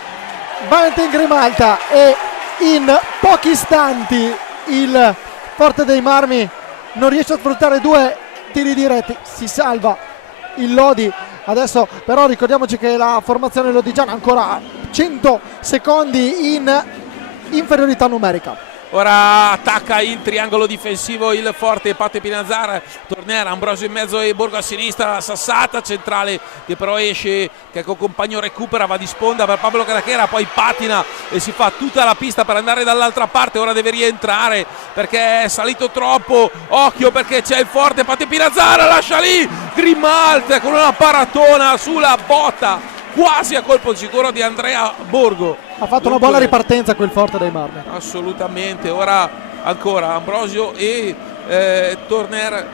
Valentin Grimalta, e in pochi istanti il Forte dei Marmi non riesce a sfruttare 2 tiri diretti. Si salva il Lodi. Adesso però ricordiamoci che la formazione lodigiana ancora 100 secondi in inferiorità numerica. Ora attacca il triangolo difensivo il Forte, Pate Pinazar, Torner, Ambrosio in mezzo e Borgo a sinistra, la sassata centrale che però esce, che col compagno recupera, va di sponda per Pablo Caraquera, poi patina e si fa tutta la pista per andare dall'altra parte. Ora deve rientrare perché è salito troppo, occhio perché c'è il Forte, Pate Pinazar, lascia lì Grimaldi con una paratona sulla botta quasi a colpo sicuro di Andrea Borgo. Ha fatto una buona ripartenza quel Forte dei Marmi. Assolutamente. Ora ancora Ambrosio e Torner.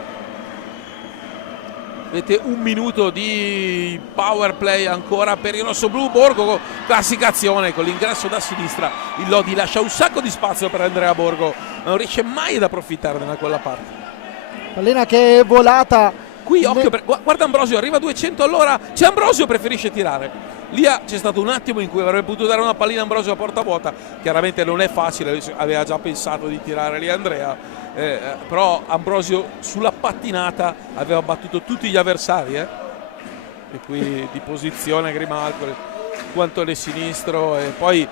Avete 1 minuto di power play ancora per il rossoblu. Borgo, classica azione con l'ingresso da sinistra. Il Lodi lascia un sacco di spazio per Andrea Borgo, non riesce mai ad approfittarne da quella parte. Pallina che è volata. Qui occhio, guarda Ambrosio, arriva a 200 all'ora, c'è Ambrosio, preferisce tirare. Lì c'è stato un attimo in cui avrebbe potuto dare una pallina a Ambrosio a porta vuota, chiaramente non è facile, aveva già pensato di tirare lì Andrea, però Ambrosio sulla pattinata aveva battuto tutti gli avversari, e qui di posizione Grimaldi, quanto le sinistro, e poi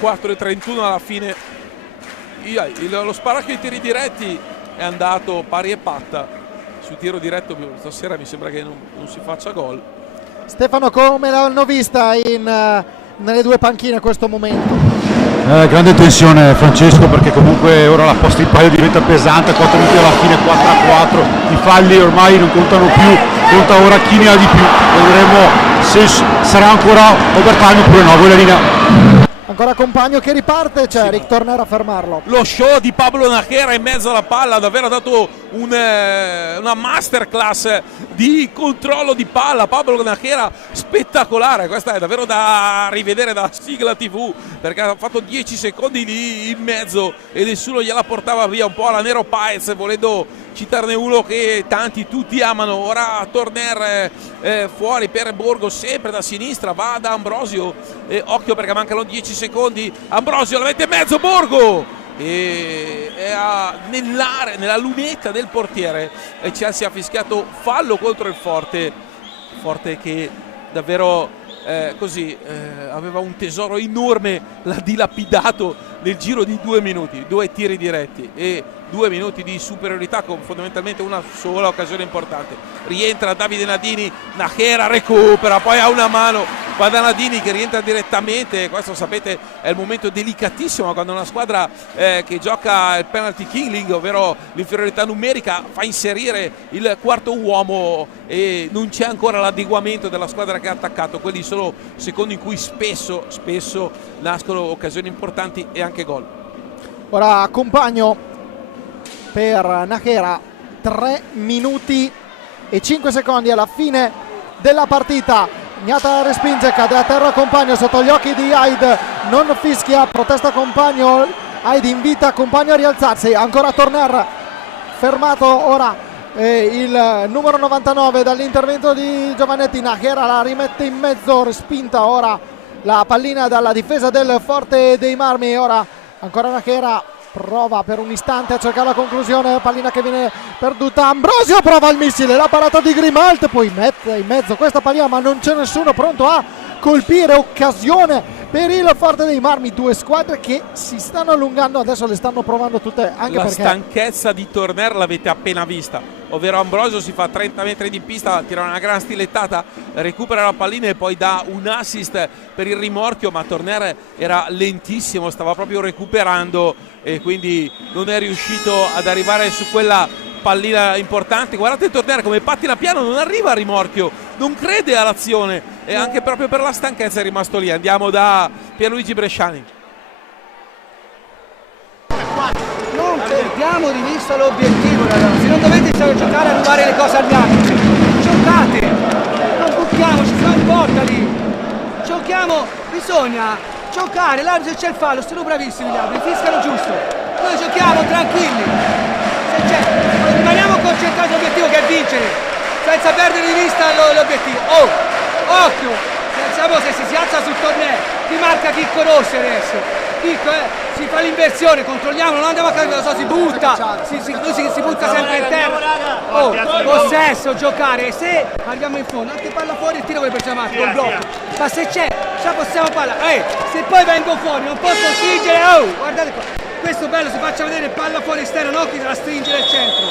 4:31 alla fine. Lo sparacchio ai tiri diretti è andato pari e patta. Sul tiro diretto stasera mi sembra che non si faccia gol. Stefano, come l'hanno vista nelle 2 panchine a questo momento? Grande tensione, Francesco, perché comunque ora la posta in palio diventa pesante. 4 minuti alla fine, 4-4, i falli ormai non contano più, conta ora chi ne ha di più. Vedremo se sarà ancora overtime oppure no. Voi la linea. Ancora Compagno che riparte, c'è Rick Torner a fermarlo. Lo show di Pablo Najera in mezzo alla palla ha davvero dato una masterclass di controllo di palla. Pablo Najera spettacolare, questa è davvero da rivedere da sigla TV, perché ha fatto 10 secondi lì in mezzo e nessuno gliela portava via, un po' alla Nero Paez, volendo citarne uno che tutti amano. Ora Torner fuori per Borgo, sempre da sinistra, va da Ambrosio, occhio perché mancano 10 secondi. Ambrosio la mette in mezzo, Borgo, e è nell'area, nella lunetta del portiere, e Chelsea ha fischiato fallo contro il Forte che davvero aveva un tesoro enorme, l'ha dilapidato nel giro di 2 minuti, 2 tiri diretti e 2 minuti di superiorità con fondamentalmente una sola occasione importante. Rientra Davide Nadini, Najera recupera, poi ha una mano, va da Nadini che rientra direttamente. Questo sapete è il momento delicatissimo quando una squadra che gioca il penalty killing, ovvero l'inferiorità numerica, fa inserire il quarto uomo e non c'è ancora l'adeguamento della squadra che ha attaccato. Quelli sono secondi in cui spesso nascono occasioni importanti e anche gol. Ora Compagno per Najera, 3 minuti e 5 secondi alla fine della partita. Gnata respinge, cade a terra Compagno sotto gli occhi di Aid, non fischia, protesta Compagno, Aid invita Compagno a rialzarsi, ancora Torner fermato. Ora il numero 99 dall'intervento di Giovannetti. Najera la rimette in mezzo, respinta ora la pallina dalla difesa del Forte dei Marmi. Ora ancora Najera prova per un istante a cercare la conclusione, pallina che viene perduta. Ambrosio prova il missile, la parata di Grimaldi, poi mette in mezzo questa pallina ma non c'è nessuno pronto a colpire. Occasione per il Forte dei Marmi. Due squadre che si stanno allungando, adesso le stanno provando tutte, anche la perché stanchezza di Torner l'avete appena vista, ovvero Ambrosio si fa 30 metri di pista, tira una gran stilettata, recupera la pallina e poi dà un assist per il rimorchio, ma Torner era lentissimo, stava proprio recuperando e quindi non è riuscito ad arrivare su quella pallina importante. Guardate Torner come pattina piano, non arriva a rimorchio, non crede all'azione e anche proprio per la stanchezza è rimasto lì. Andiamo da Pierluigi Bresciani. Non perdiamo di vista l'obiettivo, ragazzi, non dovete stare a giocare a rubare le cose agli altri, giocate, non buttiamoci, sta in porta lì, giochiamo, bisogna giocare, l'arbitro c'è il fallo, sono bravissimi gli arbitri, fiscano giusto, noi giochiamo tranquilli, se c'è, rimaniamo concentrati sull'obiettivo che è vincere, senza perdere di vista l'obiettivo. Oh, occhio, se si alza sul torneo, ti marca Chicco Rossi adesso. Chicco, si fa l'inversione, controlliamo, non andiamo a cadere, lo so, si butta, lui si butta sempre in terra. Oh, possesso, giocare, e se arriviamo in fondo, anche palla fuori il tiro con le persone avanti, col blocco. Ma se c'è, ce la possiamo palla, se poi vengo fuori, non posso stringere, oh, guardate qua, questo è bello, si faccia vedere palla fuori esterno, no, chi la stringere al centro.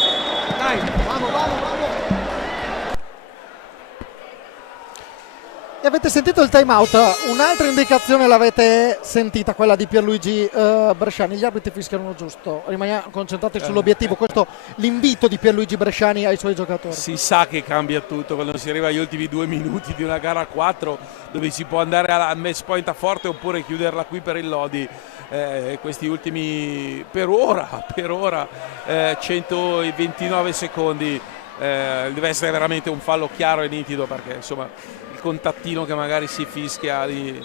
Dai, vamo. E avete sentito il time out, un'altra indicazione l'avete sentita, quella di Pierluigi Bresciani. Gli arbitri fischiano giusto, rimaniamo concentrati sull'obiettivo, questo l'invito di Pierluigi Bresciani ai suoi giocatori. Si sa che cambia tutto quando si arriva agli ultimi 2 minuti di una gara a 4 dove si può andare a match point a forte oppure chiuderla qui per il Lodi. Questi ultimi per ora 129 secondi deve essere veramente un fallo chiaro e nitido, perché insomma il contattino che magari si fischia il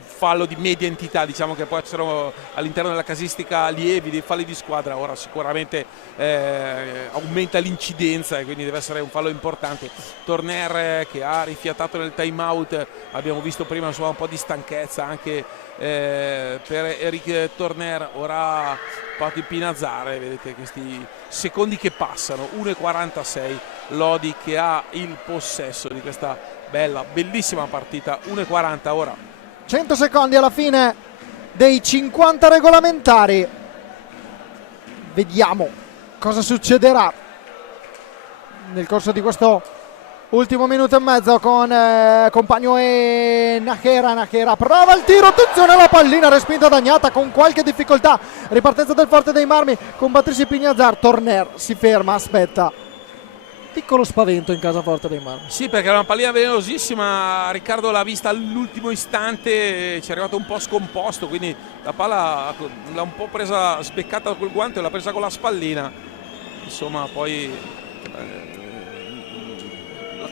fallo di media entità, diciamo, che può essere all'interno della casistica lievi dei falli di squadra, ora sicuramente aumenta l'incidenza e quindi deve essere un fallo importante. Torner che ha rifiatato nel time out, abbiamo visto prima insomma un po' di stanchezza anche per Eric Torner. Ora Patti Pinazzare, vedete questi secondi che passano, 1:46, Lodi che ha il possesso di questa bellissima partita, 1:40 ora. 100 secondi alla fine dei 50 regolamentari, vediamo cosa succederà nel corso di questo ultimo minuto e mezzo con compagno e Nachera prova il tiro, attenzione alla pallina respinta da Gnata con qualche difficoltà, ripartenza del Forte dei Marmi con Patricio Pinazzar. Torner si ferma, aspetta, piccolo spavento in casa Forte dei Marmi. Sì, perché era una pallina velenosissima, Riccardo l'ha vista all'ultimo istante, ci è arrivato un po' scomposto, quindi la palla l'ha un po' presa sbeccata col guanto e l'ha presa con la spallina, insomma poi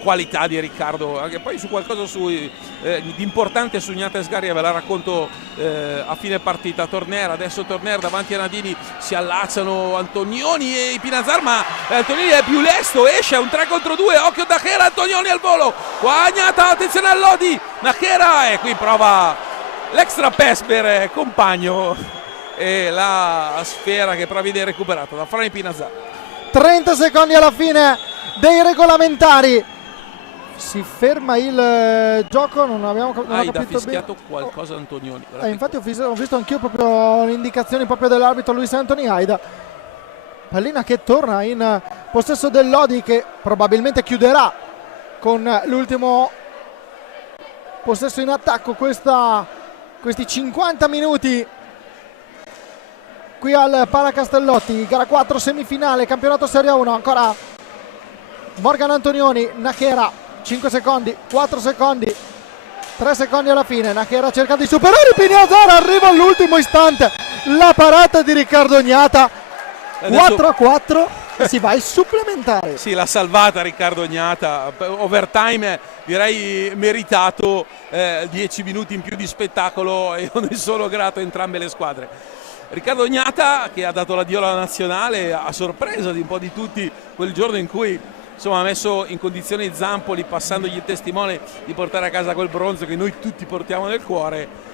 qualità di Riccardo, anche poi su qualcosa di importante su Gnata e Sgarria ve la racconto a fine partita. Adesso Torner davanti a Nadini, si allacciano Antonioni e Pinazzar, ma Antonioni è più lesto, esce, un 3 contro 2, occhio Nachera, Antonioni al volo, qua Gnata, attenzione a Lodi, Nachera, e qui prova l'extra pass per compagno e la sfera che però viene recuperata da Frani Pinazzar. 30 secondi alla fine dei regolamentari, si ferma il gioco, non abbiamo capito fischiato qualcosa Antonioni. Infatti ho visto anch'io proprio le indicazioni proprio dell'arbitro Luis Anthony Aida. Pallina che torna in possesso del Lodi, che probabilmente chiuderà con l'ultimo possesso in attacco questi 50 minuti qui al Palacastellotti, gara 4 semifinale, campionato Serie 1. Ancora Morgan Antonioni, Nachera, 5 secondi, 4 secondi, 3 secondi alla fine. Nachera cerca di superare Pinazzar, arriva all'ultimo istante la parata di Riccardo Gnata. 4-4 e si va ai supplementari. Sì, l'ha salvata Riccardo Gnata, overtime direi meritato, 10 minuti in più di spettacolo e io ne sono grato a entrambe le squadre. Riccardo Gnata che ha dato l'addio alla nazionale a sorpresa di un po' di tutti quel giorno in cui insomma ha messo in condizione Zampoli, passandogli il testimone, di portare a casa quel bronzo che noi tutti portiamo nel cuore.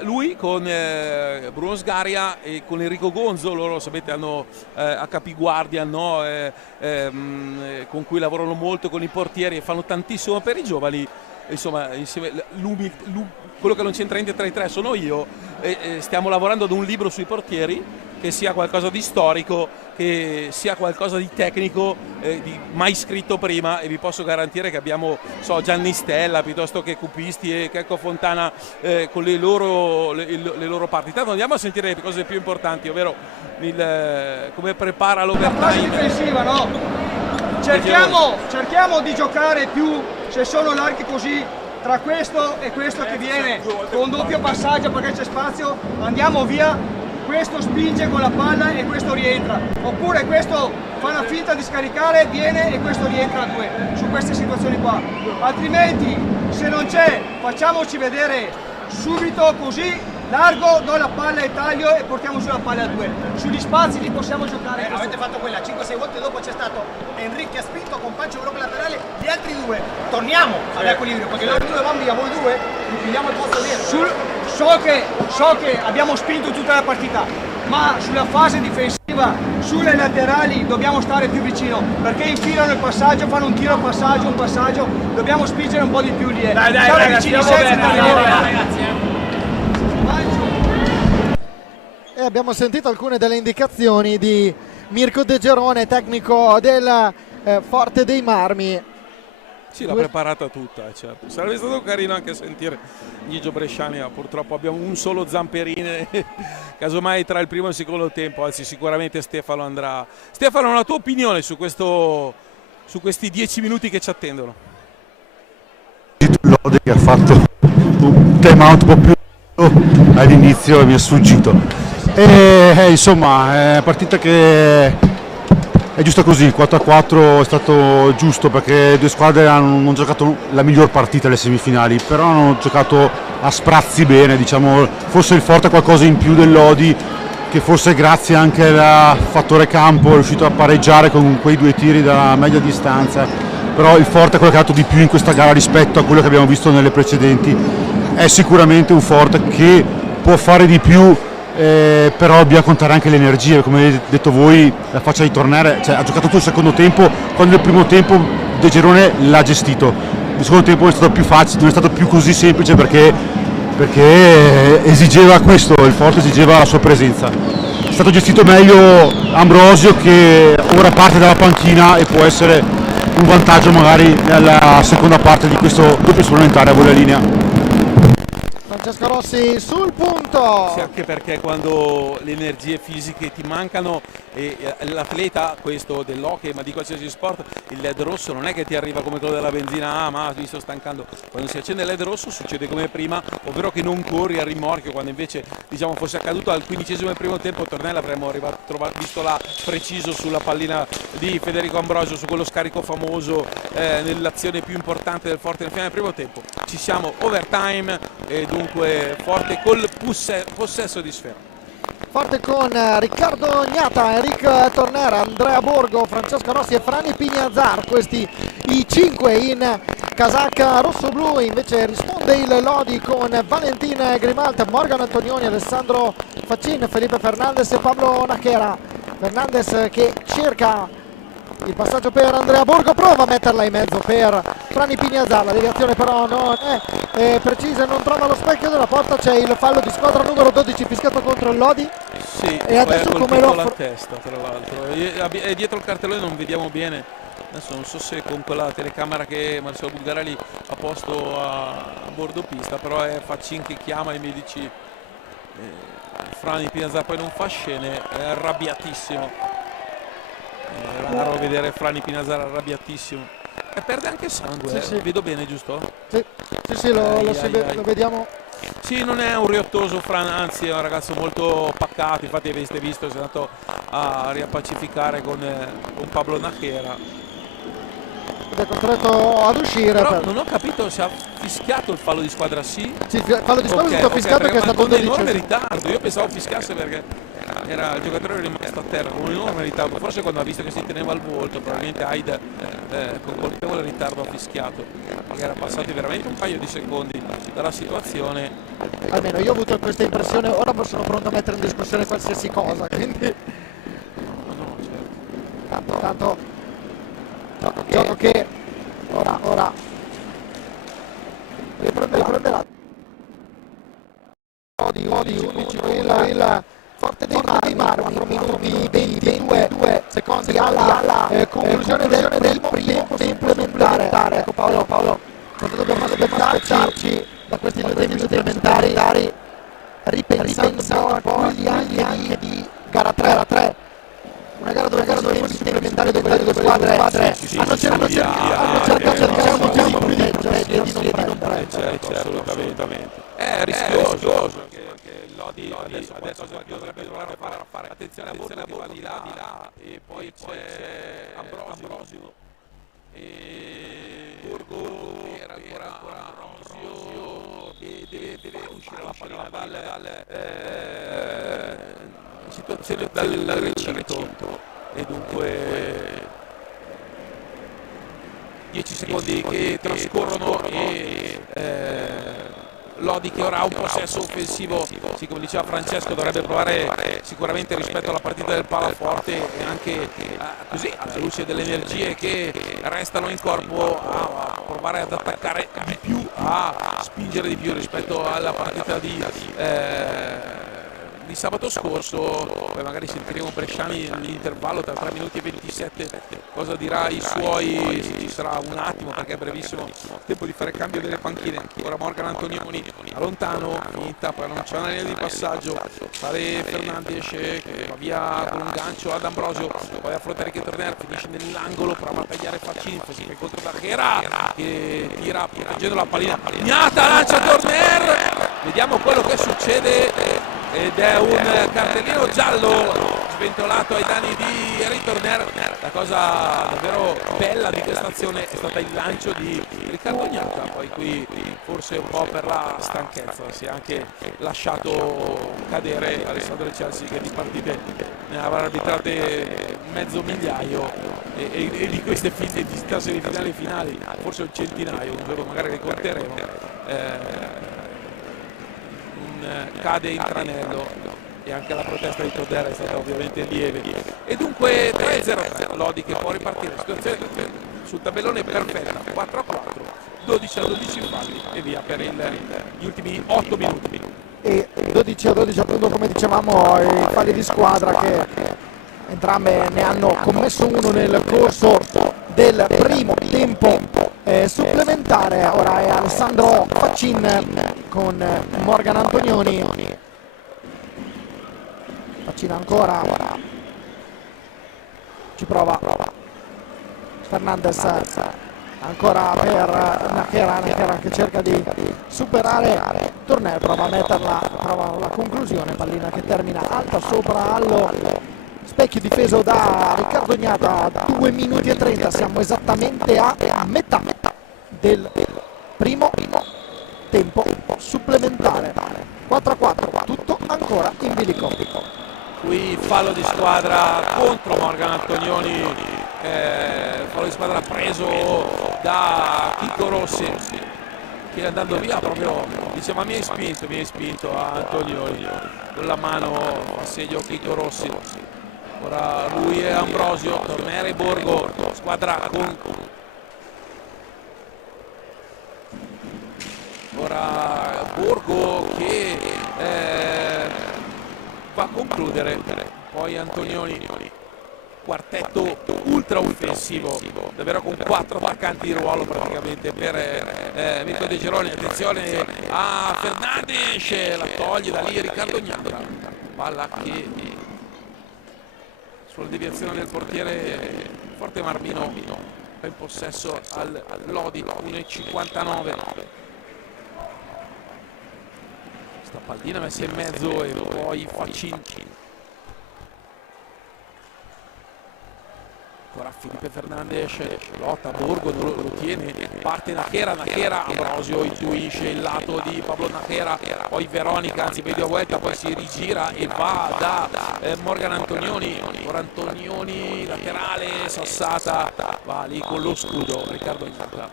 Lui con Bruno Sgarria e con Enrico Gonzo, loro sapete hanno HP Guardian, no? Con cui lavorano molto con i portieri e fanno tantissimo per i giovani, insomma insieme quello che non c'entra niente tra i tre sono io, e stiamo lavorando ad un libro sui portieri che sia qualcosa di storico, che sia qualcosa di tecnico, di mai scritto prima, e vi posso garantire che abbiamo Gianni Stella piuttosto che Cupisti e Checco Fontana con le loro parti. Intanto andiamo a sentire le cose più importanti, ovvero come prepara La fase l'overtime. difensiva, no? Cerchiamo di giocare più, se sono larghi così, tra questo e questo che viene con doppio passaggio perché c'è spazio, andiamo via. Questo spinge con la palla e questo rientra, oppure questo fa una finta di scaricare, viene e questo rientra a due, su queste situazioni qua. Altrimenti, se non c'è, facciamoci vedere subito così, largo, do la palla e taglio e portiamo sulla palla a due. Sugli spazi li possiamo giocare. Avete fatto quella 5-6 volte, dopo c'è stato Enrique ha spinto con Pancio blocco laterale, gli altri due. Torniamo all'equilibrio, perché loro due vanno via, voi due pigliamo il posto dietro. So che abbiamo spinto tutta la partita, ma sulla fase difensiva, sulle laterali dobbiamo stare più vicino, perché infilano il passaggio, fanno un tiro un passaggio, dobbiamo spingere un po' di più lì. Dai ragazzi, E abbiamo sentito alcune delle indicazioni di Mirko De Gerone, tecnico del Forte dei Marmi. Sì, l'ha preparata tutta, certo. Sarebbe stato carino anche sentire Gigio Bresciani, ma purtroppo abbiamo un solo Zamperini, casomai tra il primo e il secondo tempo, anzi sicuramente Stefano andrà. Stefano, la tua opinione su questi 10 minuti che ci attendono? Lode che ha fatto un time out un po' più all'inizio e mi è sfuggito. Insomma, è una partita che è giusta così, 4-4 è stato giusto perché le due squadre hanno giocato la miglior partita alle semifinali, però hanno giocato a sprazzi bene, diciamo, forse il Forte ha qualcosa in più del Lodi, che forse grazie anche al fattore campo è riuscito a pareggiare con quei due tiri da media distanza, però il Forte è quello che ha dato di più in questa gara rispetto a quello che abbiamo visto nelle precedenti. È sicuramente un Forte che può fare di più, però bisogna contare anche le energie, come avete detto voi, la faccia di Tornare, cioè, ha giocato tutto il secondo tempo, quando nel primo tempo De Gerone l'ha gestito, il secondo tempo è stato più facile, non è stato più così semplice perché esigeva questo, il Forte esigeva la sua presenza. È stato gestito meglio Ambrosio, che ora parte dalla panchina e può essere un vantaggio magari nella seconda parte di questo doppio supplementare a vola linea. Francesco Rossi sul punto. Sì, anche perché quando le energie fisiche ti mancano e l'atleta, questo dell'hockey ma di qualsiasi sport, il led rosso non è che ti arriva come quello della benzina, ma mi sto stancando. Quando si accende il led rosso succede come prima, ovvero che non corri a rimorchio, quando invece diciamo fosse accaduto al 15° del primo tempo Tornello avremmo visto là preciso sulla pallina di Federico Ambrosio, su quello scarico famoso nell'azione più importante del Forte nel finale del primo tempo. Ci siamo overtime e dunque Forte col possesso di sfera. Forte con Riccardo Gnata, Enric Tornera, Andrea Borgo, Francesco Rossi e Frani Pignazzar, questi i 5 in casacca rosso-blu. Invece risponde il Lodi con Valentin Grimalt, Morgan Antonioni, Alessandro Faccin, Felipe Fernandez e Pablo Nachera. Fernandez che cerca il passaggio per Andrea Borgo, prova a metterla in mezzo per Frani Pignazzar, la deviazione però non è precisa, non trova lo specchio della porta. C'è il fallo di squadra numero 12 fischiato contro il Lodi. Sì, e adesso come lo la testa, tra l'altro, e dietro il cartellone non vediamo bene, adesso non so se con quella telecamera che Marcelo Bulgarelli ha posto a bordo pista, però è Faccin che chiama i medici. Frani Pignazzar poi non fa scene, è arrabbiatissimo. È raro vedere Frani Pignazzar arrabbiatissimo e perde anche sangue, sì. Vedo bene, giusto? Sì, lo vediamo. Sì, non è un riottoso Fran, anzi è un ragazzo molto paccato, infatti avete visto si è andato a riappacificare con Pablo Nachera ed è costretto ad uscire. Però non ho capito se ha fischiato il fallo di squadra, sì? Sì, il fallo di squadra è stato fischiato, che è stato un enorme ritardo. Io pensavo fischiasse perché il giocatore era rimasto a terra con un enorme ritardo, forse quando ha visto che si teneva al volto probabilmente Aida con colpevole ritardo ha fischiato, perché era passati veramente un paio di secondi dalla situazione. Almeno io ho avuto questa impressione, ora sono pronto a mettere in discussione qualsiasi cosa, quindi no, certo. tanto gioco che ora riprenderà. Lodi 11 il forte dei Marmi, 4 minuti 22 secondi alla conclusione del primo tempo supplementare. Ecco Paolo, cosa dobbiamo aspettarci da questi due tempi supplementari, ripensando a quegli anni di gara 3, una gara dove i tempi supplementari dove le due squadre hanno cercato di non prendere. Certo, assolutamente. È rischioso. Lodi adesso dovrebbe provare a fare attenzione a Borgo che va di là e poi c'è Ambrosio e Borgo era ancora Ambrosio che deve uscire la palla dalla situazione dal recinto e dunque 10 secondi che trascorrono e Lodi che ora ha un possesso offensivo, sì, come diceva Francesco, dovrebbe provare sicuramente rispetto alla partita del palaforte e anche così alla luce delle energie che restano in corpo a provare ad attaccare di più, a spingere di più rispetto alla partita di sabato scorso. Poi magari sentiremo Bresciani nell'intervallo tra 3 minuti e 27 cosa dirà i suoi, ci sarà un attimo perché è brevissimo tempo di fare cambio delle panchine. Ora Morgan Antonioni allontano, finta, poi non c'è una linea di passaggio, fare Fernandes che va via con un gancio ad Ambrosio, poi affronta Enrique Torner, finisce nell'angolo, prova a tagliare Faccini, incontro da Chera che tira proteggendo la pallina, Gnata lancia Torner, vediamo quello che succede ed è un cartellino giallo sventolato ai danni di Enrique Torner. La cosa davvero bella di questa azione è stata il lancio di Riccardo Gnata, poi qui forse un po' per la stanchezza si è anche lasciato cadere Alessandro Chelsea, che di partite ne avrà arbitrate mezzo migliaio e di queste semifinali e finali forse un centinaio, un giorno magari le conteremo. Cade in tranello e anche la protesta di Todera è stata ovviamente lieve e dunque 3-0 Lodi che può ripartire, situazione sul tabellone perfetta, 4-4, 12-12 falli e via per gli ultimi 8 minuti e 12-12 appunto, come dicevamo, i falli di squadra che entrambe ne hanno commesso uno nel corso del primo tempo supplementare. Ora è Alessandro Faccin con Morgan Antonioni. Faccin ancora, ci prova Fernandes, ancora per Nachera che cerca di superare Torner, prova a metterla, prova la conclusione, pallina che termina alta sopra allo specchio difeso da Riccardo Gnata. 2 minuti e 30, siamo esattamente a metà del primo tempo supplementare, 4-4, tutto ancora in bilico. Qui fallo di squadra contro Morgan Antonioni, fallo di squadra preso da Chico Rossi che andando via proprio dice ma mi hai spinto a Antonioni con la mano a segno Chico Rossi. Ora lui è Ambrosio, Tornere e Borgo, squadra con ora Borgo che va a concludere, poi Antonioni, quartetto ultra offensivo, davvero con 4 attaccanti di ruolo praticamente per Mirko De Gironi. Attenzione a Fernandes, la toglie da lì Riccardo Gnata, palla che sulla deviazione del portiere Forte Marmino è in possesso al Lodi, 1,59. Sta pallina messa in mezzo e poi Faccin. Ancora Felipe Fernandes, lotta Borgo, lo tiene, parte Nachera, Ambrosio intuisce il lato di Pablo Nachera, poi Veronica, anzi medio vuelta, poi si rigira e va da Morgan Antonioni, ora Antonioni laterale, sassata, va lì con lo scudo Riccardo Gnata,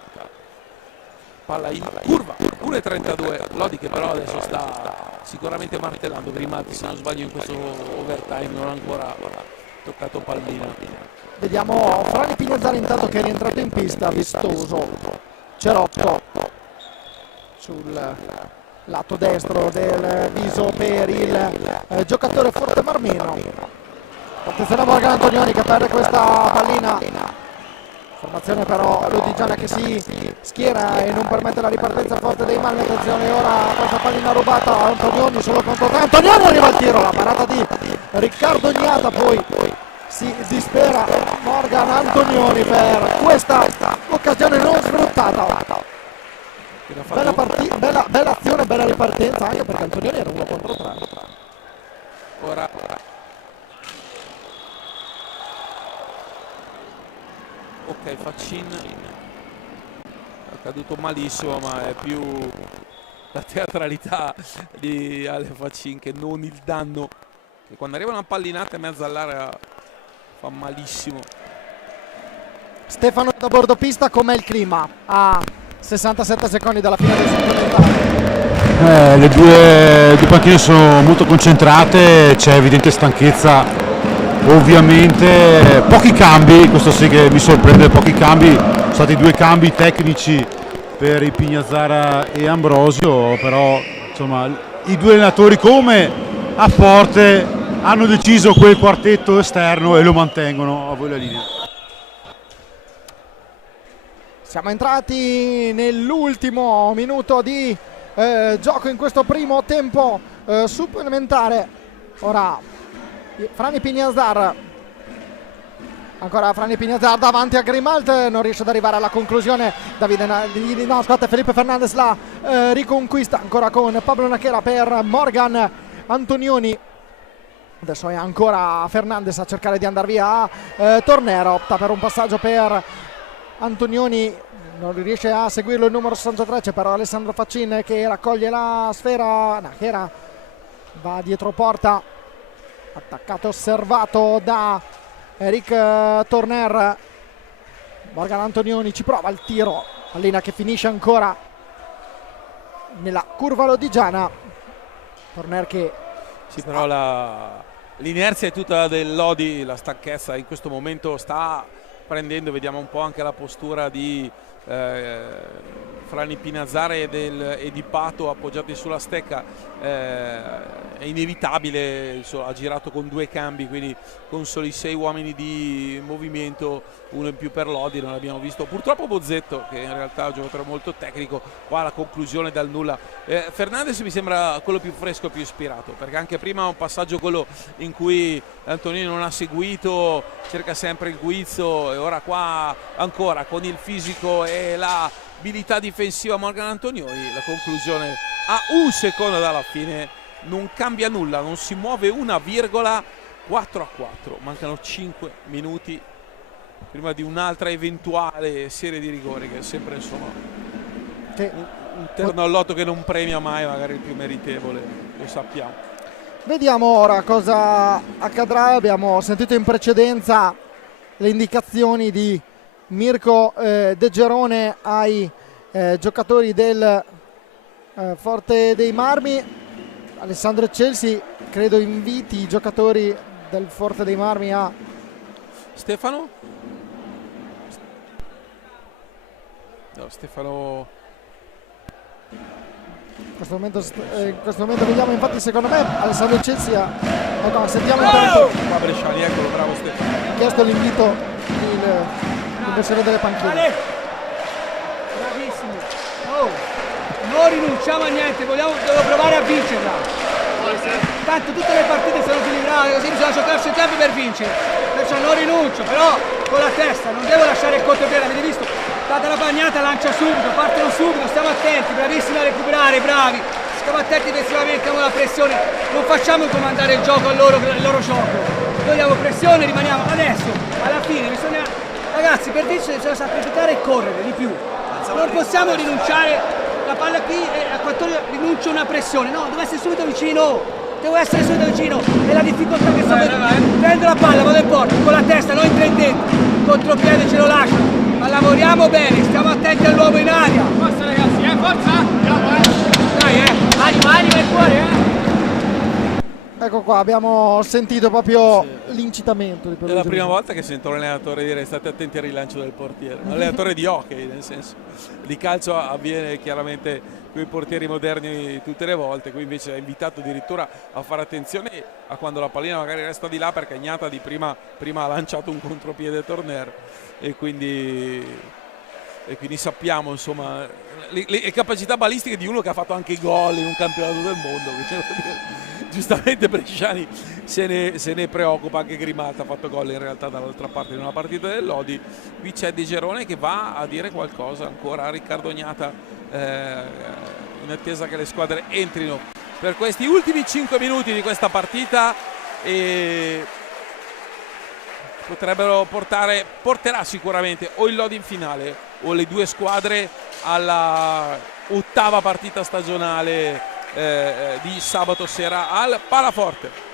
palla in curva, 1,32, Lodi che però adesso sta sicuramente martellando, prima se non sbaglio in questo overtime non ha ancora toccato pallina. Vediamo Frani Pignazzari intanto che è rientrato in pista, vistoso Cerotto sul lato destro del viso per il giocatore forte marmeno. Attenzione a Morgan Antonioni che perde questa pallina. Formazione però lodigiana che si schiera e non permette la ripartenza forte dei Marmi. Attenzione ora a questa pallina rubata, Antonioni solo contro 3, Antonioni arriva al tiro, la parata di Riccardo Gnata, poi si dispera Morgan Antonioni per questa occasione non sfruttata. Bella azione, bella ripartenza, anche perché Antonioni era 1 contro 3. Ora ok, Faccin è caduto malissimo, ma è più la teatralità di Ale Faccin che non il danno, che quando arriva una pallinata in mezzo all'area fa malissimo. Stefano da bordo pista, com'è il clima a 67 secondi dalla fine del supplementare? Le due panchine sono molto concentrate, c'è evidente stanchezza. Ovviamente pochi cambi, questo sì che mi sorprende, pochi cambi, sono stati 2 cambi tecnici per i Pignazzara e Ambrosio, però insomma i 2 allenatori come a Forte hanno deciso quel quartetto esterno e lo mantengono. A voi la linea. Siamo entrati nell'ultimo minuto di gioco in questo primo tempo supplementare. Ora Franny Pignazzar, ancora Franny Pignazzar davanti a Grimalt, non riesce ad arrivare alla conclusione. Felipe Fernandez la riconquista ancora con Pablo Nachera per Morgan Antonioni. Adesso è ancora Fernandez a cercare di andare via. Tornero opta per un passaggio per Antonioni, non riesce a seguirlo il numero 63, c'è però Alessandro Faccin che raccoglie la sfera. Nachera va dietro porta, attaccato e osservato da Eric Torner. Morgan Antonioni ci prova il tiro, pallina che finisce ancora nella curva lodigiana. Torner che sì, però l'inerzia è tutta del Lodi, la stanchezza in questo momento sta prendendo, vediamo un po' anche la postura di Franny Pignazzara e di Pato appoggiati sulla stecca. È inevitabile, insomma, ha girato con 2 cambi, quindi con soli 6 uomini di movimento, uno in più per Lodi. Non abbiamo visto purtroppo Bozzetto, che in realtà è un giocatore molto tecnico, qua la conclusione dal nulla. Fernandez mi sembra quello più fresco e più ispirato, perché anche prima un passaggio, quello in cui Antonini non ha seguito, cerca sempre il guizzo, e ora qua ancora con il fisico e l'abilità difensiva Morgan Antonioni, la conclusione a 1 secondo dalla fine, non cambia nulla, non si muove una virgola. 4-4, mancano 5 minuti prima di un'altra eventuale serie di rigori, che è sempre insomma un terno all'otto che non premia mai magari il più meritevole, lo sappiamo. Vediamo ora cosa accadrà. Abbiamo sentito in precedenza le indicazioni di Mirko De Gerone ai giocatori del Forte dei Marmi. Alessandro Chelsea credo inviti i giocatori del Forte dei Marmi a Stefano? No, Stefano in questo momento vediamo, infatti secondo me Alessandro Chelsea ecco, sentiamo intanto qua Bresciani, eccolo, bravo Stefano, ha chiesto l'invito il personale delle panchine. Bravissimi. Non rinunciamo a niente, devo provare a vincerla. Tanto tutte le partite sono equilibrate, così bisogna giocarsi il tempo per vincere. Perciò non rinuncio, però con la testa, non devo lasciare il contropiede. Avete visto? Data la bagnata, lancia subito, partono subito, stiamo attenti, bravissimi a recuperare, bravi. Stiamo attenti difensivamente, abbiamo la pressione, non facciamo comandare il gioco il loro gioco. Noi diamo pressione, rimaniamo. Adesso, alla fine, bisogna, ragazzi, per vincere bisogna sacrificare e correre di più. Non possiamo rinunciare. La palla qui a 14 rinuncio una pressione, no, devo essere subito vicino, è la difficoltà che sto avendo. Prendo la palla, vado in porta, con la testa, non entra in dentro, contropiede ce lo lascio, ma lavoriamo bene, stiamo attenti all'uomo in aria. Forza ragazzi, forza! Dai, mani nel cuore, Ecco qua, abbiamo sentito proprio l'incitamento di è la prima volta che sento un allenatore dire state attenti al rilancio del portiere, un allenatore di hockey, nel senso di calcio avviene chiaramente i portieri moderni tutte le volte. Qui invece è invitato addirittura a fare attenzione a quando la pallina magari resta di là, perché Gnata di prima ha lanciato un contropiede Torner, e quindi sappiamo insomma le capacità balistiche di uno che ha fatto anche gol in un campionato del mondo. Giustamente Bresciani se ne preoccupa, anche Grimalta ha fatto gol in realtà dall'altra parte in una partita del Lodi. Qui c'è De Gerone che va a dire qualcosa ancora a Riccardo Gnata, in attesa che le squadre entrino per questi ultimi 5 minuti di questa partita, e porterà sicuramente o il Lodi in finale o le due squadre alla ottava partita stagionale di sabato sera al Palaforte.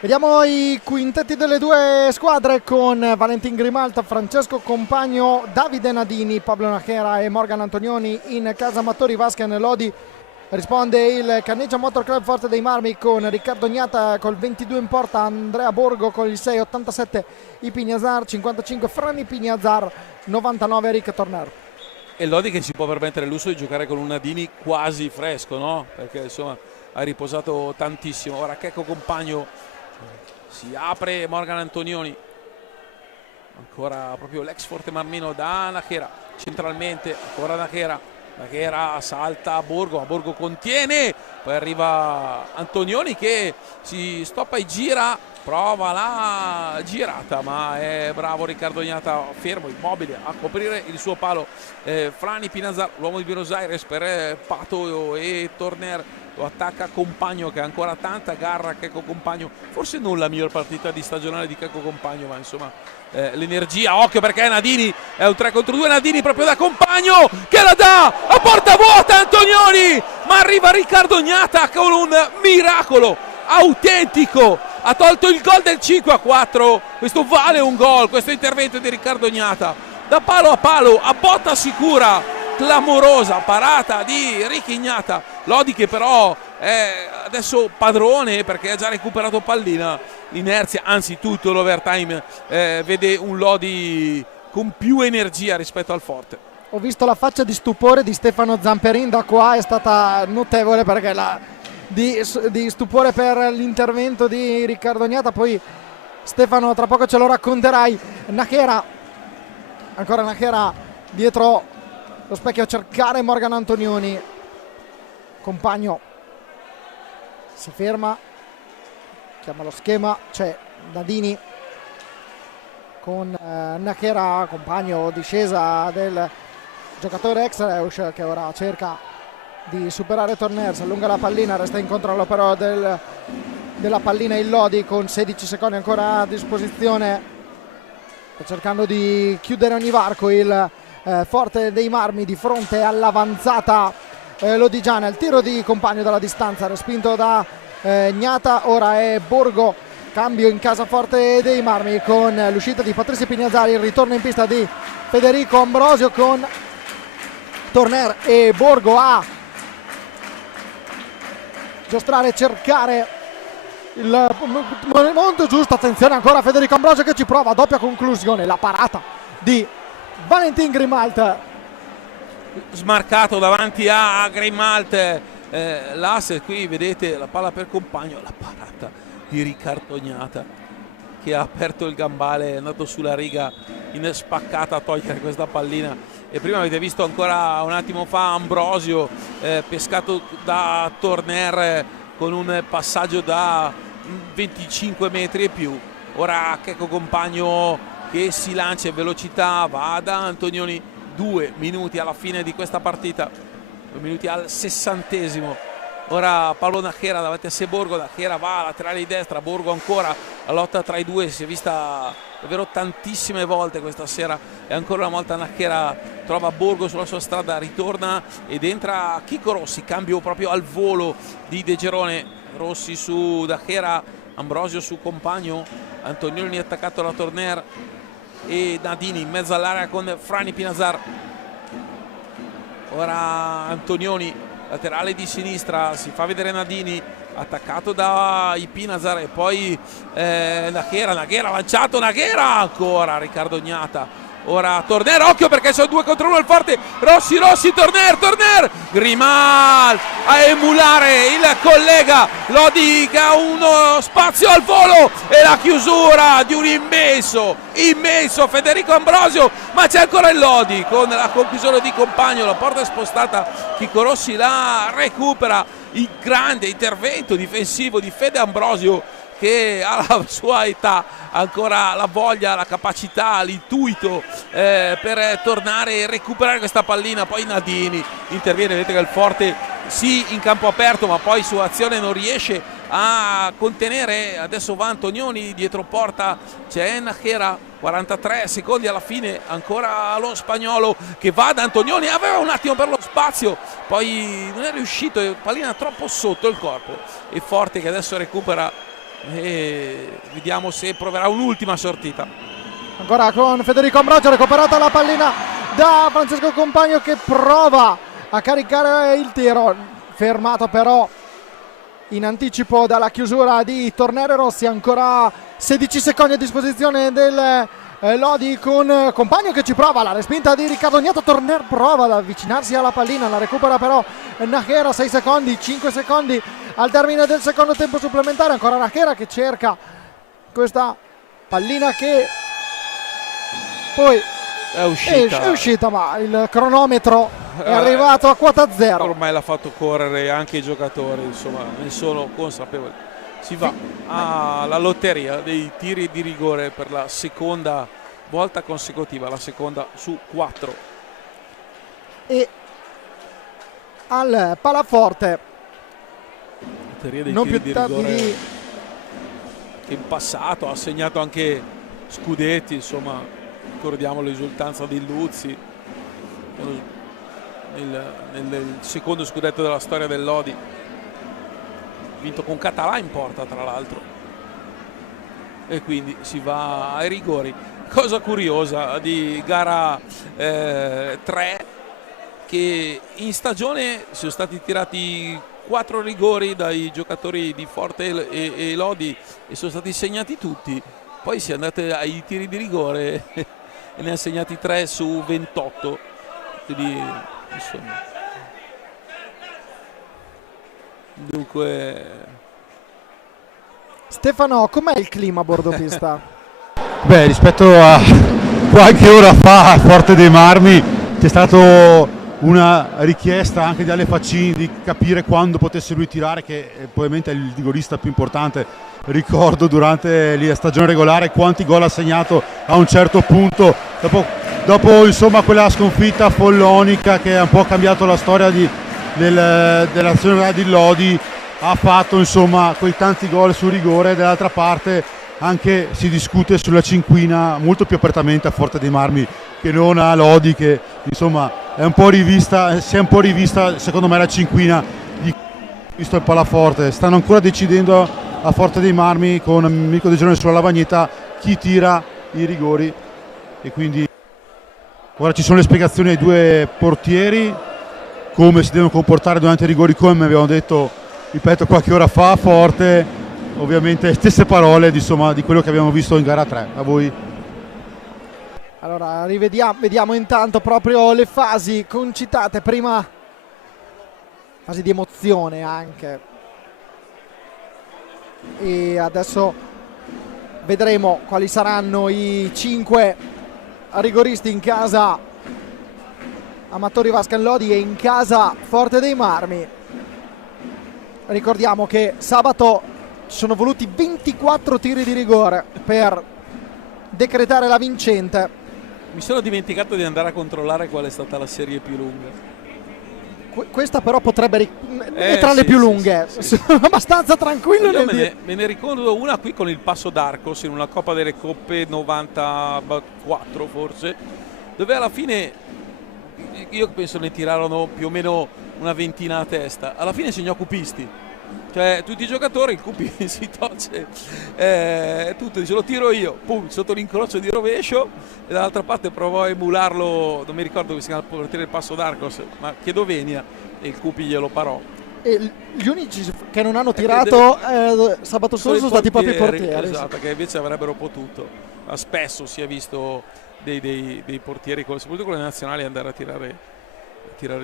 Vediamo i quintetti delle due squadre con Valentin Grimalta, Francesco Compagno, Davide Nadini, Pablo Najera e Morgan Antonioni in casa Amatori Vascan Lodi. Risponde il Canniccia Motor Club Forte dei Marmi con Riccardo Gnata col 22 in porta, Andrea Borgo con il 6,87, i Pignazar 55, Frani Pignazar 99, Rick Torner. E Lodi che si può permettere il lusso di giocare con un Nadini quasi fresco, no? Perché insomma ha riposato tantissimo. Ora Checco Compagno, si apre Morgan Antonioni, ancora proprio l'ex Forte Marmino da Najera, centralmente ancora Najera salta a Borgo, ma Borgo contiene, poi arriva Antonioni che si stoppa e gira, prova la girata, ma è bravo Riccardo Gnata, fermo, immobile, a coprire il suo palo. Frani Pinazar, l'uomo di Buenos Aires, per Pato e Torner, lo attacca Compagno che ha ancora tanta garra. Checco Compagno, forse non la miglior partita di stagionale di Checco Compagno, ma insomma l'energia, occhio perché Nadini è un 3 contro 2, Nadini proprio da Compagno che la dà a porta vuota Antonioni, ma arriva Riccardo Gnata con un miracolo autentico, ha tolto il gol del 5-4. Questo vale un gol, questo intervento di Riccardo Gnata da palo a palo, a botta sicura, clamorosa parata di Ricky Gnata. Lodi che però è adesso padrone perché ha già recuperato pallina. L'inerzia, anzi tutto l'overtime vede un Lodi con più energia rispetto al Forte. Ho visto la faccia di stupore di Stefano Zamperin da qua, è stata notevole perché di stupore per l'intervento di Riccardo Gnata. Poi Stefano tra poco ce lo racconterai. Najera, ancora Najera dietro lo specchio a cercare Morgan Antonioni. Compagno si ferma, chiama lo schema, c'è Nadini con Najera, Compagno, discesa del giocatore ex Reus che ora cerca di superare Torner, si allunga la pallina, resta in controllo però della pallina il Lodi con 16 secondi ancora a disposizione, sta cercando di chiudere ogni varco il Forte dei Marmi di fronte all'avanzata lodigiana. Il tiro di Compagno dalla distanza respinto da Gnata, ora è Borgo, cambio in casa Forte dei Marmi con l'uscita di Patrizio Pignazari, il ritorno in pista di Federico Ambrosio con Torner e Borgo a giostrare, cercare il momento giusto. Attenzione ancora Federico Ambrosio che ci prova, doppia conclusione, la parata di Valentin Grimalta, smarcato davanti a Grimalta, l'asse. Qui vedete la palla per Compagno, la parata di Riccardo Gnata che ha aperto il gambale, è andato sulla riga in spaccata a togliere questa pallina. E prima avete visto ancora un attimo fa Ambrosio pescato da Torner con un passaggio da 25 metri e più. Ora Checco Compagno che si lancia in velocità, va da Antonioni. 2 minuti alla fine di questa partita, 2 minuti al 60esimo. Ora Paolo Najera davanti a sé Borgo, Najera va a laterale di destra, Borgo ancora, la lotta tra i due si è vista davvero tantissime volte questa sera e ancora una volta Najera trova Borgo sulla sua strada, ritorna ed entra Chico Rossi, cambio proprio al volo di De Gerone. Rossi su Najera, Ambrosio su Compagno, Antonioni attaccato da Torner e Nadini in mezzo all'area con Frani Pinazar. Ora Antonioni laterale di sinistra, si fa vedere Nadini attaccato da Pinazar e poi Najera lanciato, Najera ancora Riccardo Gnata ora Torner, occhio perché sono 2 contro 1 il forte, Rossi, Torner, Grimal a emulare il collega Lodi che ha uno spazio al volo e la chiusura di un immenso Federico Ambrosio, ma c'è ancora il Lodi con la conclusione di Compagno, la porta è spostata, Chico Rossi la recupera, il grande intervento difensivo di Fede Ambrosio che alla sua età ancora la voglia, la capacità, l'intuito per tornare e recuperare questa pallina. Poi Nadini interviene, vedete che il forte sì in campo aperto ma poi su azione non riesce a contenere, adesso va Antonioni dietro porta, c'è Nachera, 43 secondi alla fine, ancora lo spagnolo che va da Antonioni, aveva un attimo per lo spazio, poi non è riuscito, pallina troppo sotto il corpo, e Forte che adesso recupera e vediamo se proverà un'ultima sortita. Ancora con Federico Ambrogio, recuperata la pallina da Francesco Compagno che prova a caricare il tiro, fermato però in anticipo dalla chiusura di Tornero Rossi. Ancora 16 secondi a disposizione del Lodi con Compagno che ci prova, la respinta di Riccardo Ognato, Torner prova ad avvicinarsi alla pallina, la recupera però Nachera, 6 secondi, 5 secondi al termine del secondo tempo supplementare. Ancora Nachera che cerca questa pallina che poi è uscita, ma il cronometro è arrivato a quota zero. Ormai l'ha fatto correre anche i giocatori, insomma ne sono consapevoli. Si va alla lotteria dei tiri di rigore per la seconda volta consecutiva, la seconda su 4. E al palaforte lotteria dei non tiri più di rigore di... che in passato ha segnato anche scudetti, insomma ricordiamo l'esultanza di Luzzi nel secondo scudetto della storia del Lodi, vinto con Català in porta tra l'altro, e quindi si va ai rigori. Cosa curiosa di gara 3 che in stagione sono stati tirati 4 rigori dai giocatori di Forte e Lodi e sono stati segnati tutti, poi si è andati ai tiri di rigore e ne ha segnati 3 su 28, quindi insomma dunque. Stefano, com'è il clima a bordo pista? Beh, rispetto a qualche ora fa a Forte dei Marmi c'è stata una richiesta anche di Ale Faccini di capire quando potesse lui tirare, che probabilmente è il rigorista più importante. Ricordo durante la stagione regolare quanti gol ha segnato a un certo punto, dopo insomma quella sconfitta follonica che ha un po' cambiato la storia dell'azione di Lodi, ha fatto insomma quei tanti gol su rigore. Dall'altra parte anche si discute sulla cinquina molto più apertamente a Forte dei Marmi che non a Lodi, che insomma si è un po' rivista secondo me la cinquina visto il palaforte. Stanno ancora decidendo a Forte dei Marmi con Mirko De Girone sulla lavagnetta chi tira i rigori, e quindi ora ci sono le spiegazioni ai due portieri come si devono comportare durante i rigori, come abbiamo detto, ripeto, qualche ora fa a Forte. Ovviamente stesse parole insomma di quello che abbiamo visto in gara 3. A voi. Allora vediamo intanto proprio le fasi concitate prima, fasi di emozione anche, e adesso vedremo quali saranno i 5 rigoristi in casa Amatori Vascan Lodi e in casa Forte dei Marmi. Ricordiamo che sabato ci sono voluti 24 tiri di rigore per decretare la vincente. Mi sono dimenticato di andare a controllare qual è stata la serie più lunga. Questa però potrebbe è tra le più lunghe. Sono abbastanza tranquillo Io nel me ne ricordo una qui con il Passo d'Arcos in una Coppa delle Coppe 94 forse, dove alla fine io penso ne tirarono più o meno una ventina a testa. Alla fine segnò Cupisti, cioè tutti i giocatori, il Cupi si tolse tutto, dice lo tiro io, pum, sotto l'incrocio di rovescio, e dall'altra parte provò a emularlo, non mi ricordo come si chiama il portiere del Passo d'Arcos, ma chiedo Venia, e il Cupi glielo parò. E gli unici che non hanno tirato sabato scorso sono stati proprio i portieri. Esatto, che invece avrebbero potuto, ma spesso si è visto dei portieri, soprattutto con le nazionali, andare a tirare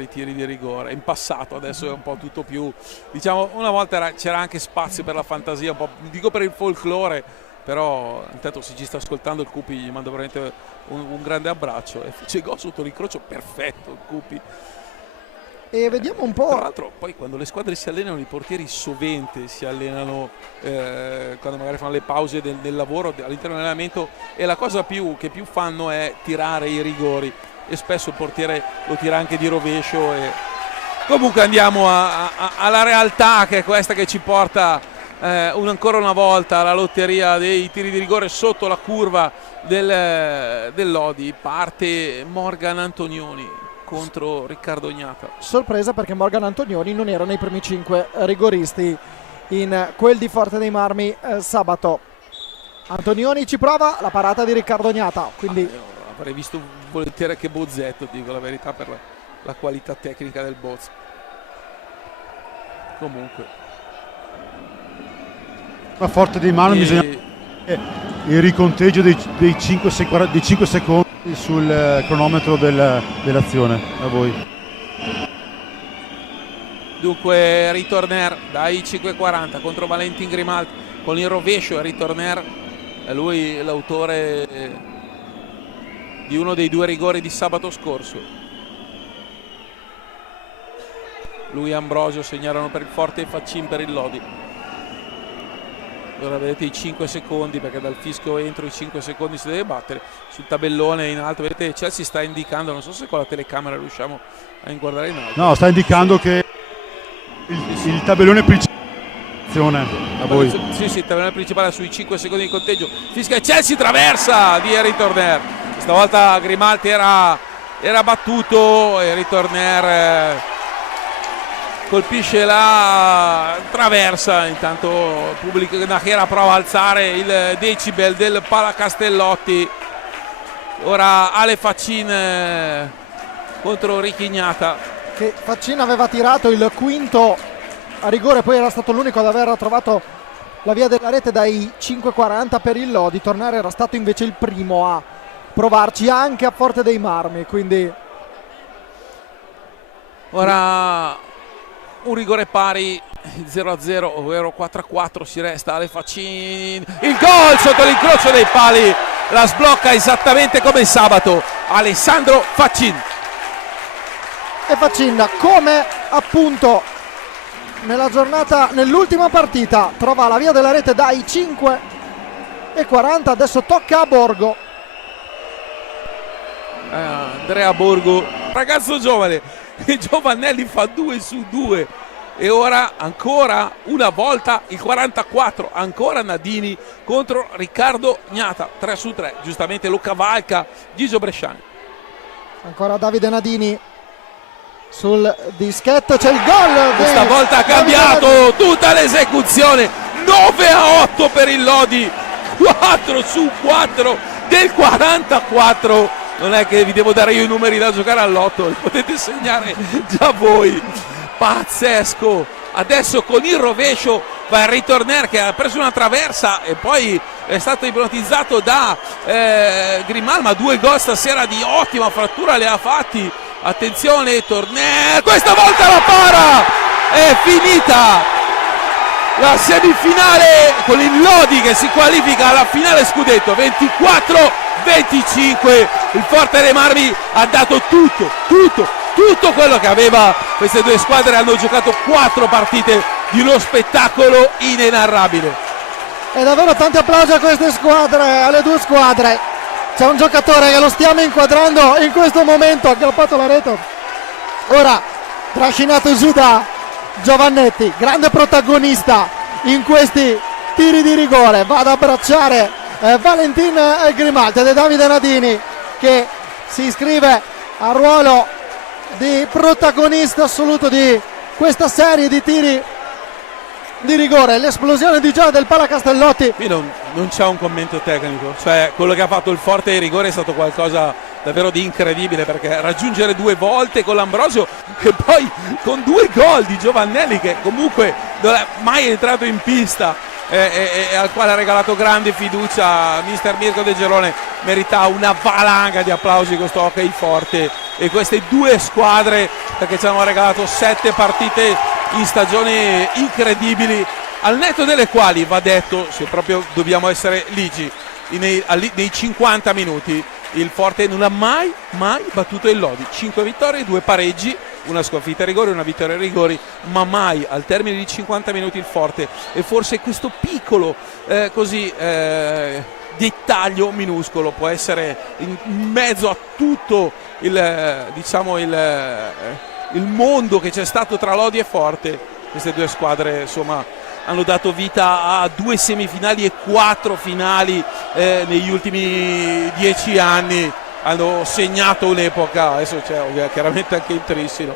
i tiri di rigore. In passato, adesso è un po' tutto più, diciamo, una volta c'era anche spazio per la fantasia, un po', dico per il folklore, però intanto se ci sta ascoltando il Cupi gli mando veramente un grande abbraccio e fece gol sotto l'incrocio perfetto il Cupi. E vediamo un po'. Tra l'altro poi quando le squadre si allenano, i portieri sovente si allenano quando magari fanno le pause del lavoro all'interno dell'allenamento, e la cosa che più fanno è tirare i rigori, e spesso il portiere lo tira anche di rovescio. E comunque andiamo alla realtà, che è questa che ci porta ancora una volta alla lotteria dei tiri di rigore sotto la curva del Lodi. Parte Morgan Antonioni contro Riccardo Gnata. Sorpresa, perché Morgan Antonioni non era nei primi 5 rigoristi in quel di Forte dei Marmi sabato. Antonioni ci prova, la parata di Riccardo Gnata, quindi avrei visto volentieri anche Bozzetto, dico la verità, per la qualità tecnica del Boz. Comunque a Forte dei Marmi bisogna il riconteggio dei 5 secondi sul cronometro dell'azione. A voi. Dunque Ritorner dai 5.40 contro Valentin Grimalt con il rovescio. Ritorner è lui l'autore di uno dei 2 rigori di sabato scorso. Lui e Ambrosio segnalano per il Forte e Faccin per il Lodi. Ora vedete i 5 secondi, perché dal fischio entro i 5 secondi si deve battere. Sul tabellone in alto vedete Chelsea sta indicando, non so se con la telecamera riusciamo a inquadrare in alto. No, sta indicando che il tabellone principale a voi. Sì, il tabellone principale sui 5 secondi di conteggio. Fischia Chelsea, traversa di Ritorner. Stavolta Grimalt era battuto e Ritorner colpisce la traversa. Intanto pubblico Nachera prova a alzare il decibel del Palacastellotti. Ora Ale Faccin contro Richignata, che Faccin aveva tirato il quinto a rigore, poi era stato l'unico ad aver trovato la via della rete dai 5.40 per il Lodi. Tornare era stato invece il primo a provarci anche a Forte dei Marmi, quindi ora un rigore pari, 0-0, ovvero 4-4, si resta Ale Faccin. Il gol sotto l'incrocio dei pali, la sblocca esattamente come sabato Alessandro Faccin. E Faccin, come appunto nella giornata, nell'ultima partita, trova la via della rete dai 5.40. Adesso tocca a Borgo. Andrea Borgo, ragazzo giovane, Giovannelli fa 2 su 2 e ora ancora una volta il 44, ancora Nadini contro Riccardo Gnata, 3 su 3, giustamente lo cavalca Gigio Bresciani. Ancora Davide Nadini sul dischetto, c'è il gol. Questa volta ha cambiato tutta l'esecuzione, 9-8 per il Lodi, 4 su 4 del 44. Non è che vi devo dare io i numeri da giocare all'otto, li potete segnare già voi. Pazzesco. Adesso con il rovescio va il Ritorner, che ha preso una traversa e poi è stato ipnotizzato da Grimalt, ma 2 gol stasera di ottima frattura le ha fatti. Attenzione Torner, questa volta la para, è finita la semifinale con il Lodi che si qualifica alla finale scudetto. 24-25, il Forte dei Marmi ha dato tutto quello che aveva. Queste 2 squadre hanno giocato 4 partite di uno spettacolo inenarrabile. E davvero tanti applausi a queste squadre, alle 2 squadre. C'è un giocatore che lo stiamo inquadrando in questo momento, ha aggrappato la rete, ora trascinato giù da Giovannetti, grande protagonista in questi tiri di rigore. Va ad abbracciare Valentin Grimalt, ed è Davide Nadini che si iscrive al ruolo di protagonista assoluto di questa serie di tiri di rigore. L'esplosione di gioia del Palacastellotti. Qui non c'è un commento tecnico, cioè quello che ha fatto il Forte dei rigori è stato qualcosa davvero di incredibile, perché raggiungere 2 volte con l'Ambrosio e poi con 2 gol di Giovannelli, che comunque non è mai entrato in pista, al quale ha regalato grande fiducia mister Mirko De Gerone, merita una valanga di applausi questo hockey forte e queste due squadre, perché ci hanno regalato 7 partite in stagione incredibili, al netto delle quali va detto, se proprio dobbiamo essere ligi, nei 50 minuti il Forte non ha mai battuto il Lodi. 5 vittorie, 2 pareggi, una sconfitta a rigori, una vittoria a rigori, ma mai al termine di 50 minuti il Forte. E forse questo piccolo dettaglio minuscolo può essere in mezzo a tutto il mondo che c'è stato tra Lodi e Forte. Queste due squadre insomma hanno dato vita a 2 semifinali e 4 finali negli ultimi 10 anni, hanno segnato un'epoca, adesso c'è chiaramente anche il Trissino.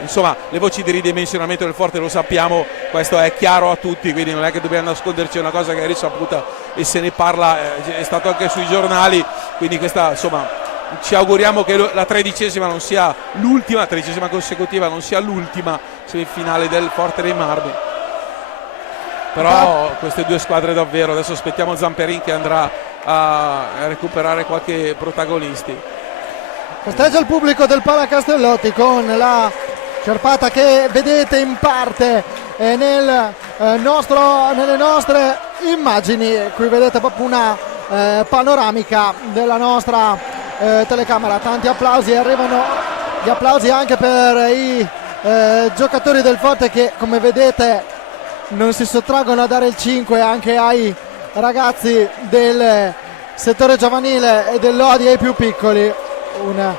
Insomma, le voci di ridimensionamento del Forte lo sappiamo, questo è chiaro a tutti, quindi non è che dobbiamo nasconderci, una cosa che è risaputa e se ne parla, è stato anche sui giornali, quindi questa insomma ci auguriamo che la 13ª non sia l'ultima, 13ª consecutiva non sia l'ultima semifinale del Forte dei Marmi. Però queste due squadre davvero, adesso aspettiamo Zamperin che andrà a recuperare qualche protagonisti. Festeggia il pubblico del Pala Castellotti con la sciarpata che vedete in parte nelle nostre immagini. Qui vedete proprio una panoramica della nostra telecamera. Tanti applausi, arrivano gli applausi anche per i giocatori del Forte che, come vedete, non si sottraggono a dare il 5 anche ai ragazzi del settore giovanile e del Lodi e ai più piccoli. Un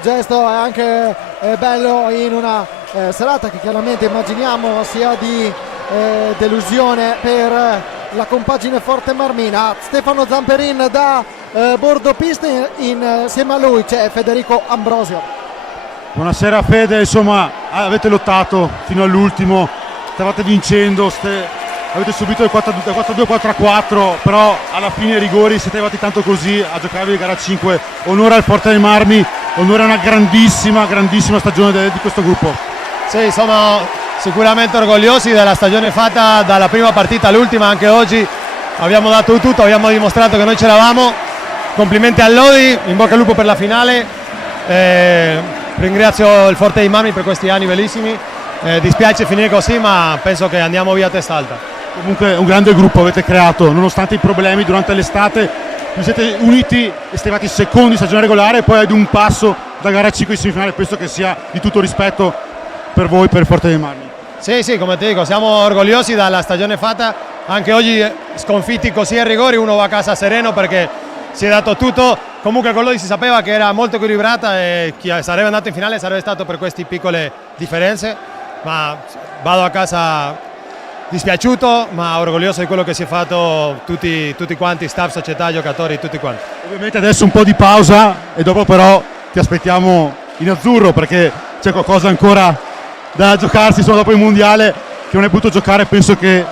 gesto anche bello in una serata che chiaramente immaginiamo sia di delusione per la compagine Forte Marmina. Stefano Zamperin da bordo pista, insieme a lui c'è Federico Ambrosio. Buonasera Fede, insomma avete lottato fino all'ultimo, stavate vincendo, avete subito il 4-2, 4-4, però alla fine i rigori siete arrivati tanto così a giocarvi gara 5. Onore al Forte dei Marmi, onore a una grandissima stagione di questo gruppo. Sì, siamo sicuramente orgogliosi della stagione fatta dalla prima partita all'ultima, anche oggi abbiamo dato tutto, abbiamo dimostrato che noi c'eravamo. Complimenti al Lodi, in bocca al lupo per la finale. Ringrazio il Forte dei Marmi per questi anni bellissimi. Dispiace finire così, ma penso che andiamo via a testa alta. Comunque un grande gruppo avete creato, nonostante i problemi durante l'estate, vi siete uniti e siete arrivati secondi in stagione regolare e poi ad un passo da gara 5 in semifinale. Penso che sia di tutto rispetto per voi, per il Forte dei Marmi. Sì, come ti dico, siamo orgogliosi della stagione fatta, anche oggi sconfitti così a rigori, uno va a casa sereno perché si è dato tutto. Comunque con Lodi si sapeva che era molto equilibrata e chi sarebbe andato in finale sarebbe stato per queste piccole differenze, ma vado a casa dispiaciuto ma orgoglioso di quello che si è fatto tutti quanti, staff, società, giocatori, tutti quanti. Ovviamente adesso un po' di pausa e dopo però ti aspettiamo in azzurro perché c'è qualcosa ancora da giocarsi, solo dopo il mondiale che non hai potuto giocare. Penso che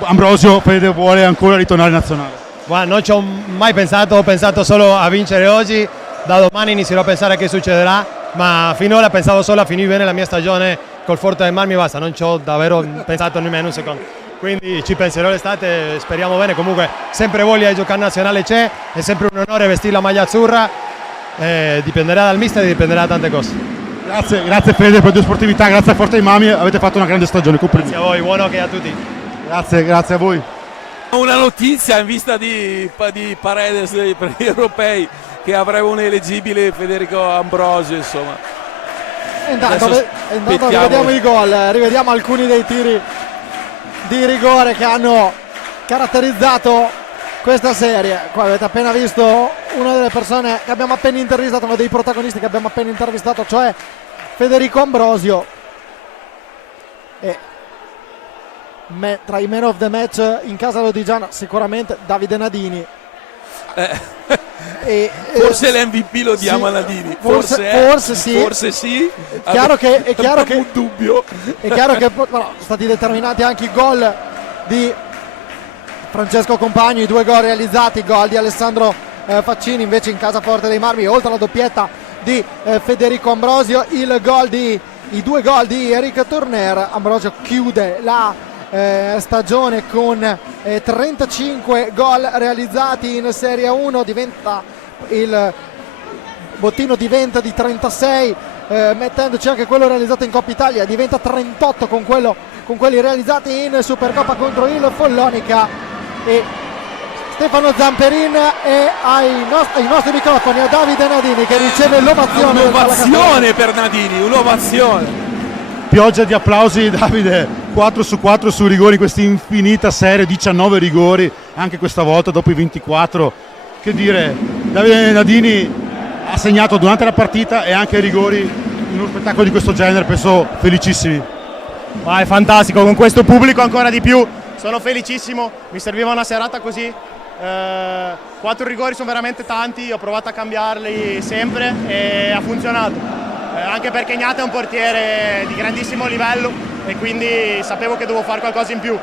Ambrosio Fede vuole ancora ritornare in nazionale. Guarda, non ci ho mai pensato, ho pensato solo a vincere oggi, da domani inizierò a pensare a che succederà, ma finora pensavo solo a finire bene la mia stagione col Forte dei Marmi, basta, non ci ho davvero pensato nemmeno un secondo. Quindi ci penserò l'estate, speriamo bene, comunque sempre voglia di giocare nazionale c'è, è sempre un onore vestire la maglia azzurra, dipenderà dal mister e dipenderà da tante cose. Grazie Fede per la tua sportività, grazie al Forte dei Marmi, avete fatto una grande stagione. Grazie a voi, buono che a tutti. Grazie a voi. Una notizia in vista di Paredes per gli europei, che avremo un eleggibile Federico Ambrosio, insomma. Intanto rivediamo i gol, rivediamo alcuni dei tiri di rigore che hanno caratterizzato questa serie. Qua avete appena visto una delle persone che abbiamo appena intervistato, uno dei protagonisti che abbiamo appena intervistato, cioè Federico Ambrosio. E tra i man of the match in casa lodigiana sicuramente Davide Nadini. Forse l'MVP lo diamo a Nadini, forse sì. È chiaro che un dubbio. È chiaro che sono stati determinati anche i gol di Francesco Compagno, i 2 gol realizzati, il gol di Alessandro Faccini invece in casa Forte dei Marmi, oltre alla doppietta di Federico Ambrosio, i 2 gol di Eric Turner. Ambrosio chiude la stagione con 35 gol realizzati in Serie 1, il bottino diventa di 36, mettendoci anche quello realizzato in Coppa Italia, diventa 38 con quelli realizzati in Supercoppa contro il Follonica. E Stefano Zamperin è ai nostri microfoni, a Davide Nadini, che riceve l'ovazione. Un'ovazione per Nadini, un'ovazione. Pioggia di applausi, Davide, 4 su 4 su rigori, questa infinita serie, 19 rigori anche questa volta dopo i 24. Che dire, Davide Nadini ha segnato durante la partita e anche ai rigori in uno spettacolo di questo genere, penso felicissimi. Ma è fantastico, con questo pubblico ancora di più, sono felicissimo, mi serviva una serata così. 4 rigori sono veramente tanti, ho provato a cambiarli sempre e ha funzionato. Anche perché Gnata è un portiere di grandissimo livello e quindi sapevo che dovevo fare qualcosa in più.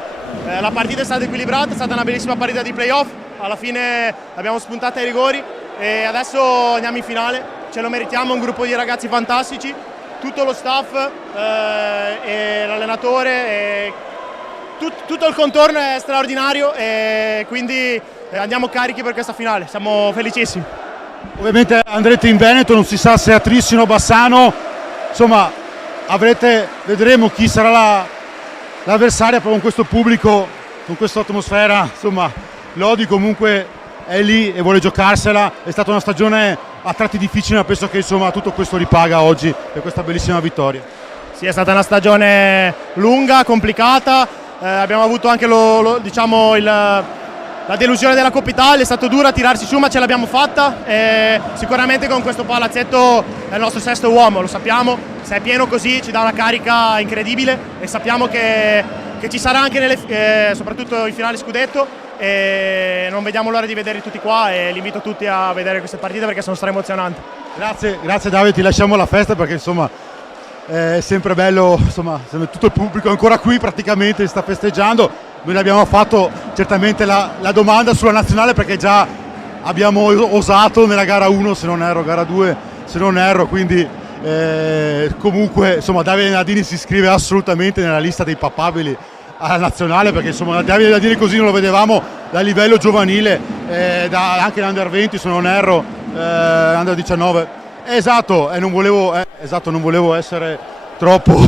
La partita è stata equilibrata, è stata una bellissima partita di playoff, alla fine abbiamo spuntato ai rigori e adesso andiamo in finale, ce lo meritiamo, un gruppo di ragazzi fantastici, tutto lo staff e l'allenatore, e tutto il contorno è straordinario e quindi andiamo carichi per questa finale, siamo felicissimi. Ovviamente andrete in Veneto, non si sa se a Trissino o Bassano, insomma vedremo chi sarà l'avversaria, però con questo pubblico, con questa atmosfera, insomma Lodi comunque è lì e vuole giocarsela. È stata una stagione a tratti difficile, ma penso che insomma tutto questo ripaga oggi per questa bellissima vittoria. Sì, è stata una stagione lunga, complicata, abbiamo avuto anche la delusione della Coppa Italia, è stato dura tirarsi su, ma ce l'abbiamo fatta e sicuramente con questo palazzetto è il nostro sesto uomo, lo sappiamo, se è pieno così ci dà una carica incredibile e sappiamo che ci sarà anche soprattutto in finale scudetto e non vediamo l'ora di vederli tutti qua e li invito tutti a vedere queste partite perché sono straemozionanti. Grazie Davide, ti lasciamo la festa perché insomma è sempre bello, insomma tutto il pubblico è ancora qui praticamente, sta festeggiando. Noi abbiamo fatto certamente la domanda sulla nazionale perché già abbiamo osato nella gara 1 se non erro, gara 2 se non erro, quindi comunque insomma Davide Nadini si iscrive assolutamente nella lista dei papabili alla nazionale perché insomma Davide Nadini così non lo vedevamo dal livello giovanile, anche l'Under 20 se non erro, Under 19. Esatto, non volevo essere troppo,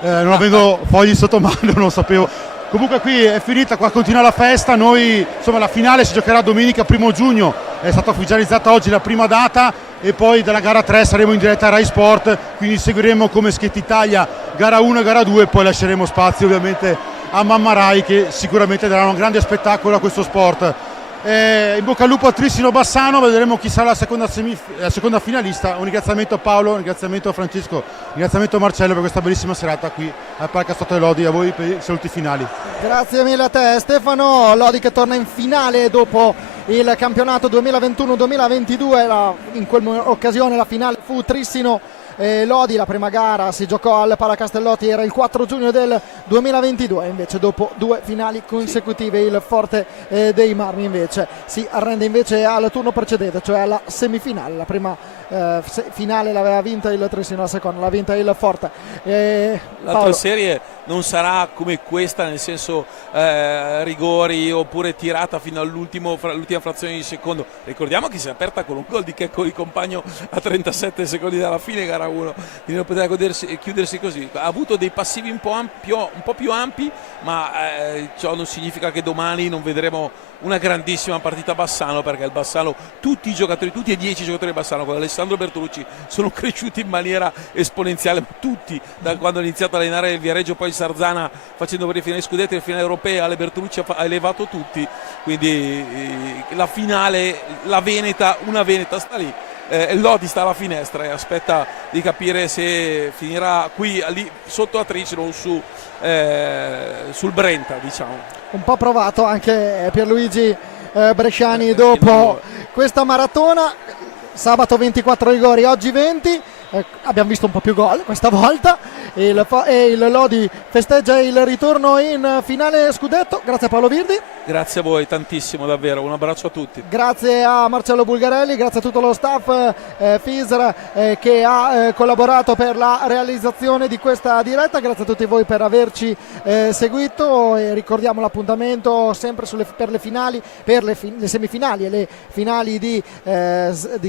non avendo fogli sotto mano, non sapevo. Comunque qui è finita, qua continua la festa, noi insomma la finale si giocherà domenica 1 giugno, è stata ufficializzata oggi la prima data e poi dalla gara 3 saremo in diretta a Rai Sport, quindi seguiremo come Skate Italia gara 1 e gara 2 e poi lasceremo spazio ovviamente a Mamma Rai che sicuramente darà un grande spettacolo a questo sport. In bocca al lupo a Trissino Bassano, vedremo chi sarà la seconda finalista. Un ringraziamento a Paolo, un ringraziamento a Francesco, un ringraziamento a Marcello per questa bellissima serata qui al Parco Stato Lodi, a voi per i saluti finali. Grazie mille a te Stefano. Lodi che torna in finale dopo il campionato 2021-2022, in quell'occasione la finale fu Trissino Lodi, la prima gara si giocò al Palacastellotti, era il 4 giugno del 2022, invece dopo 2 finali consecutive il Forte dei Marmi invece si arrende invece al turno precedente, cioè alla semifinale. La prima finale l'aveva vinta il Trissino, la seconda l'ha vinta il Forte. L'altra serie non sarà come questa, nel senso rigori oppure tirata fino all'ultima frazione di secondo. Ricordiamo che si è aperta con un gol di Checco di Compagno a 37 secondi dalla fine, gara 1, quindi non poteva chiudersi così. Ha avuto dei passivi un po' più ampi, ma ciò non significa che domani non vedremo una grandissima partita a Bassano, perché il Bassano, tutti e 10 giocatori di Bassano con Alessandro Bertolucci sono cresciuti in maniera esponenziale, tutti, da quando ha iniziato a allenare il Viareggio, poi Sarzana facendo per le finali scudetti e le finali europee, Ale Bertolucci ha elevato tutti, quindi la finale, una Veneta sta lì. Lodi sta alla finestra e aspetta di capire se finirà qui lì sotto a Trissino o sul Brenta, diciamo. Un po' provato anche Pierluigi Bresciani dopo questa maratona. Sabato 24 rigori, oggi 20, abbiamo visto un po' più gol questa volta e il Lodi festeggia il ritorno in finale scudetto. Grazie a Paolo Virdi. Grazie a voi tantissimo, davvero, un abbraccio a tutti. Grazie a Marcello Bulgarelli, grazie a tutto lo staff FISR che ha collaborato per la realizzazione di questa diretta, grazie a tutti voi per averci seguito e ricordiamo l'appuntamento sempre per le finali, per le semifinali e le finali di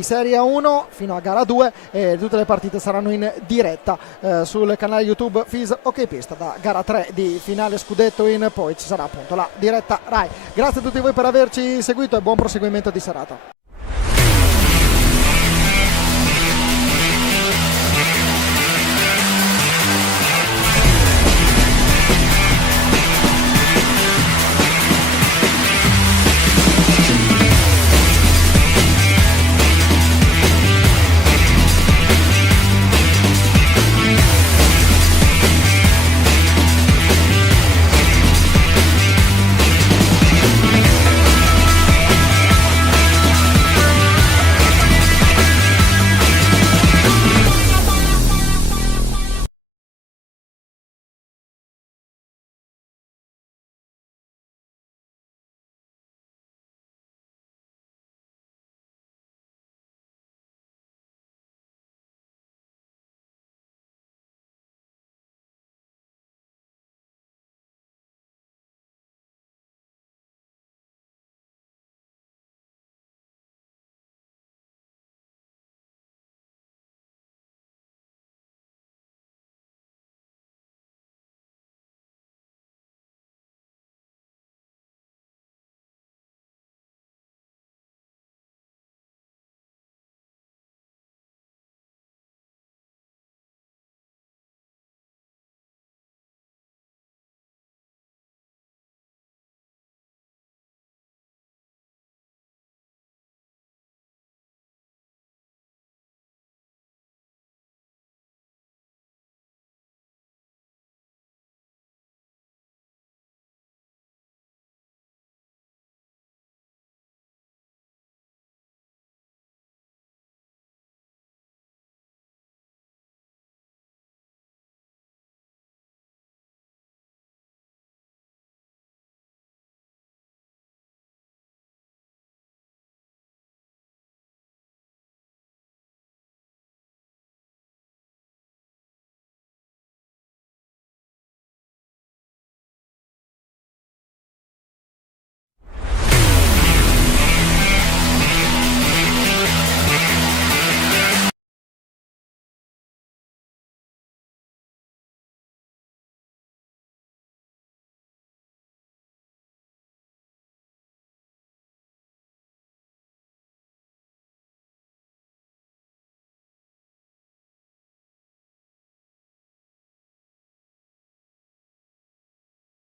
Serie 1 fino a gara 2 e tutte le partite saranno in diretta sul canale YouTube FIS OK Pista. Da gara 3 di finale scudetto in poi ci sarà appunto la diretta Rai. Grazie a tutti voi per averci seguito e buon proseguimento di serata.